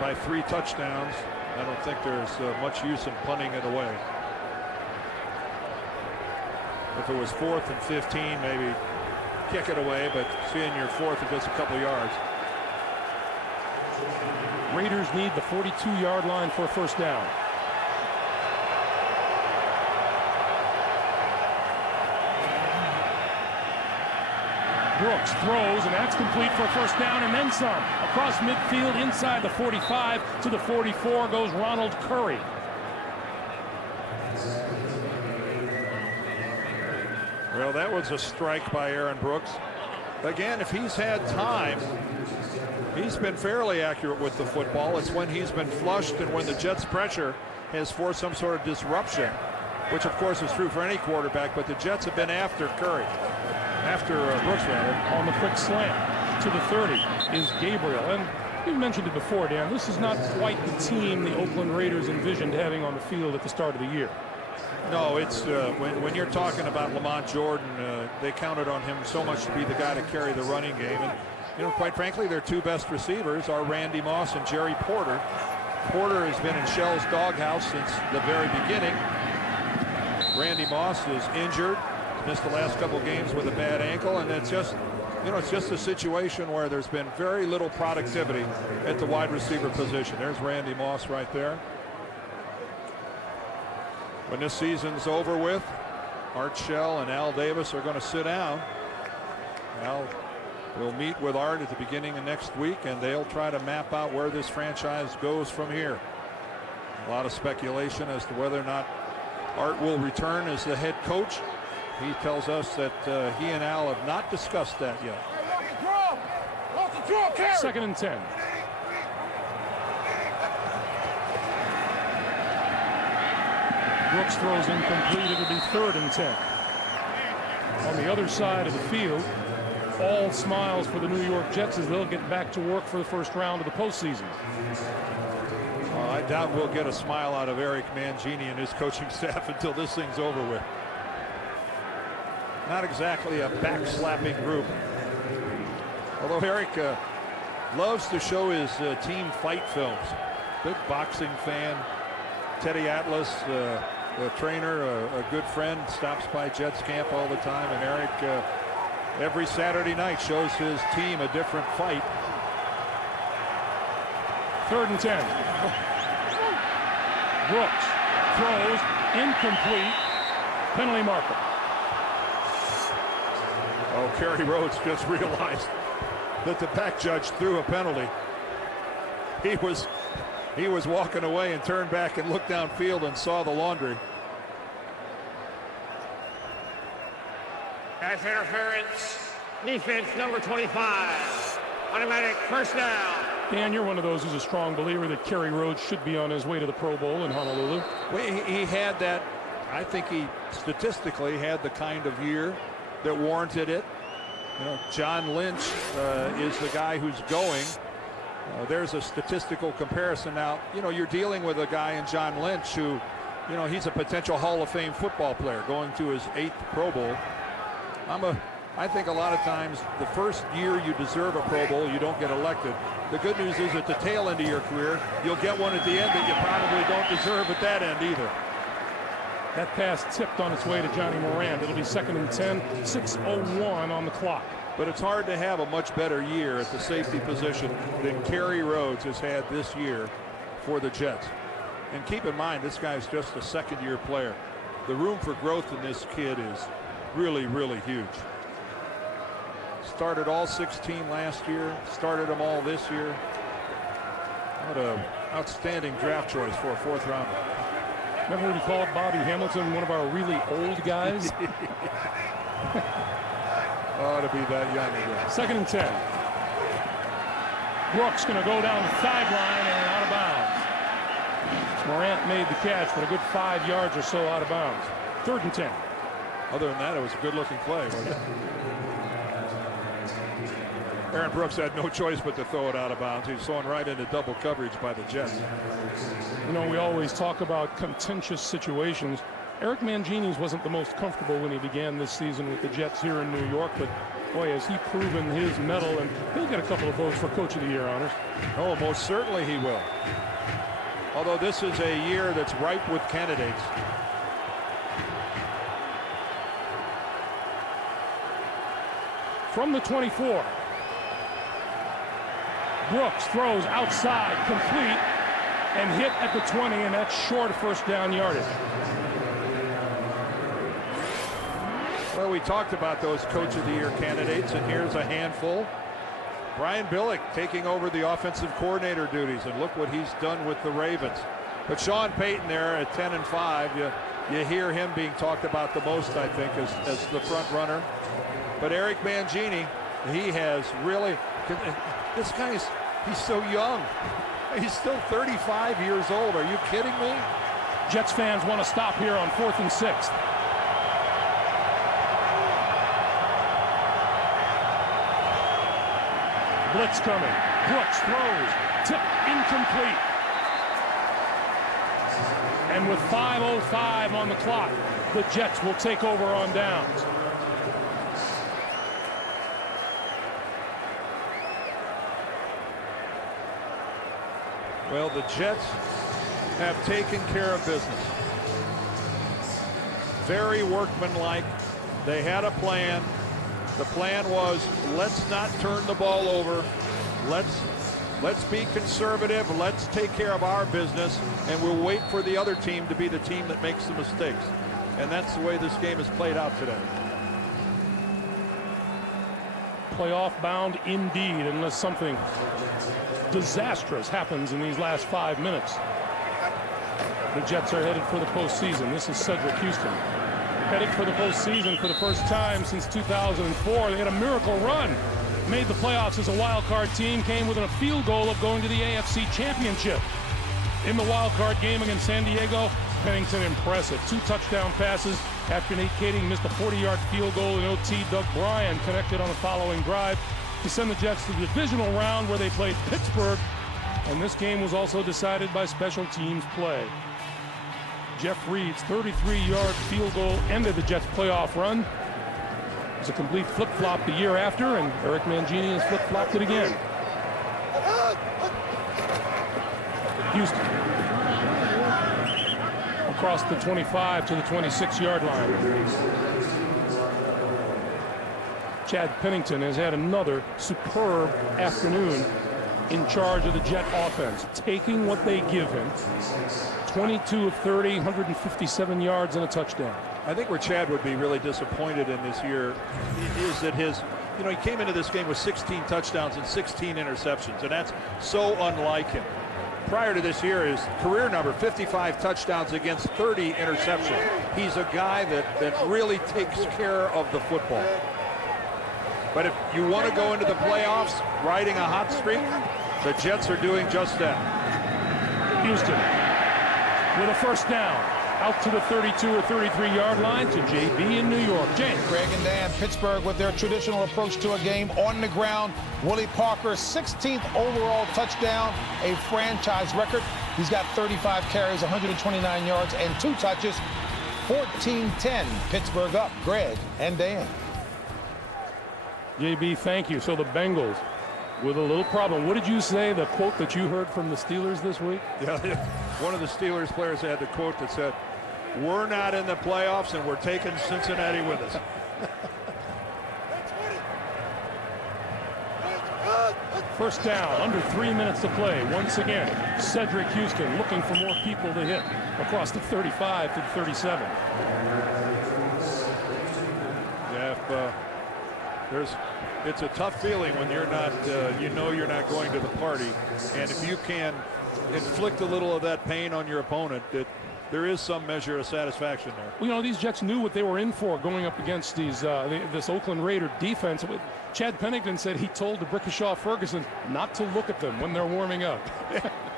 by 3 touchdowns. I don't think there's much use in punting it away. If it was 4th and 15, maybe kick it away, but seeing your 4th and just a couple yards. Raiders need the 42-yard line for a first down. Brooks throws, and that's complete for a first down and then some. Across midfield, inside the 45 to the 44 goes Ronald Curry. Well, that was a strike by Aaron Brooks. Again, if he's had time, he's been fairly accurate with the football. It's when he's been flushed and when the Jets' pressure has forced some sort of disruption, which of course is true for any quarterback, but the Jets have been after Curry. After Brooks, rather. On the quick slant to the 30 is Gabriel. And you mentioned it before, Dan. This is not quite the team the Oakland Raiders envisioned having on the field at the start of the year. No, it's when you're talking about Lamont Jordan, they counted on him so much to be the guy to carry the running game. And, you know, quite frankly, their 2 best receivers are Randy Moss and Jerry Porter. Porter has been in Shell's doghouse since the very beginning. Randy Moss is injured. Missed the last couple games with a bad ankle, and it's just, you know, it's just a situation where there's been very little productivity at the wide receiver position. There's Randy Moss right there. When this season's over with, Art Shell and Al Davis are going to sit down. Al will meet with Art at the beginning of next week, and they'll try to map out where this franchise goes from here. A lot of speculation as to whether or not Art will return as the head coach. He tells us that he and Al have not discussed that yet. 2nd and 10. Brooks throws incomplete. It'll be 3rd and 10. On the other side of the field, all smiles for the New York Jets as they'll get back to work for the first round of the postseason. I doubt we'll get a smile out of Eric Mangini and his coaching staff until this thing's over with. Not exactly a backslapping group. Although Eric loves to show his team fight films. Big boxing fan. Teddy Atlas, the trainer, a good friend, stops by Jets camp all the time. And Eric, every Saturday night, shows his team a different fight. 3rd and 10. Brooks throws incomplete. Penalty marker. Oh, Kerry Rhodes just realized that the back judge threw a penalty. He was walking away and turned back and looked downfield and saw the laundry. Pass interference. Defense number 25. Automatic first down. Dan, you're one of those who's a strong believer that Kerry Rhodes should be on his way to the Pro Bowl in Honolulu. Well, he had that. I think he statistically had the kind of year that warranted it. You know, John Lynch is the guy who's going. There's a statistical comparison now. You know, you're dealing with a guy in John Lynch who, you know, he's a potential Hall of Fame football player going to his 8th Pro Bowl. I think a lot of times the first year you deserve a Pro Bowl, you don't get elected. The good news is at the tail end of your career, you'll get one at the end that you probably don't deserve at that end either. That pass tipped on its way to Johnny Moran. It'll be 2nd and 10, 6:01 on the clock. But it's hard to have a much better year at the safety position than Kerry Rhodes has had this year for the Jets. And keep in mind, this guy's just a 2nd-year player. The room for growth in this kid is really, really huge. Started all 16 last year, started them all this year. What an outstanding draft choice for a 4th rounder. Remember when we called Bobby Hamilton one of our really old guys? Oh, to be that young again. 2nd and 10. Brooks going to go down the sideline and out of bounds. Morant made the catch, but a good 5 yards or so out of bounds. 3rd and 10. Other than that, it was a good-looking play, wasn't it? Aaron Brooks had no choice but to throw it out of bounds. He was thrown right into double coverage by the Jets. You know, we always talk about contentious situations. Eric Mangini's wasn't the most comfortable when he began this season with the Jets here in New York, but boy, has he proven his mettle, and he'll get a couple of votes for Coach of the Year honors. Oh, most certainly he will. Although this is a year that's ripe with candidates. From the 24, Brooks throws outside, complete, and hit at the 20, and that's short of first down yardage. Well, we talked about those Coach of the Year candidates, and here's a handful. Brian Billick taking over the offensive coordinator duties, and look what he's done with the Ravens. But Sean Payton there at 10-5, you hear him being talked about the most, I think, as the front runner. But Eric Mangini, he has really, this guy's, he's so young. He's still 35 years old. Are you kidding me? Jets fans want to stop here on 4th and 6. Blitz coming. Brooks throws. Tip incomplete. And with 5:05 on the clock, the Jets will take over on downs. Well, the Jets have taken care of business. Very workmanlike. They had a plan. The plan was, let's not turn the ball over. Let's be conservative. Let's take care of our business, and we'll wait for the other team to be the team that makes the mistakes. And that's the way this game is played out today. Playoff bound indeed, unless something disastrous happens in these last 5 minutes. The Jets are headed for the postseason. This is Cedric Houston. Headed for the postseason for the first time since 2004. They had a miracle run. Made the playoffs as a wild card team. Came within a field goal of going to the AFC Championship. In the wild card game against San Diego, Pennington impressive. 2 touchdown passes after Nate Kading missed a 40-yard field goal in OT. Doug Bryan connected on the following drive to send the Jets to the divisional round where they played Pittsburgh. And this game was also decided by special teams play. Jeff Reed's 33-yard field goal ended the Jets' playoff run. It was a complete flip-flop the year after, and Eric Mangini has flip-flopped it again. Houston across the 25 to the 26-yard line. Chad Pennington has had another superb afternoon in charge of the Jet offense, taking what they give him. 22 of 30, 157 yards and a touchdown. I think where Chad would be really disappointed in this year is that he came into this game with 16 touchdowns and 16 interceptions, and that's so unlike him. Prior to this year, his career number, 55 touchdowns against 30 interceptions. He's a guy that really takes care of the football. But if you want to go into the playoffs riding a hot streak, the Jets are doing just that. Houston with a first down out to the 32 or 33-yard line to JB in New York. James. Greg and Dan, Pittsburgh with their traditional approach to a game on the ground. Willie Parker's 16th overall touchdown, a franchise record. He's got 35 carries, 129 yards, and 2 touches. 14-10, Pittsburgh up. Greg and Dan. JB, thank you. So the Bengals with a little problem. What did you say, the quote that you heard from the Steelers this week? Yeah, one of the Steelers players had the quote that said, "We're not in the playoffs and we're taking Cincinnati with us." First down, under 3 minutes to play. Once again, Cedric Houston looking for more people to hit across the 35 to the 37. Yeah, it's a tough feeling when you're not, you're not going to the party, and if you can inflict a little of that pain on your opponent, there is some measure of satisfaction there. Well, these Jets knew what they were in for going up against this Oakland Raider defense. Chad Pennington said he told DeBrickashaw Ferguson not to look at them when they're warming up.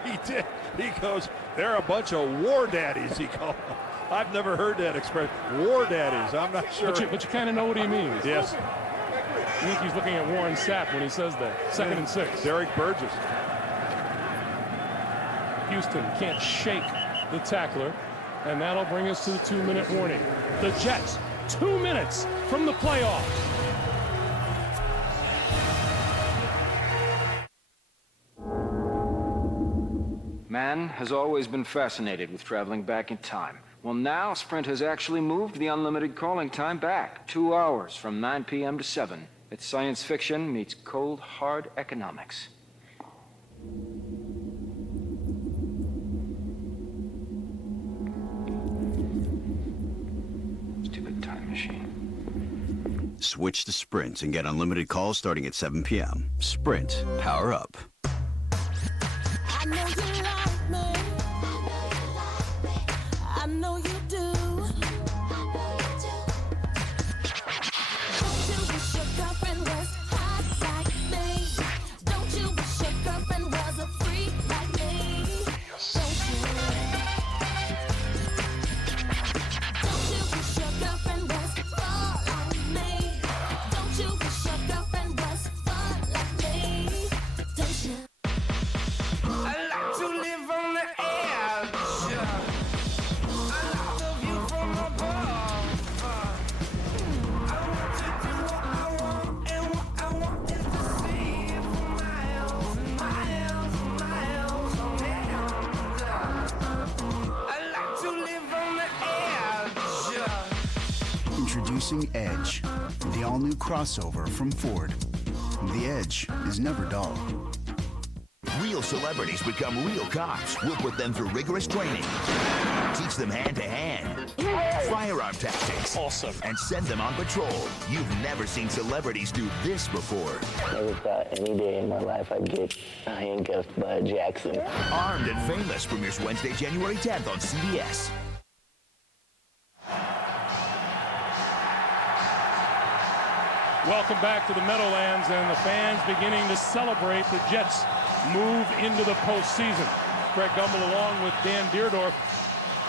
He did. He goes, "They're a bunch of war daddies," he called them. I've never heard that expression, war daddies. I'm not sure. But you kind of know what he means. Yes. I think he's looking at Warren Sapp when he says that. 2nd and 6. Derek Burgess. Houston can't shake the tackler. And that'll bring us to the 2-minute warning. The Jets, 2 minutes from the playoffs. Man has always been fascinated with traveling back in time. Well, now Sprint has actually moved the unlimited calling time back 2 hours from 9 p.m. to 7. It's science fiction meets cold, hard economics. Stupid time machine. Switch to Sprint and get unlimited calls starting at 7 p.m. Sprint. Power up. I know you love me. I know you do. Don't you wish your girlfriend was hot like me? Don't you wish your girlfriend was a freak like me? Don't you? Don't you wish your girlfriend was fun like me? Don't you wish your girlfriend was fun like me? Don't you? I like to live on the edge. I like the view from above. I want to do what I want, and what I want is to see it for miles and miles and miles on end. I like to live on the edge. Introducing Edge, the all-new crossover from Ford. The Edge is never dull. Real celebrities become real cops. We'll put them through rigorous training, teach them hand-to-hand, firearm tactics, awesome, and send them on patrol. You've never seen celebrities do this before. Never thought any day in my life I'd get handcuffed by Jackson. Armed and Famous premieres Wednesday, January 10th on CBS. Welcome back to the Meadowlands, and the fans beginning to celebrate the Jets move into the postseason. Greg Gumbel along with Dan Deerdorf.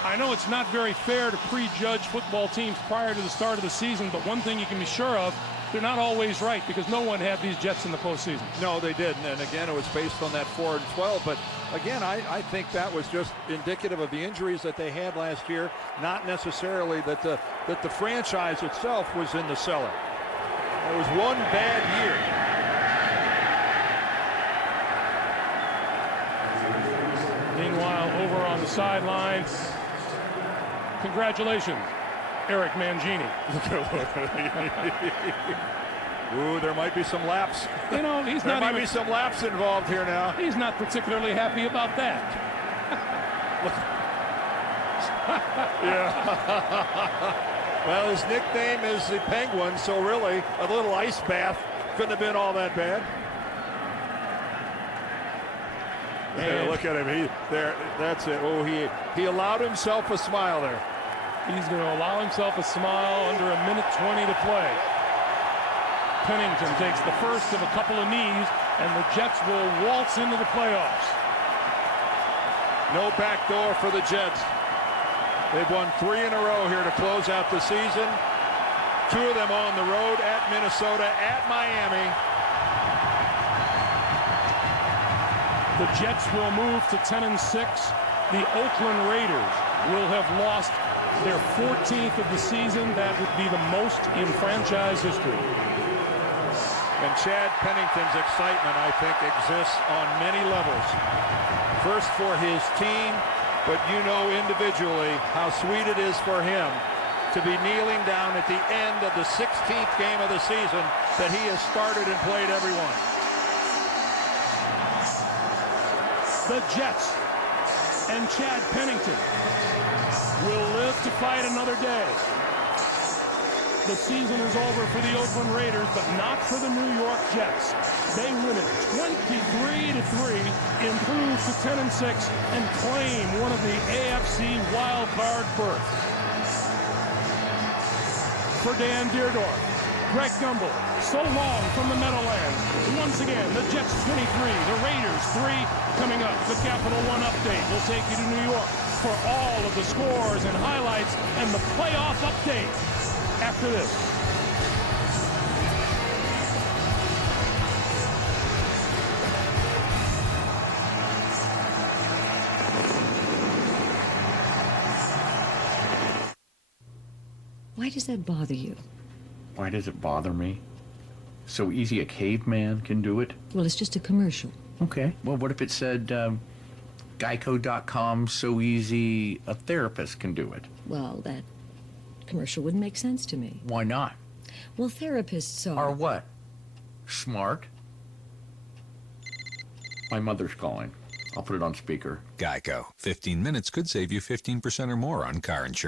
I know it's not very fair to prejudge football teams prior to the start of the season, but one thing you can be sure of, they're not always right, because no one had these Jets in the postseason. No, they didn't, and again, it was based on that 4-12, but again, I think that was just indicative of the injuries that they had last year, not necessarily that the franchise itself was in the cellar. It was one bad year. Meanwhile, over on the sidelines, congratulations, Eric Mangini. Ooh, there might be some laps. You know, he's there not might even, be some laps involved here now. He's not particularly happy about that. Yeah. Well, his nickname is the Penguin, so really, a little ice bath couldn't have been all that bad. Yeah, look at him. That's it. Oh, he allowed himself a smile there. He's going to allow himself a smile under 1:20 to play. Pennington takes the first of a couple of knees, and the Jets will waltz into the playoffs. No back door for the Jets. They've won 3 in a row here to close out the season. 2 of them on the road, at Minnesota, at Miami. The Jets will move to 10-6. The Oakland Raiders will have lost their 14th of the season. That would be the most in franchise history. And Chad Pennington's excitement, I think, exists on many levels. First for his team, but you know individually how sweet it is for him to be kneeling down at the end of the 16th game of the season that he has started and played every one. The Jets and Chad Pennington will live to fight another day. The season is over for the Oakland Raiders, but not for the New York Jets. They win it 23-3, improve to 10-6, and claim one of the AFC wildcard berths. For Dan Deerdorf, Greg Gumbel, so long from the Meadowlands. Once again, the Jets 23, the Raiders 3. Coming up, the Capital One update will take you to New York for all of the scores and highlights and the playoff update after this. Why does that bother you? Why does it bother me? So easy a caveman can do it? Well, it's just a commercial. Okay. Well, what if it said, Geico.com, so easy a therapist can do it? Well, that commercial wouldn't make sense to me. Why not? Well, therapists are... Are what? Smart? My mother's calling. I'll put it on speaker. Geico. 15 minutes could save you 15% or more on car insurance.